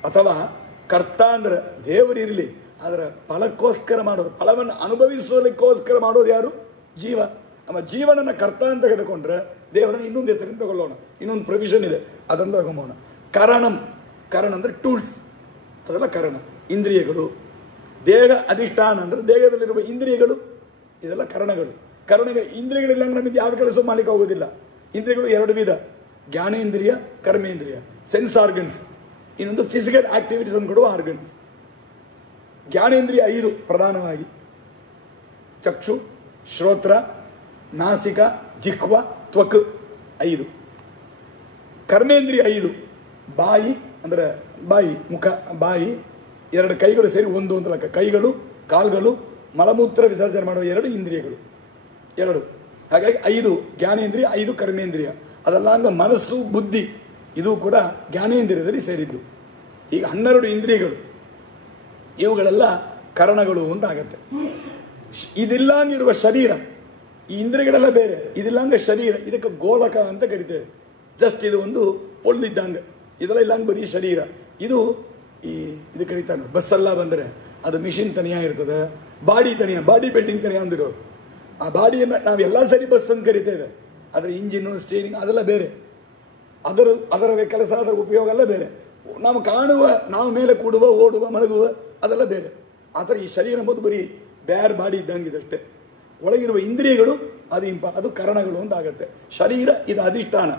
ಅಥವಾ ಕರ್ತ ಅಂದ್ರೆ ದೇವರಿರಲಿ, ಅದರ ಫಲಕ್ಕೋಸ್ಕರ ಮಾಡೋದು, ಫಲವನ್ನು ಅನುಭವಿಸಲಿಕ್ಕೋಸ್ಕರ ಮಾಡೋದು ಯಾರು? ಜೀವ. ನಮ್ಮ ಜೀವನನ ಕರ್ತ ಅಂತ ತೆಗೆದುಕೊಂಡ್ರೆ ದೇವರನ್ನು ಇನ್ನೊಂದು ಹೆಸರಿನ ತಗೊಳ್ಳೋಣ, ಇನ್ನೊಂದು ಪ್ರೊವಿಷನ್ ಇದೆ, ಅದನ್ನು ತಗೊಂಬೋಣ. ಕರಣಂ, ಕರಣ ಅಂದರೆ ಟೂಲ್ಸ್, ಅದೆಲ್ಲ ಕರಣ. ಇಂದ್ರಿಯಗಳು, ದೇಹ ಅಧಿಷ್ಠಾನ ಅಂದರೆ ದೇಹದಲ್ಲಿರುವ ಇಂದ್ರಿಯಗಳು, ಇದೆಲ್ಲ ಕರಣಗಳು. ಕರಣಗಳು ಇಂದ್ರಿಯಗಳಿಲ್ಲ ನಮಗೆ ಯಾವ ಕೆಲಸ ಮಾಡಲಿಕ್ಕೆ ಹೋಗೋದಿಲ್ಲ. ಇಂದ್ರಿಯಗಳು ಎರಡು ವಿಧ, ಜ್ಞಾನೇಂದ್ರಿಯ, ಕರ್ಮೇಂದ್ರಿಯ, ಸೆನ್ಸ್ ಆರ್ಗನ್ಸ್, ಇನ್ನೊಂದು ಫಿಸಿಕಲ್ ಆಕ್ಟಿವಿಟೀಸ್ ಅನ್ನು ಕೊಡುವ ಆರ್ಗನ್ಸ್. ಜ್ಞಾನೇಂದ್ರಿಯ 5 ಪ್ರಧಾನವಾಗಿ: ಚಕ್ಷು, ಶ್ರೋತ್ರ, ನಾಸಿಕ, ಜಿಹ್ವ, ತ್ವಕ್ 5. ಕರ್ಮೇಂದ್ರಿಯ 5: ಬಾಯಿ ಅಂದರೆ ಬಾಯಿ, ಮುಖ, ಬಾಯಿ, 2 ಕೈಗಳು ಸೇರಿ 1 ಅಂತ ಲೆಕ್ಕ. ಕೈಗಳು, ಕಾಲುಗಳು, ಮಲಮೂತ್ರ ವಿಸರ್ಜನೆ ಮಾಡುವ 2 ಇಂದ್ರಿಯಗಳು, 2. ಹಾಗಾಗಿ 5 ಜ್ಞಾನೇಂದ್ರಿಯ, 5 ಕರ್ಮೇಂದ್ರಿಯ. ಅದೆಲ್ಲ ಹಂಗ ಮನಸ್ಸು, ಬುದ್ಧಿ ಇದು ಕೂಡ ಜ್ಞಾನೇಂದ್ರಿಯದಲ್ಲಿ ಸೇರಿದ್ದು. ಈಗ 12 ಇಂದ್ರಿಯಗಳು, ಇವುಗಳೆಲ್ಲ ಕರಣಗಳು ಅಂತ ಆಗತ್ತೆ. ಇದಿಲ್ಲಂಗಿರುವ ಶರೀರ, ಈ ಇಂದ್ರಿಯಗಳೆಲ್ಲ ಬೇರೆ, ಇದಿಲ್ಲಂಗ ಶರೀರ, ಇದಕ್ಕೆ ಗೋಲಕ ಅಂತ ಕರಿತೇವೆ. ಜಸ್ಟ್ ಇದು ಒಂದು ಪೊಳ್ಳಿದ್ದಂಗೆ, ಇದೆಲ್ಲ ಇಲ್ಲಂಗೆ ಬರೀ ಶರೀರ. ಇದು ಕರೀತಾನೆ. ಬಸ್ಸೆಲ್ಲ ಬಂದರೆ ಅದು ಮಿಷಿನ್ ತನಿಯ ಇರ್ತದೆ, ಬಾಡಿ ತನಿಯ, ಬಾಡಿ ಬಿಲ್ಡಿಂಗ್ ತನಿಯ ಅಂದಿರೋರು. ಆ ಬಾಡಿಯನ್ನು ನಾವೆಲ್ಲ ಸರಿ ಬಸ್ ಅಂತ ಕರಿತೇವೆ. ಅದರ ಇಂಜಿನ್ನು, ಸ್ಟೀರಿಂಗ್ ಅದೆಲ್ಲ ಬೇರೆ, ಅದರ ಕೆಲಸ, ಅದರ ಉಪಯೋಗ ಎಲ್ಲ ಬೇರೆ. ನಾವು ಕಾಣುವ, ನಾವು ಮೇಲೆ ಕೂಡುವ, ಓಡುವ, ಮಲಗುವ ಅದೆಲ್ಲ ಬೇರೆ. ಆ ಥರ ಈ ಶರೀರ ಎಂಬುದು ಬರೀ ಬೇರೆ ಬಾಡಿ ಇದ್ದಂಗಿದಷ್ಟೇ. ಒಳಗಿರುವ ಇಂದ್ರಿಯಗಳು ಅದು ಕರಣಗಳು ಅಂತ ಆಗುತ್ತೆ. ಶರೀರ ಇದು ಅಧಿಷ್ಠಾನ,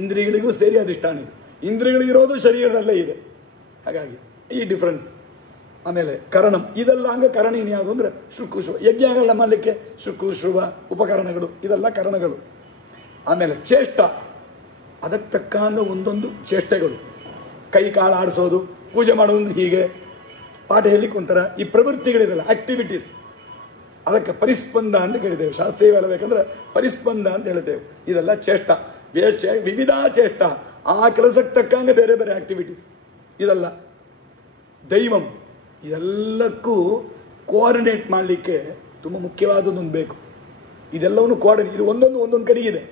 ಇಂದ್ರಿಯಗಳಿಗೂ ಸೇರಿ ಅಧಿಷ್ಠಾನ ಇದೆ. ಇಂದ್ರಿಯಗಳಿರೋದು ಶರೀರದಲ್ಲೇ ಇದೆ. ಹಾಗಾಗಿ ಈ ಡಿಫ್ರೆನ್ಸ್. ಆಮೇಲೆ ಕರಣಂ, ಇದೆಲ್ಲ ಹಂಗೆ ಕರಣೀನಿ ಯಾವುದು ಅಂದರೆ ಶುಕ್ಕು ಶುಭ, ಯಜ್ಞಗಳ ಮಾಡಲಿಕ್ಕೆ ಶುಕ್ಕು ಶುಭ ಉಪಕರಣಗಳು, ಇದೆಲ್ಲ ಕರಣಗಳು. ಆಮೇಲೆ ಚೇಷ್ಟ, ಅದಕ್ಕೆ ತಕ್ಕಂಗೆ ಒಂದೊಂದು ಚೇಷ್ಟೆಗಳು. ಕೈ ಕಾಲು ಆಡಿಸೋದು, ಪೂಜೆ ಮಾಡೋದು, ಹೀಗೆ ಪಾಠ ಹೇಳಲಿಕ್ಕೆ ಒಂಥರ ಈ ಪ್ರವೃತ್ತಿಗಳಿದೆಲ್ಲ ಆಕ್ಟಿವಿಟೀಸ್, ಅದಕ್ಕೆ ಪರಿಸ್ಪಂದ ಅಂತ ಕರಿತೇವೆ. ಶಾಸ್ತ್ರೀಯ ಹೇಳಬೇಕಂದ್ರೆ ಪರಿಸ್ಪಂದ ಅಂತ ಹೇಳ್ತೇವೆ. ಇದೆಲ್ಲ ಚೇಷ್ಟ, ವಿವಿಧ ಚೇಷ್ಟ, ಆ ಕೆಲಸಕ್ಕೆ ತಕ್ಕಂಗೆ ಬೇರೆ ಬೇರೆ ಆಕ್ಟಿವಿಟೀಸ್ ಇದೆಲ್ಲ. ದೈವಂ, ಇದೆಲ್ಲಕ್ಕೂ ಕೋಆರ್ಡಿನೇಟ್ ಮಾಡಲಿಕ್ಕೆ ತುಂಬ ಮುಖ್ಯವಾದದ್ದೊಂದು ಬೇಕು. ಇದೆಲ್ಲವನ್ನು ಇದು ಒಂದೊಂದು ಕಡೆಗಿದೆ.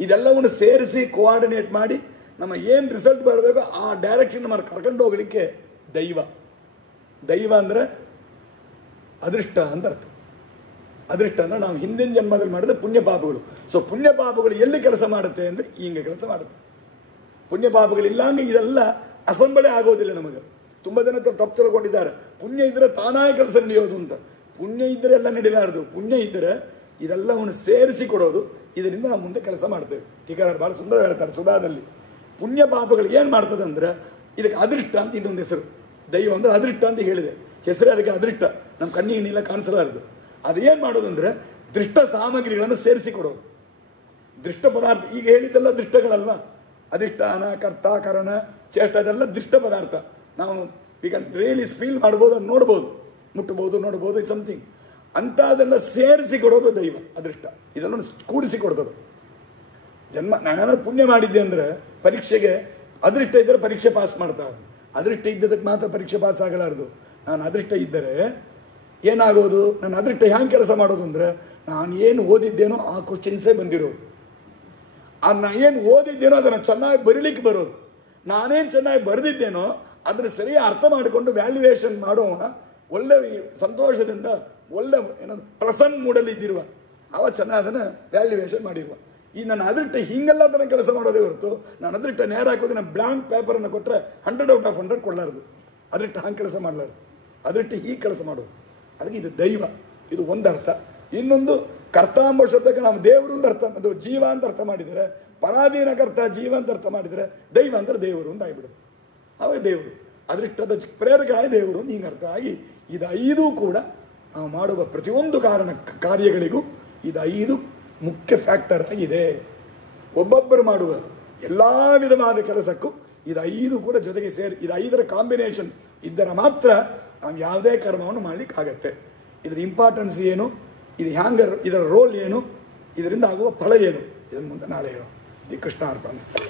ಇದೆಲ್ಲವನ್ನು ಸೇರಿಸಿ ಕೋಆರ್ಡಿನೇಟ್ ಮಾಡಿ ನಮ್ಮ ಏನು ರಿಸಲ್ಟ್ ಬರಬೇಕು ಆ ಡೈರೆಕ್ಷನ್ ನಮ್ಮನ್ನು ಕರ್ಕೊಂಡು ಹೋಗಲಿಕ್ಕೆ ದೈವ ಅಂದರೆ ಅದೃಷ್ಟ ಅಂತ ಅರ್ಥ. ಅದೃಷ್ಟ ಅಂದರೆ ನಾವು ಹಿಂದಿನ ಜನ್ಮದಲ್ಲಿ ಮಾಡಿದ ಪುಣ್ಯ ಪಾಪಗಳು. ಸೊ ಪುಣ್ಯ ಪಾಪಗಳು ಎಲ್ಲಿ ಕೆಲಸ ಮಾಡುತ್ತೆ ಅಂದರೆ ಹಿಂಗೆ ಕೆಲಸ ಮಾಡುತ್ತೆ. ಪುಣ್ಯ ಪಾಪಗಳಿಲ್ಲ ಅಂದರೆ ಇದೆಲ್ಲ ಅಸಂಬಳೆ ಆಗೋದಿಲ್ಲ ನಮಗೆ. ತುಂಬ ಜನ ತಪ್ಪು ತಿಳ್ಕೊಂಡಿದ್ದಾರೆ, ಪುಣ್ಯ ಇದ್ದರೆ ತಾನಾಗಿ ಕೆಲಸ ನಡೆಯೋದು ಅಂತ. ಪುಣ್ಯ ಇದ್ದರೆ ಎಲ್ಲ ನಡೀಲಾರದು. ಪುಣ್ಯ ಇದ್ದರೆ ಇದೆಲ್ಲವನ್ನು ಸೇರಿಸಿ ಕೊಡೋದು, ಇದರಿಂದ ನಾವು ಮುಂದೆ ಕೆಲಸ ಮಾಡ್ತೇವೆ. ಟೀಕಾರರು ಭಾಳ ಸುಂದರ ಹೇಳ್ತಾರೆ ಸುಧಾದಲ್ಲಿ. ಪುಣ್ಯ ಪಾಪಗಳು ಏನು ಮಾಡ್ತದೆ ಅಂದರೆ ಇದಕ್ಕೆ ಅದೃಷ್ಟ ಅಂತ ಇನ್ನೊಂದು ಹೆಸರು. ದೈವ ಅಂದರೆ ಅದೃಷ್ಟ ಅಂತ ಹೇಳಿದೆ, ಹೆಸರೇ ಅದಕ್ಕೆ ಅದೃಷ್ಟ. ನಮ್ಮ ಕಣ್ಣಿಗೆ ನೀಲ ಕಾಣಿಸಲಾರದು. ಅದೇನು ಮಾಡೋದು ಅಂದರೆ ದೃಷ್ಟ ಸಾಮಗ್ರಿಗಳನ್ನು ಸೇರಿಸಿ ಕೊಡೋದು. ದೃಷ್ಟ ಪದಾರ್ಥ, ಈಗ ಹೇಳಿದ್ದೆಲ್ಲ ದೃಷ್ಟಗಳಲ್ವಾ, ಅಧಿಷ್ಠಾನ, ಕರ್ತ, ಕರಣ, ಚೇಷ್ಟ, ಅದೆಲ್ಲ ದೃಷ್ಟ ಪದಾರ್ಥ. ನಾವು ಈಗ ರಿಯಲಿ ಫೀಲ್ ಮಾಡ್ಬೋದು, ಅದು ನೋಡ್ಬೋದು, ಮುಟ್ಟಬಹುದು, ನೋಡ್ಬೋದು, ಸಮಥಿಂಗ್ ಅಂಥದೆಲ್ಲ ಸೇರಿಸಿ ಕೊಡೋದು ದೈವ, ಅದೃಷ್ಟ. ಇದೆಲ್ಲ ಕೂಡಿಸಿ ಕೊಡ್ತದೆ. ನಾನು ಪುಣ್ಯ ಮಾಡಿದ್ದೆ ಅಂದರೆ ಪರೀಕ್ಷೆಗೆ ಅದೃಷ್ಟ ಇದ್ದರೆ ಪರೀಕ್ಷೆ ಪಾಸ್ ಮಾಡ್ತಾರೆ. ಅದೃಷ್ಟ ಇದ್ದದಕ್ಕೆ ಮಾತ್ರ ಪರೀಕ್ಷೆ ಪಾಸ್ ಆಗಲಾರದು. ನಾನು ಅದೃಷ್ಟ ಇದ್ದರೆ ಏನಾಗೋದು, ನಾನು ಅದೃಷ್ಟ ಹ್ಯಾಂಗೆ ಕೆಲಸ ಮಾಡೋದು ಅಂದರೆ ನಾನು ಏನು ಓದಿದ್ದೇನೋ ಆ ಕ್ವಶನ್ಸೇ ಬಂದಿರೋದು. ನಾನು ಏನು ಓದಿದ್ದೇನೋ ಅದನ್ನು ಚೆನ್ನಾಗಿ ಬರೀಲಿಕ್ಕೆ ಬರೋದು. ನಾನೇನು ಚೆನ್ನಾಗಿ ಬರೆದಿದ್ದೇನೋ ಅದನ್ನು ಸರಿಯಾಗಿ ಅರ್ಥ ಮಾಡಿಕೊಂಡು ವ್ಯಾಲ್ಯೂಯೇಷನ್ ಮಾಡುವ, ಒಳ್ಳೆ ಸಂತೋಷದಿಂದ ಒಳ್ಳೆ ಏನಂದ್ರೆ ಪ್ಲಸಂಟ್ ಮೂಡಲ್ಲಿ ಇದ್ದಿರುವ ಅವ ಚೆನ್ನಾಗಿ ಅದನ್ನು ವ್ಯಾಲ್ಯೂಯೇಷನ್ ಮಾಡಿರುವ. ಈ ನನ್ನ ಅದೃಷ್ಟ ಹಿಂಗೆಲ್ಲ ಅದನ್ನು ಕೆಲಸ ಮಾಡೋದೇ ಹೊರತು ನಾನು ಅದೃಷ್ಟ ನೇರ ಹಾಕೋದು, ನಾನು ಬ್ಲ್ಯಾಂಕ್ ಪೇಪರನ್ನು ಕೊಟ್ಟರೆ 100/100 ಕೊಡಲಾರದು. ಅದೃಷ್ಟ ಹಂಗೆ ಕೆಲಸ ಮಾಡಲಾರದು. ಅದೃಷ್ಟ ಹೀಗೆ ಕೆಲಸ ಮಾಡೋದು. ಅದಕ್ಕೆ ಇದು ದೈವ, ಇದು ಒಂದು ಅರ್ಥ. ಇನ್ನೊಂದು ಕರ್ತ ಎಂಬ ಶಬ್ದಕ್ಕೆ ನಾವು ದೇವರು ಅಂತ ಅರ್ಥ, ಅದು ಜೀವ ಅಂತ ಅರ್ಥ ಮಾಡಿದರೆ, ಪರಾಧೀನ ಕರ್ತ ಜೀವ ಅಂತ ಅರ್ಥ ಮಾಡಿದರೆ ದೈವ ಅಂದರೆ ದೇವರು ಅಂತ ಆಗಿಬಿಡುದು. ಅವಾಗ ದೇವರು ಅದೃಷ್ಟದ ಪ್ರೇರಕರಾಗಿ ದೇವರು ಅಂತ ಹಿಂಗೆ ಅರ್ಥ ಆಗಿ ಇದು 5 ಕೂಡ ನಾವು ಮಾಡುವ ಪ್ರತಿಯೊಂದು ಕಾರ್ಯಗಳಿಗೂ ಇದು 5 ಮುಖ್ಯ ಫ್ಯಾಕ್ಟರ್ ಆಗಿದೆ. ಒಬ್ಬೊಬ್ಬರು ಮಾಡುವ ಎಲ್ಲ ವಿಧವಾದ ಕೆಲಸಕ್ಕೂ ಇದು 5 ಕೂಡ ಜೊತೆಗೆ ಸೇರಿ, ಇದು 5ರ ಕಾಂಬಿನೇಷನ್ ಇದ್ದರೆ ಮಾತ್ರ ನಾವು ಯಾವುದೇ ಕರ್ಮವನ್ನು ಮಾಡಲಿಕ್ಕಾಗತ್ತೆ. ಇದರ ಇಂಪಾರ್ಟೆನ್ಸ್ ಏನು, ಇದು ಹ್ಯಾಂಗ, ಇದರ ರೋಲ್ ಏನು, ಇದರಿಂದ ಆಗುವ ಫಲ ಏನು, ಇದನ್ನು ಮುಂದೆ ನಾಳೆ ಹೇಳೋ. ಈ ಕೃಷ್ಣ ಅರ್ಪಣಿಸ್ತಾರೆ.